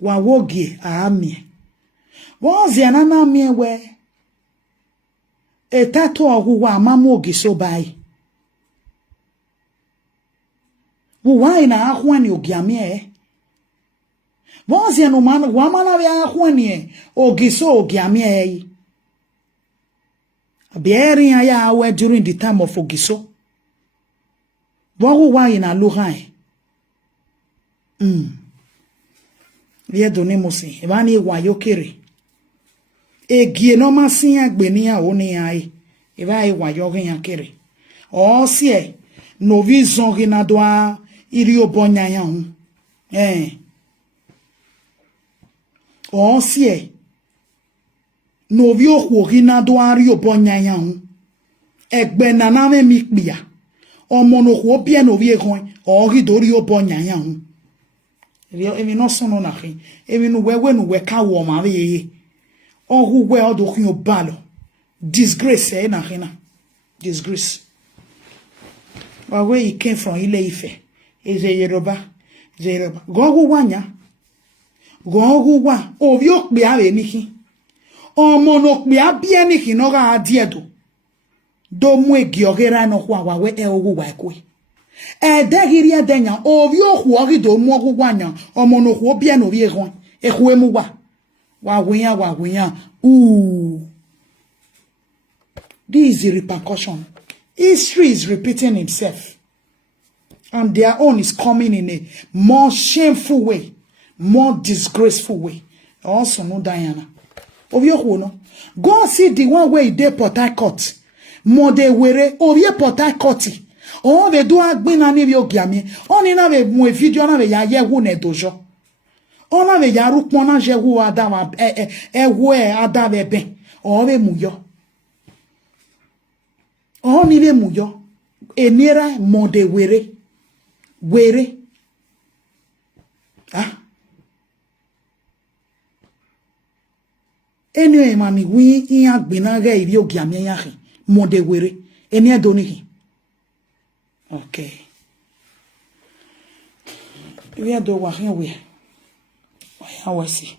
Wa wogie aamie. Wazi anana mie we. Etato oguwa amamu ogiso bai. Wuwai na ahwani ogiamie Wazi anumana wamana vya ahwani ogiso ogiamie Bieri ya awe during the time of ogiso. Wuwai na luhai. Vie doni mosi. Eba ni wa yokere. Egie no masi agbe ni a oni ai. Eba e wa yogen kere. O sie no vi zongi na doa iri obonya ya hu. O sie no vi okwo na doa iri obonya ya hu. Egbe na na me mi pia. Omo no kwo bia no vi egon o ri dori obonya ya hu. Emi no sono na hin. Emi no wewe no we ka wo ma we. O hu we o do kin obalo. Disgrace na hina. Disgrace. But where he came from, Ile Ife. Is a Yoruba. Gogu wanya. Gogu wa. O yok be ave niki. O monok be abia niki noga adiedo. Do mwe giogera no kwa wawe e ogu wa ekwe. Degiria denya. O yok wagi do mwogu wanya. O monok wo bia no vie gwan. Ekwe mu wa. Wa. Ooh. This is the repercussion. History is repeating itself. And their own is coming in a more shameful way, more disgraceful way. Also, no Diana. No. Go see the one way they Port Harcourt. Mode were ovie Port Harcourt. Oh, they do agbin na ni ogiami. Oni na ve mu video na ve ya yehu ne dojo. Ona ve ya rukmo na jehu adawa adave ben. O ve mu yo. Oh, nive muyo. Enera mode were. Ah. Anyway, mami, we in binaga ivyo giamia yahi. Mode were. Enia donihi. Okay. We are do wahin we. Why see.